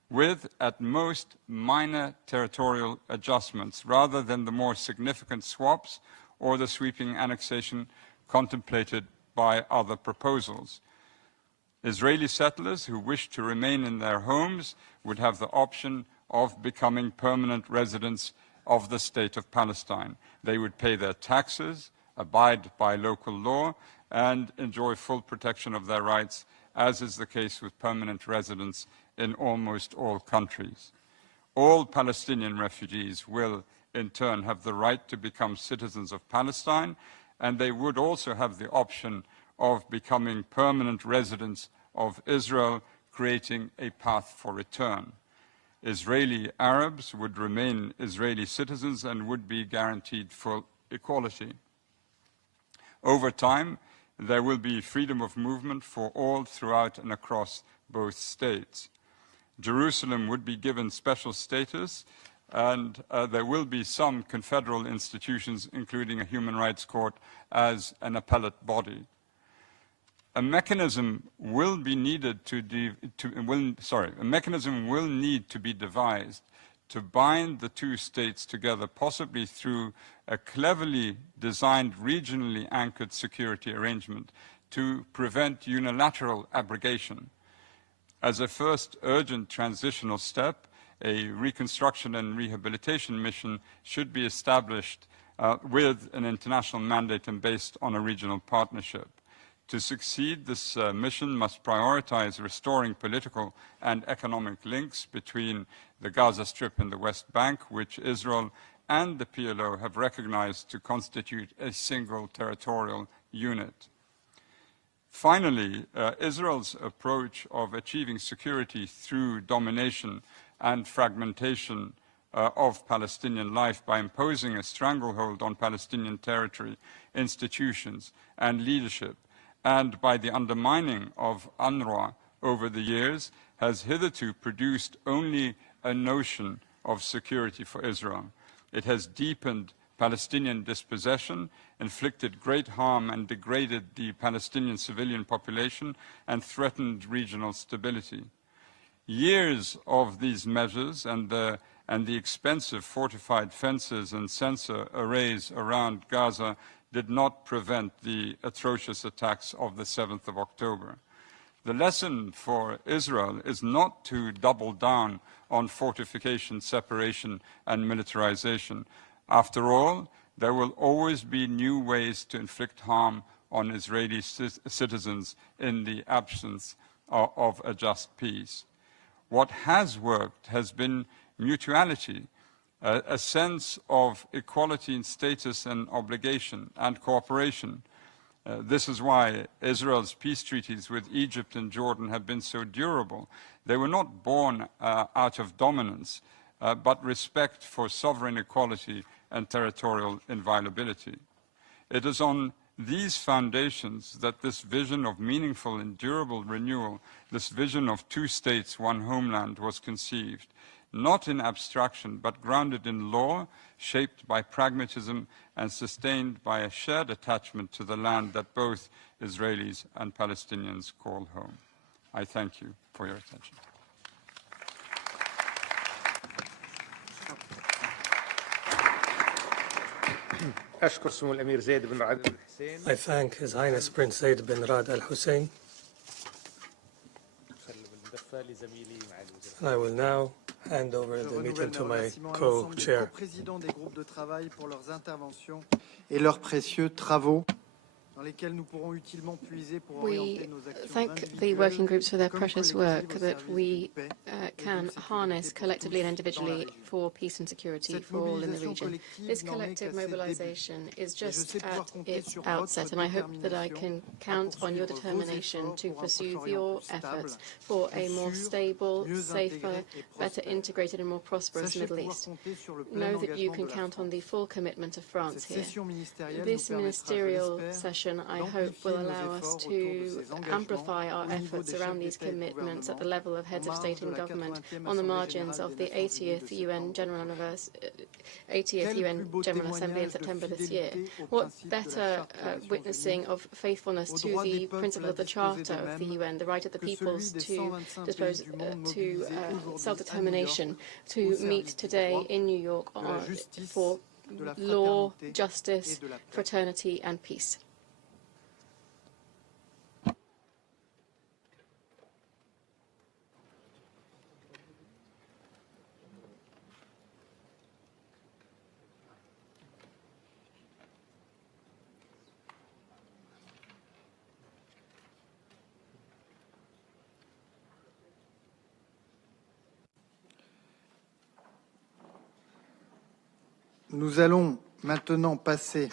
with at most minor territorial adjustments rather than the more significant swaps or the sweeping annexation contemplated by other proposals. Israeli settlers who wish to remain in their homes would have the option of becoming permanent residents of the state of Palestine. They would pay their taxes, abide by local law, and enjoy full protection of their rights, as is the case with permanent residents in almost all countries. All Palestinian refugees will, in turn, have the right to become citizens of Palestine, and they would also have the option of becoming permanent residents of Israel, creating a path for return. Israeli Arabs would remain Israeli citizens and would be guaranteed full equality. Over time, there will be freedom of movement for all throughout and across both states. Jerusalem would be given special status, and there will be some confederal institutions, including a human rights court, as an appellate body. A mechanism will need to be devised to bind the two states together, possibly through a cleverly designed, regionally anchored security arrangement to prevent unilateral abrogation. As a first urgent transitional step, a reconstruction and rehabilitation mission should be established with an international mandate and based on a regional partnership. To succeed, this mission must prioritize restoring political and economic links between the Gaza Strip and the West Bank, which Israel and the PLO have recognized to constitute a single territorial unit. Finally, Israel's approach of achieving security through domination and fragmentation of Palestinian life by imposing a stranglehold on Palestinian territory, institutions, and leadership, and by the undermining of UNRWA over the years, has hitherto produced only a notion of security for Israel. It has deepened Palestinian dispossession, inflicted great harm and degraded the Palestinian civilian population, and threatened regional stability. Years of these measures and the expensive fortified fences and sensor arrays around Gaza did not prevent the atrocious attacks of the 7th of October. The lesson for Israel is not to double down on fortification, separation, and militarization. After all, there will always be new ways to inflict harm on Israeli citizens in the absence of a just peace. What has worked has been mutuality, a sense of equality in status and obligation and cooperation. This is why Israel's peace treaties with Egypt and Jordan have been so durable. They were not born out of dominance, but respect for sovereign equality and territorial inviolability. It is on these foundations that this vision of meaningful and durable renewal, this vision of two states, one homeland, was conceived, not in abstraction, but grounded in law, shaped by pragmatism and sustained by a shared attachment to the land that both Israelis and Palestinians call home. I thank you for your attention. I thank His Highness Prince Zaid bin Rad Al Hussein. I will now hand over the meeting to my co-chair. Et leurs précieux travaux dans lesquels nous pourrons utilement puiser pour orienter nos actions thank the working groups for their precious work that we can harness collectively and individually for peace and security for all in the region. This collective mobilization is just at its outset, and I hope that I can count on your determination to pursue your efforts for a more stable, safer, better integrated and more prosperous Middle East. Know that you can count on the full commitment of France here. This ministerial session, I hope, will allow us to amplify our efforts around these commitments at the level of heads of state and government on the margins of the 80th UN General Assembly in September this year. What better witnessing of faithfulness to the principle of the Charter of the UN, the right of the peoples to dispose, to self-determination, to meet today in New York for law, justice, fraternity, and peace. Nous allons maintenant passer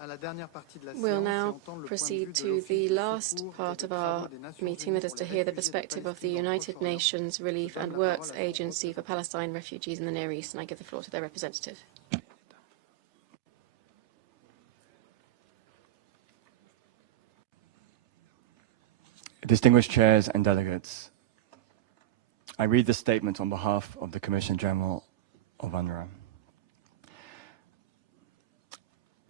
à la dernière partie de la séance. We'll now proceed to the last part of our meeting, that is to hear the perspective of the United Nations Relief and Works Agency for Palestine refugees in the Near East, and I give the floor to their representative. Distinguished chairs and delegates, I read this statement on behalf of the Commissioner General of UNRWA.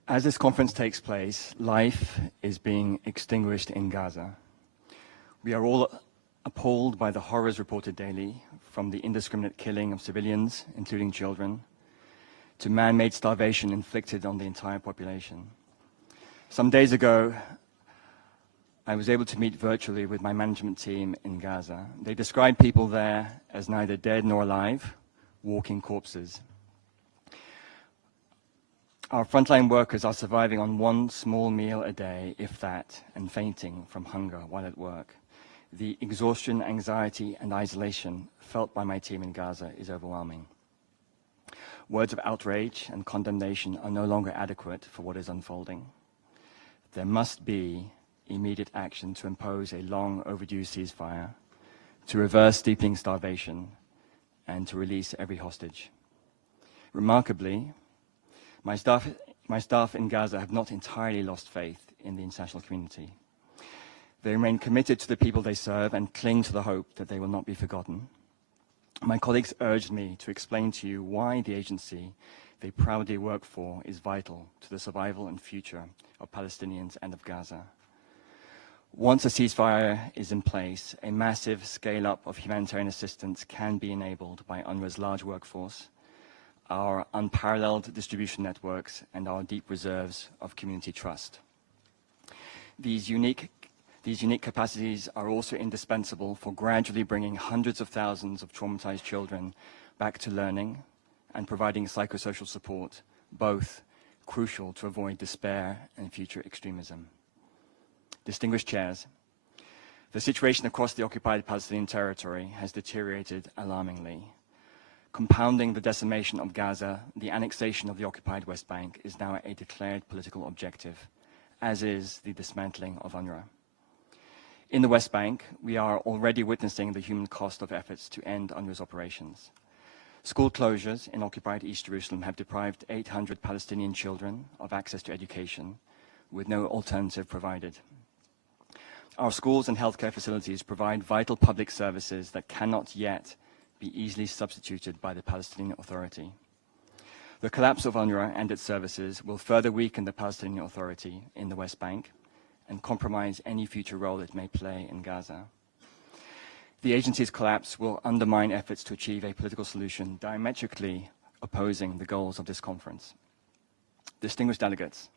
As this conference takes place, life is being extinguished in Gaza. We are all appalled by the horrors reported daily, from the indiscriminate killing of civilians, including children, to man-made starvation inflicted on the entire population. Some days ago, I was able to meet virtually with my management team in Gaza. They described people there as neither dead nor alive, walking corpses. Our frontline workers are surviving on one small meal a day, if that, and fainting from hunger while at work. The exhaustion, anxiety, and isolation felt by my team in Gaza is overwhelming. Words of outrage and condemnation are no longer adequate for what is unfolding. There must be immediate action to impose a long overdue ceasefire, to reverse deepening starvation, and to release every hostage. Remarkably, my staff in Gaza have not entirely lost faith in the international community. They remain committed to the people they serve and cling to the hope that they will not be forgotten. My colleagues urged me to explain to you why the agency they proudly work for is vital to the survival and future of Palestinians and of Gaza. Once a ceasefire is in place, a massive scale-up of humanitarian assistance can be enabled by UNRWA's large workforce, our unparalleled distribution networks, and our deep reserves of community trust. These unique capacities are also indispensable for gradually bringing hundreds of thousands of traumatized children back to learning and providing psychosocial support, both crucial to avoid despair and future extremism. Distinguished chairs, the situation across the occupied Palestinian territory has deteriorated alarmingly. Compounding the decimation of Gaza, the annexation of the occupied West Bank is now a declared political objective, as is the dismantling of UNRWA. In the West Bank, we are already witnessing the human cost of efforts to end UNRWA's operations. School closures in occupied East Jerusalem have deprived 800 Palestinian children of access to education, with no alternative provided. Our schools and healthcare facilities provide vital public services that cannot yet be easily substituted by the Palestinian Authority. The collapse of UNRWA and its services will further weaken the Palestinian Authority in the West Bank and compromise any future role it may play in Gaza. The agency's collapse will undermine efforts to achieve a political solution diametrically opposing the goals of this conference. Distinguished delegates,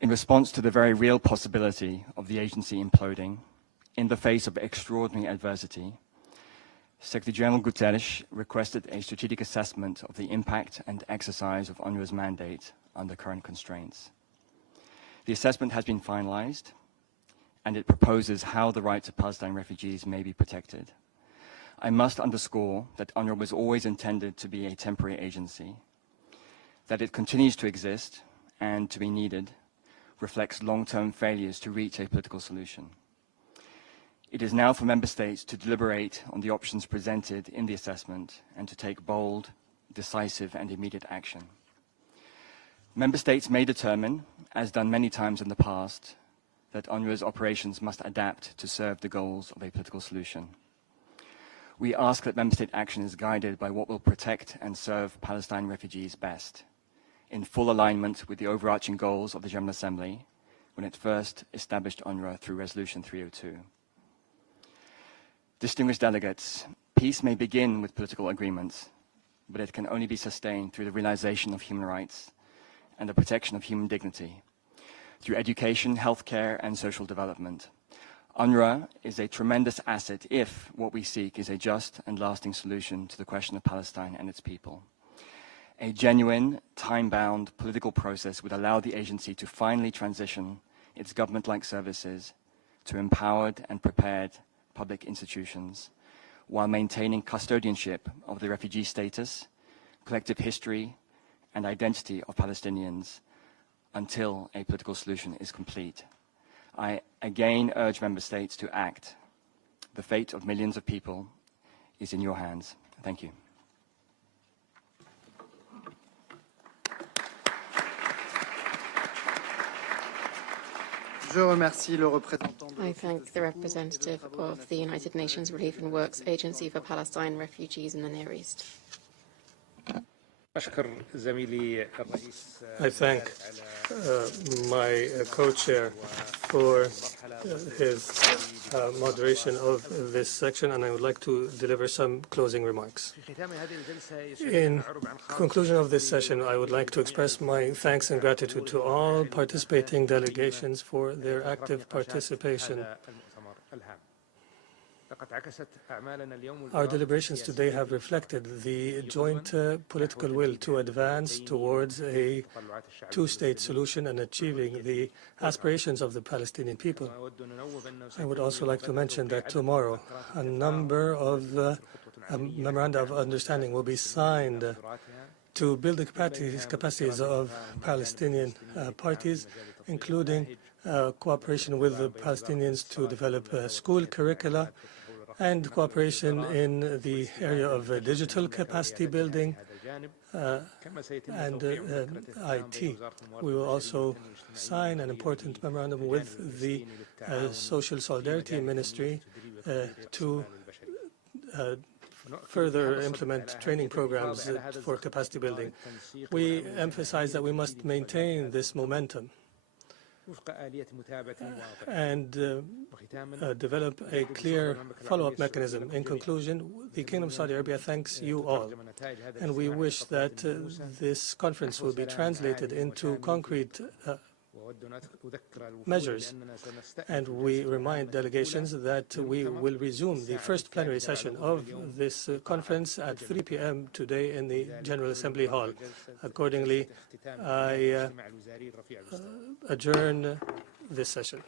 in response to the very real possibility of the agency imploding in the face of extraordinary adversity, Secretary General Guterres requested a strategic assessment of the impact and exercise of UNRWA's mandate under current constraints. The assessment has been finalized, and it proposes how the rights of Palestinian refugees may be protected. I must underscore that UNRWA was always intended to be a temporary agency. That it continues to exist and to be needed reflects long-term failures to reach a political solution. It is now for member states to deliberate on the options presented in the assessment and to take bold, decisive, and immediate action. Member states may determine, as done many times in the past, that UNRWA's operations must adapt to serve the goals of a political solution. We ask that member state action is guided by what will protect and serve Palestinian refugees best, in full alignment with the overarching goals of the General Assembly when it first established UNRWA through Resolution 302. Distinguished delegates, peace may begin with political agreements, but it can only be sustained through the realization of human rights and the protection of human dignity, through education, healthcare, and social development. UNRWA is a tremendous asset if what we seek is a just and lasting solution to the question of Palestine and its people. A genuine, time-bound political process would allow the agency to finally transition its government-like services to empowered and prepared public institutions, while maintaining custodianship of the refugee status, collective history, and identity of Palestinians until a political solution is complete. I again urge member states to act. The fate of millions of people is in your hands. Thank you. I thank the representative of the United Nations Relief and Works Agency for Palestine Refugees in the Near East. I thank my co-chair for his moderation of this section, and I would like to deliver some closing remarks. In conclusion of this session, I would like to express my thanks and gratitude to all participating delegations for their active participation. Our deliberations today have reflected the joint political will to advance towards a two-state solution and achieving the aspirations of the Palestinian people. I would also like to mention that tomorrow a number of memoranda of understanding will be signed to build the capacities of Palestinian parties, including cooperation with the Palestinians to develop school curricula and cooperation in the area of digital capacity building and IT. We will also sign an important memorandum with the Social Solidarity Ministry to further implement training programs for capacity building. We emphasize that we must maintain this momentum and develop a clear follow-up mechanism. In conclusion, the Kingdom of Saudi Arabia thanks you all, and we wish that this conference will be translated into concrete measures, and we remind delegations that we will resume the first plenary session of this conference at 3 p.m. today in the General Assembly Hall. Accordingly, I adjourn this session.